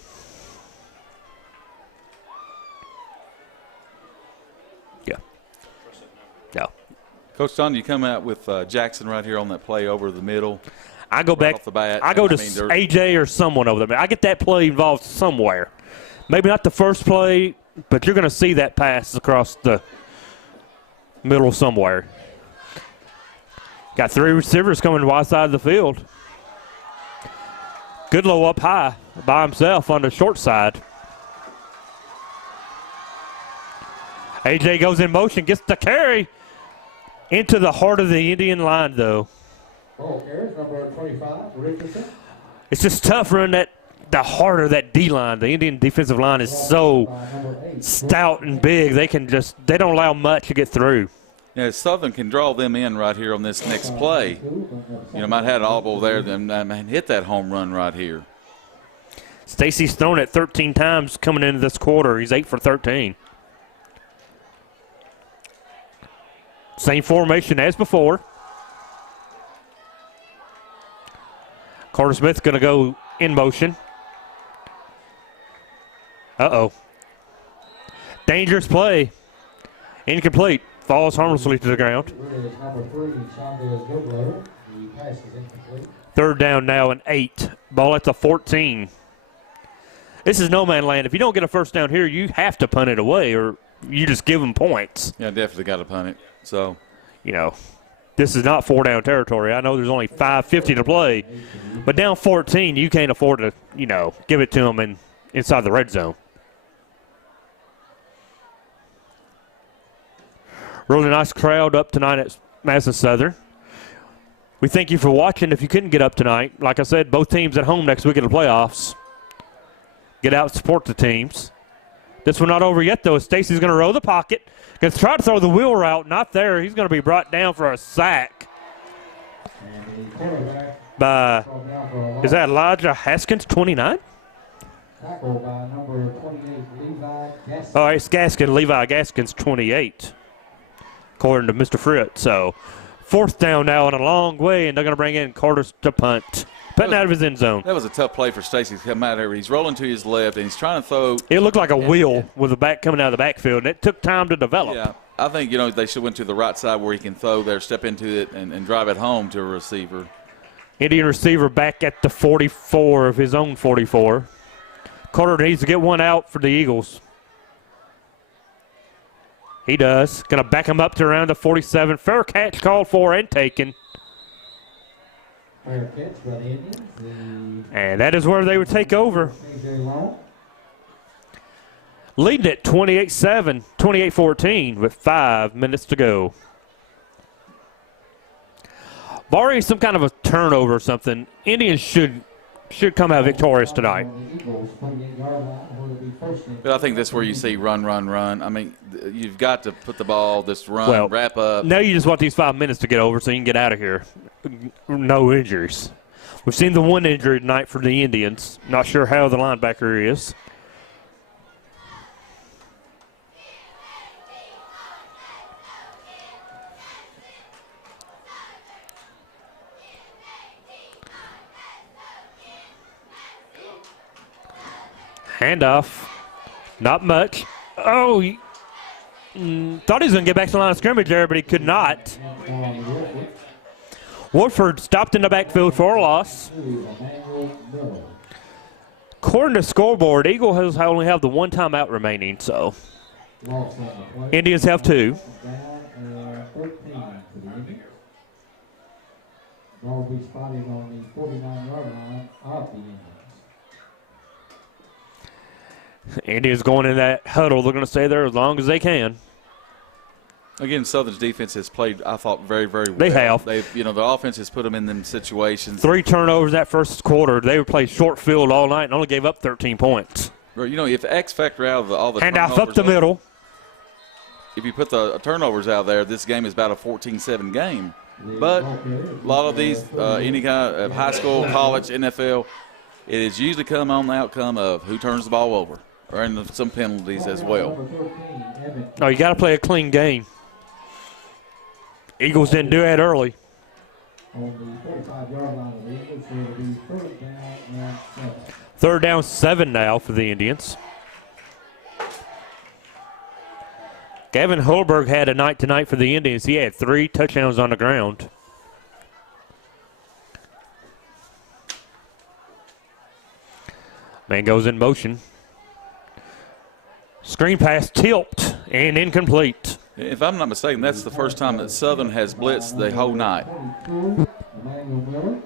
Yeah. Coach Don, you come out with Jackson right here on that play over the middle. I go back. Off the bat. I go to AJ or someone over there. I get that play involved somewhere. Maybe not the first play, but you're going to see that pass across the middle somewhere. Got 3 receivers coming wide side of the field. Goodlow up high by himself on the short side. AJ goes in motion, gets the carry into the heart of the Indian line, though. Oh, carries number 25, Richardson. It's just tough running the heart of that D-line. The Indian defensive line is so stout and big. They don't allow much to get through. Yeah, Southern can draw them in right here on this next play. Might have had an audible there, then hit that home run right here. Stacy's thrown it 13 times coming into this quarter. He's 8 for 13. Same formation as before. Carter Smith's going to go in motion. Uh-oh. Dangerous play. Incomplete. Falls harmlessly to the ground. 3rd down now and 8. Ball at the 14. This is no man land. If you don't get a first down here, you have to punt it away or you just give them points. Yeah, definitely got to punt it. So, this is not 4-down territory. I know there's only 5:50 to play, but down 14, you can't afford to, give it to them inside the red zone. Really nice crowd up tonight at Madison Southern. We thank you for watching. If you couldn't get up tonight, like I said, both teams at home next week in the playoffs. Get out and support the teams. This one not over yet, though. Stacy's going to roll the pocket. Going to try to throw the wheel route. Not there. He's going to be brought down for a sack. By, is that Elijah Haskins, 29? Tackled by number 28, Levi Gaskins. Oh, it's Levi Gaskins, 28, according to Mr. Fritz. So, 4th down now and a long way, and they're going to bring in Carter to punt. Putting out of his end zone. That was a tough play for Stacy to come out here. He's rolling to his left, and he's trying to throw. It looked like a wheel with the back coming out of the backfield, and it took time to develop. Yeah, I think, they should have went to the right side where he can throw there, step into it, and drive it home to a receiver. Indian receiver back at the 44 of his own 44. Carter needs to get one out for the Eagles. He does. Going to back him up to around the 47. Fair catch called for and taken. Fair catch by the Indians. And that is where they would take over. Leading at 28-7, 28-14 with 5 minutes to go. Barring some kind of a turnover or something, Indians should come out victorious tonight. But I think that's where you see run. I mean, you've got to put the ball, this run, wrap up. Now you just want these 5 minutes to get over so you can get out of here. No injuries. We've seen the one injury tonight for the Indians. Not sure how the linebacker is. Handoff. Not much. Oh, thought he was going to get back to the line of scrimmage there, but he could not. Woodford stopped in the backfield for a loss. According to scoreboard, Eagles only have the one timeout remaining, so Indians have 2. Ball will be spotted on the 49-yard line of the Indians. Indians going in that huddle. They're going to stay there as long as they can. Again, Southern's defense has played, I thought, very, very well. They have. The offense has put them in them situations. 3 turnovers that first quarter. They played short field all night and only gave up 13 points. If X factor out of all the handoff turnovers up the middle. If you put the turnovers out there, this game is about a 14-7 game. But a lot of these, any kind of high school, college, NFL, it is usually come on the outcome of who turns the ball over, or in some penalties as well. No, you got to play a clean game. Eagles didn't do that early. On the 45-yard line of the Eagles, so it'll be 3rd down and 7. 3rd down 7 now for the Indians. Gavin Holberg had a night tonight for the Indians. He had 3 touchdowns on the ground. Man goes in motion. Screen pass tipped and incomplete. If I'm not mistaken, that's the first time that Southern has blitzed the whole night. Emmanuel Miller.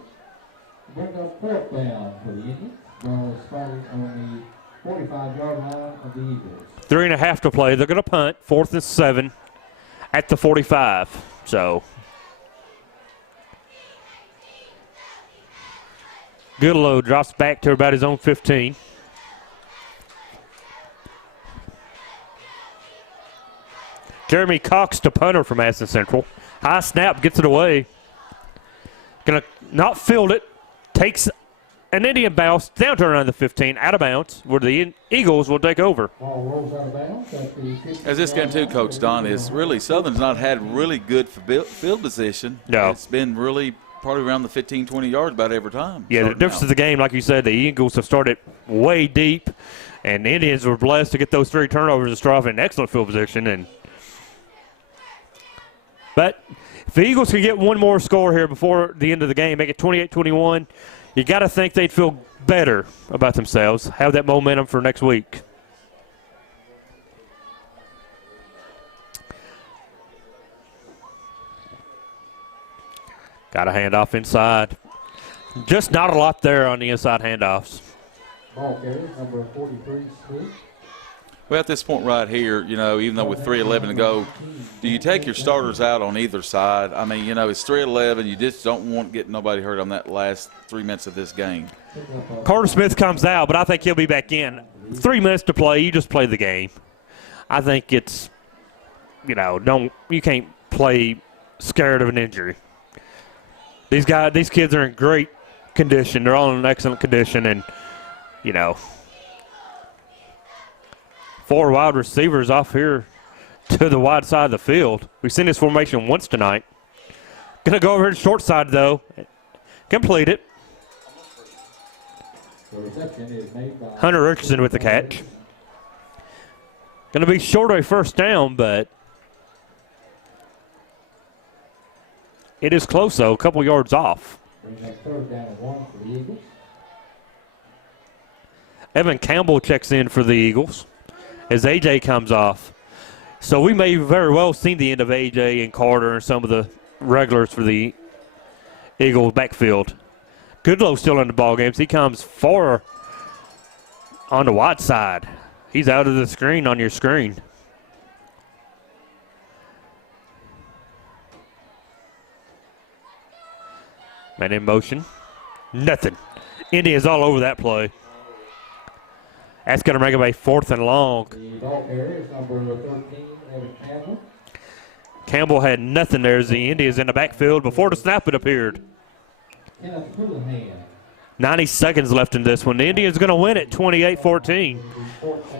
Bring up 4th down for the Indians. Ball is spotted on the 45-yard line of the Eagles. 3.5 to play. They're going to punt. 4th and 7 at the 45. So Goodlow drops back to about his own 15. Jeremy Cox, the punter from Madison Central. High snap, gets it away. Going to not field it. Takes an Indian bounce down to around the 15, out of bounds, where the Eagles will take over. Ball rolls out of bounds at the 50. As this game too, Coach Don, is really Southern's not had really good field position. No. It's been really probably around the 15, 20 yards about every time. Yeah, the difference of the game, like you said, the Eagles have started way deep, and the Indians were blessed to get those 3 turnovers and start off in excellent field position. But if the Eagles can get one more score here before the end of the game, make it 28-21, you got to think they'd feel better about themselves, have that momentum for next week. Got a handoff inside. Just not a lot there on the inside handoffs. Ball carrier, number 43, Smith. Well, at this point right here, even though with 3:11 to go, do you take your starters out on either side? I mean, it's 3:11. You just don't want to get nobody hurt on that last 3 minutes of this game. Carter Smith comes out, but I think he'll be back in. 3 minutes to play. You just play the game. I think it's, you can't play scared of an injury. These kids are in great condition. They're all in excellent condition, and, 4 wide receivers off here to the wide side of the field. We've seen this formation once tonight. Going to go over to the short side, though. Complete it. Hunter Richardson with the catch. Going to be short of a first down, but it is close, though, a couple yards off. Evan Campbell checks in for the Eagles as A.J. comes off. So we may very well see the end of A.J. and Carter and some of the regulars for the Eagles backfield. Goodlow still in the ball games. He comes far on the wide side. He's out of the screen on your screen. Man in motion. Nothing. Indians all over that play. That's going to make it a 4th and long. The ball carrier is number 13, Evan Campbell. Campbell had nothing there as the Indians in the backfield before the snap it appeared. 90 seconds left in this one. The Indians going to win it 28-14.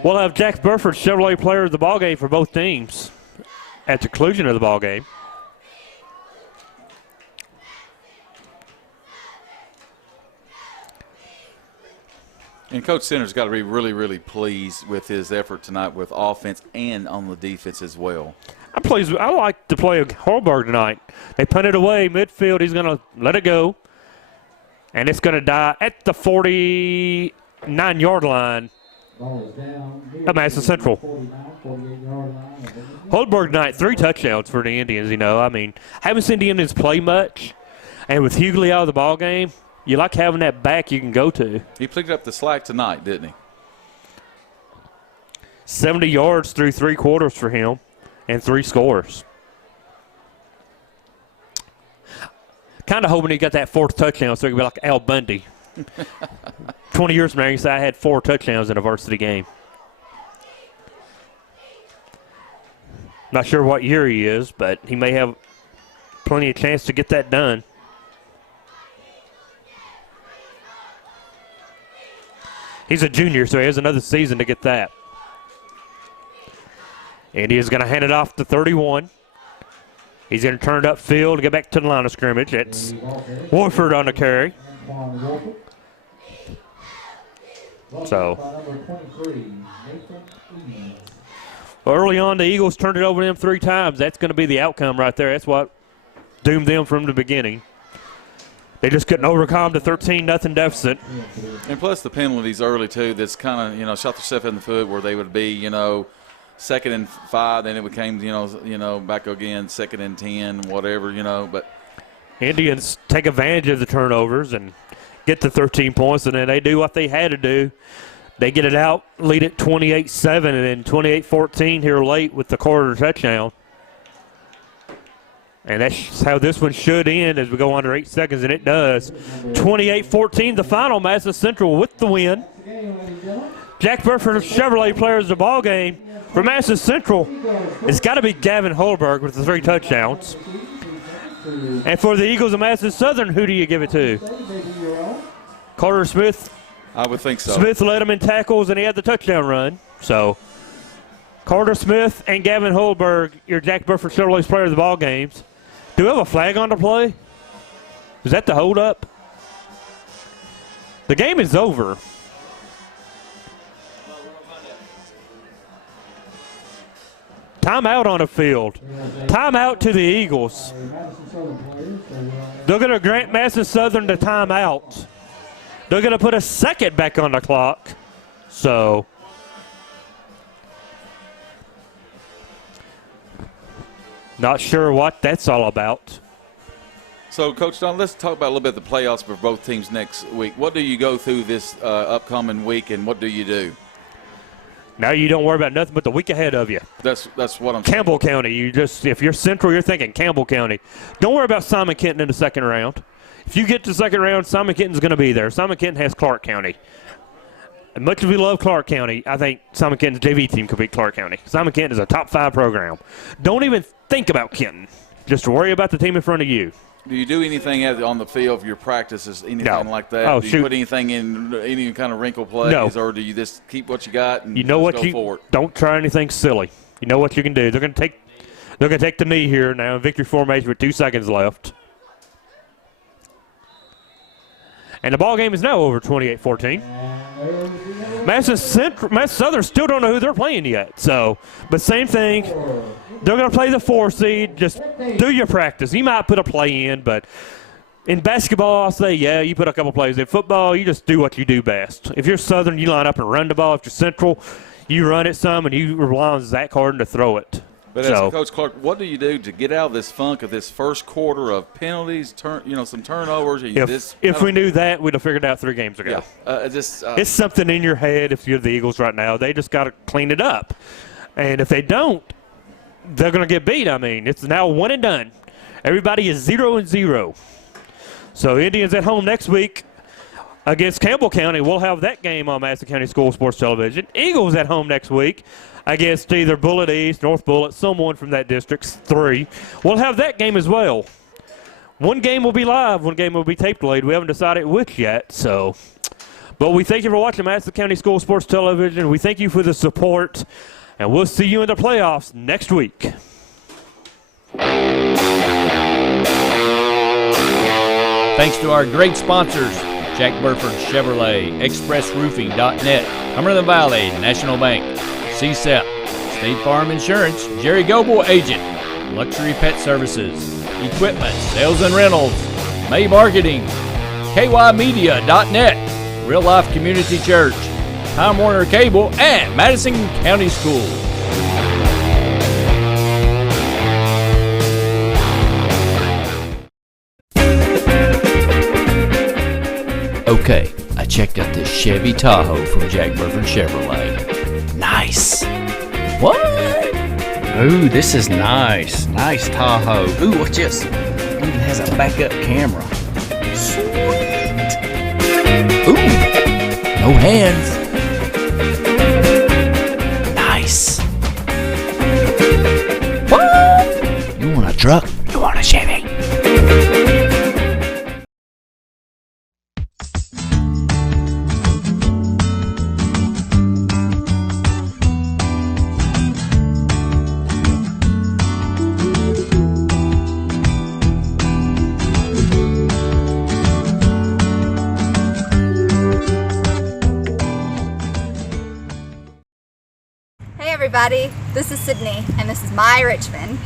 We'll have Jack Burford, Chevrolet player of the ballgame for both teams at the conclusion of the ballgame. And Coach Center's got to be really, really pleased with his effort tonight with offense and on the defense as well. I'm pleased. I like to play Holberg tonight. They punted away midfield. He's going to let it go. And it's going to die at the 49-yard line of Madison Central. Holberg tonight, 3 touchdowns for the Indians, you know. I mean, I haven't seen the Indians play much. And with Hughley out of the ball game, you like having that back you can go to. He picked up the slack tonight, didn't he? 70 yards through 3 quarters for him and 3 scores. Kind of hoping he got that 4th touchdown so he could be like Al Bundy. 20 years from now, you say I had 4 touchdowns in a varsity game. Not sure what year he is, but he may have plenty of chance to get that done. He's a junior, so he has another season to get that. And he is going to hand it off to 31. He's going to turn it upfield to get back to the line of scrimmage. It's Warford on the carry. So early on, the Eagles turned it over to them 3 times. That's going to be the outcome right there. That's what doomed them from the beginning. They just couldn't overcome the 13-0 deficit. And plus the penalties early, too, that's kind of, shot themselves in the foot where they would be, 2nd and 5, then it became, back again, 2nd and 10, whatever, but. Indians take advantage of the turnovers and get the 13 points, and then they do what they had to do. They get it out, lead it 28-7, and then 28-14 here late with the quarter touchdown. And that's how this one should end as we go under 8 seconds, and it does. 28-14, the final. Madison Central with the win. Jack Burford, Chevrolet players of the ball game. For Madison Central, it's got to be Gavin Holberg with the 3 touchdowns. And for the Eagles of Madison Southern, who do you give it to? Carter Smith. I would think so. Smith led him in tackles, and he had the touchdown run. So Carter Smith and Gavin Holberg, your Jack Burford Chevrolet player of the ball games. Do we have a flag on the play? Is that the hold-up? The game is over. Timeout on the field. Timeout to the Eagles. They're going to grant Madison Southern the timeout. They're going to put a second back on the clock. So not sure what that's all about. So, Coach Don, let's talk about a little bit of the playoffs for both teams next week. What do you go through this upcoming week, and what do you do? Now you don't worry about nothing but the week ahead of you. That's what I'm Campbell saying. County. If you're Central, you're thinking Campbell County. Don't worry about Simon Kenton in the second round. If you get to the second round, Simon Kenton's going to be there. Simon Kenton has Clark County. As much as we love Clark County, I think Simon Kenton's JV team could beat Clark County. Simon Kenton is a top 5 program. Don't even think about Kenton. Just worry about the team in front of you. Do you do anything on the field for your practices, anything like that? Oh, do you put anything in any kind of wrinkle plays, or do you just keep what you got and go for it? Don't try anything silly. You know what you can do. They're going to take the knee here now in victory formation with 2 seconds left. And the ball game is now over 28-14. Madison Southern still don't know who they're playing yet. But same thing. They're going to play the 4 seed. Just do your practice. You might put a play in, but in basketball, I'll say, yeah, you put a couple plays. In football, you just do what you do best. If you're Southern, you line up and run the ball. If you're Central, you run it some, and you rely on Zach Harden to throw it. But as Coach Clark, what do you do to get out of this funk of this first quarter of penalties, some turnovers? If we knew that, we'd have figured it out 3 games ago. Yeah, it's something in your head if you're the Eagles right now. They just got to clean it up. And if they don't, they're going to get beat. I mean, it's now 1 and done. Everybody is 0-0. So Indians at home next week against Campbell County. We'll have that game on Madison County School Sports Television. Eagles at home next week against either Bullitt East, North Bullitt, someone from that district, 3. We'll have that game as well. 1 game will be live, 1 game will be tape delayed. We haven't decided which yet. But we thank you for watching Madison County School Sports Television. We thank you for the support, and we'll see you in the playoffs next week. Thanks to our great sponsors, Jack Burford Chevrolet, ExpressRoofing.net, Cumberland Valley National Bank, CSEP, State Farm Insurance, Jerry Goble Agent, Luxury Pet Services, Equipment, Sales and Rentals, May Marketing, KYMedia.net, Real Life Community Church, Time Warner Cable, and Madison County Schools. Okay, I checked out this Chevy Tahoe from Jack Burford Chevrolet. Nice. What? Ooh, this is nice. Nice Tahoe. Ooh, what's this? It even has a backup camera. Sweet. Ooh, no hands. Nice. What? You want a truck? You want a Chevy? Hey everybody, this is Sydney, and this is My Richmond.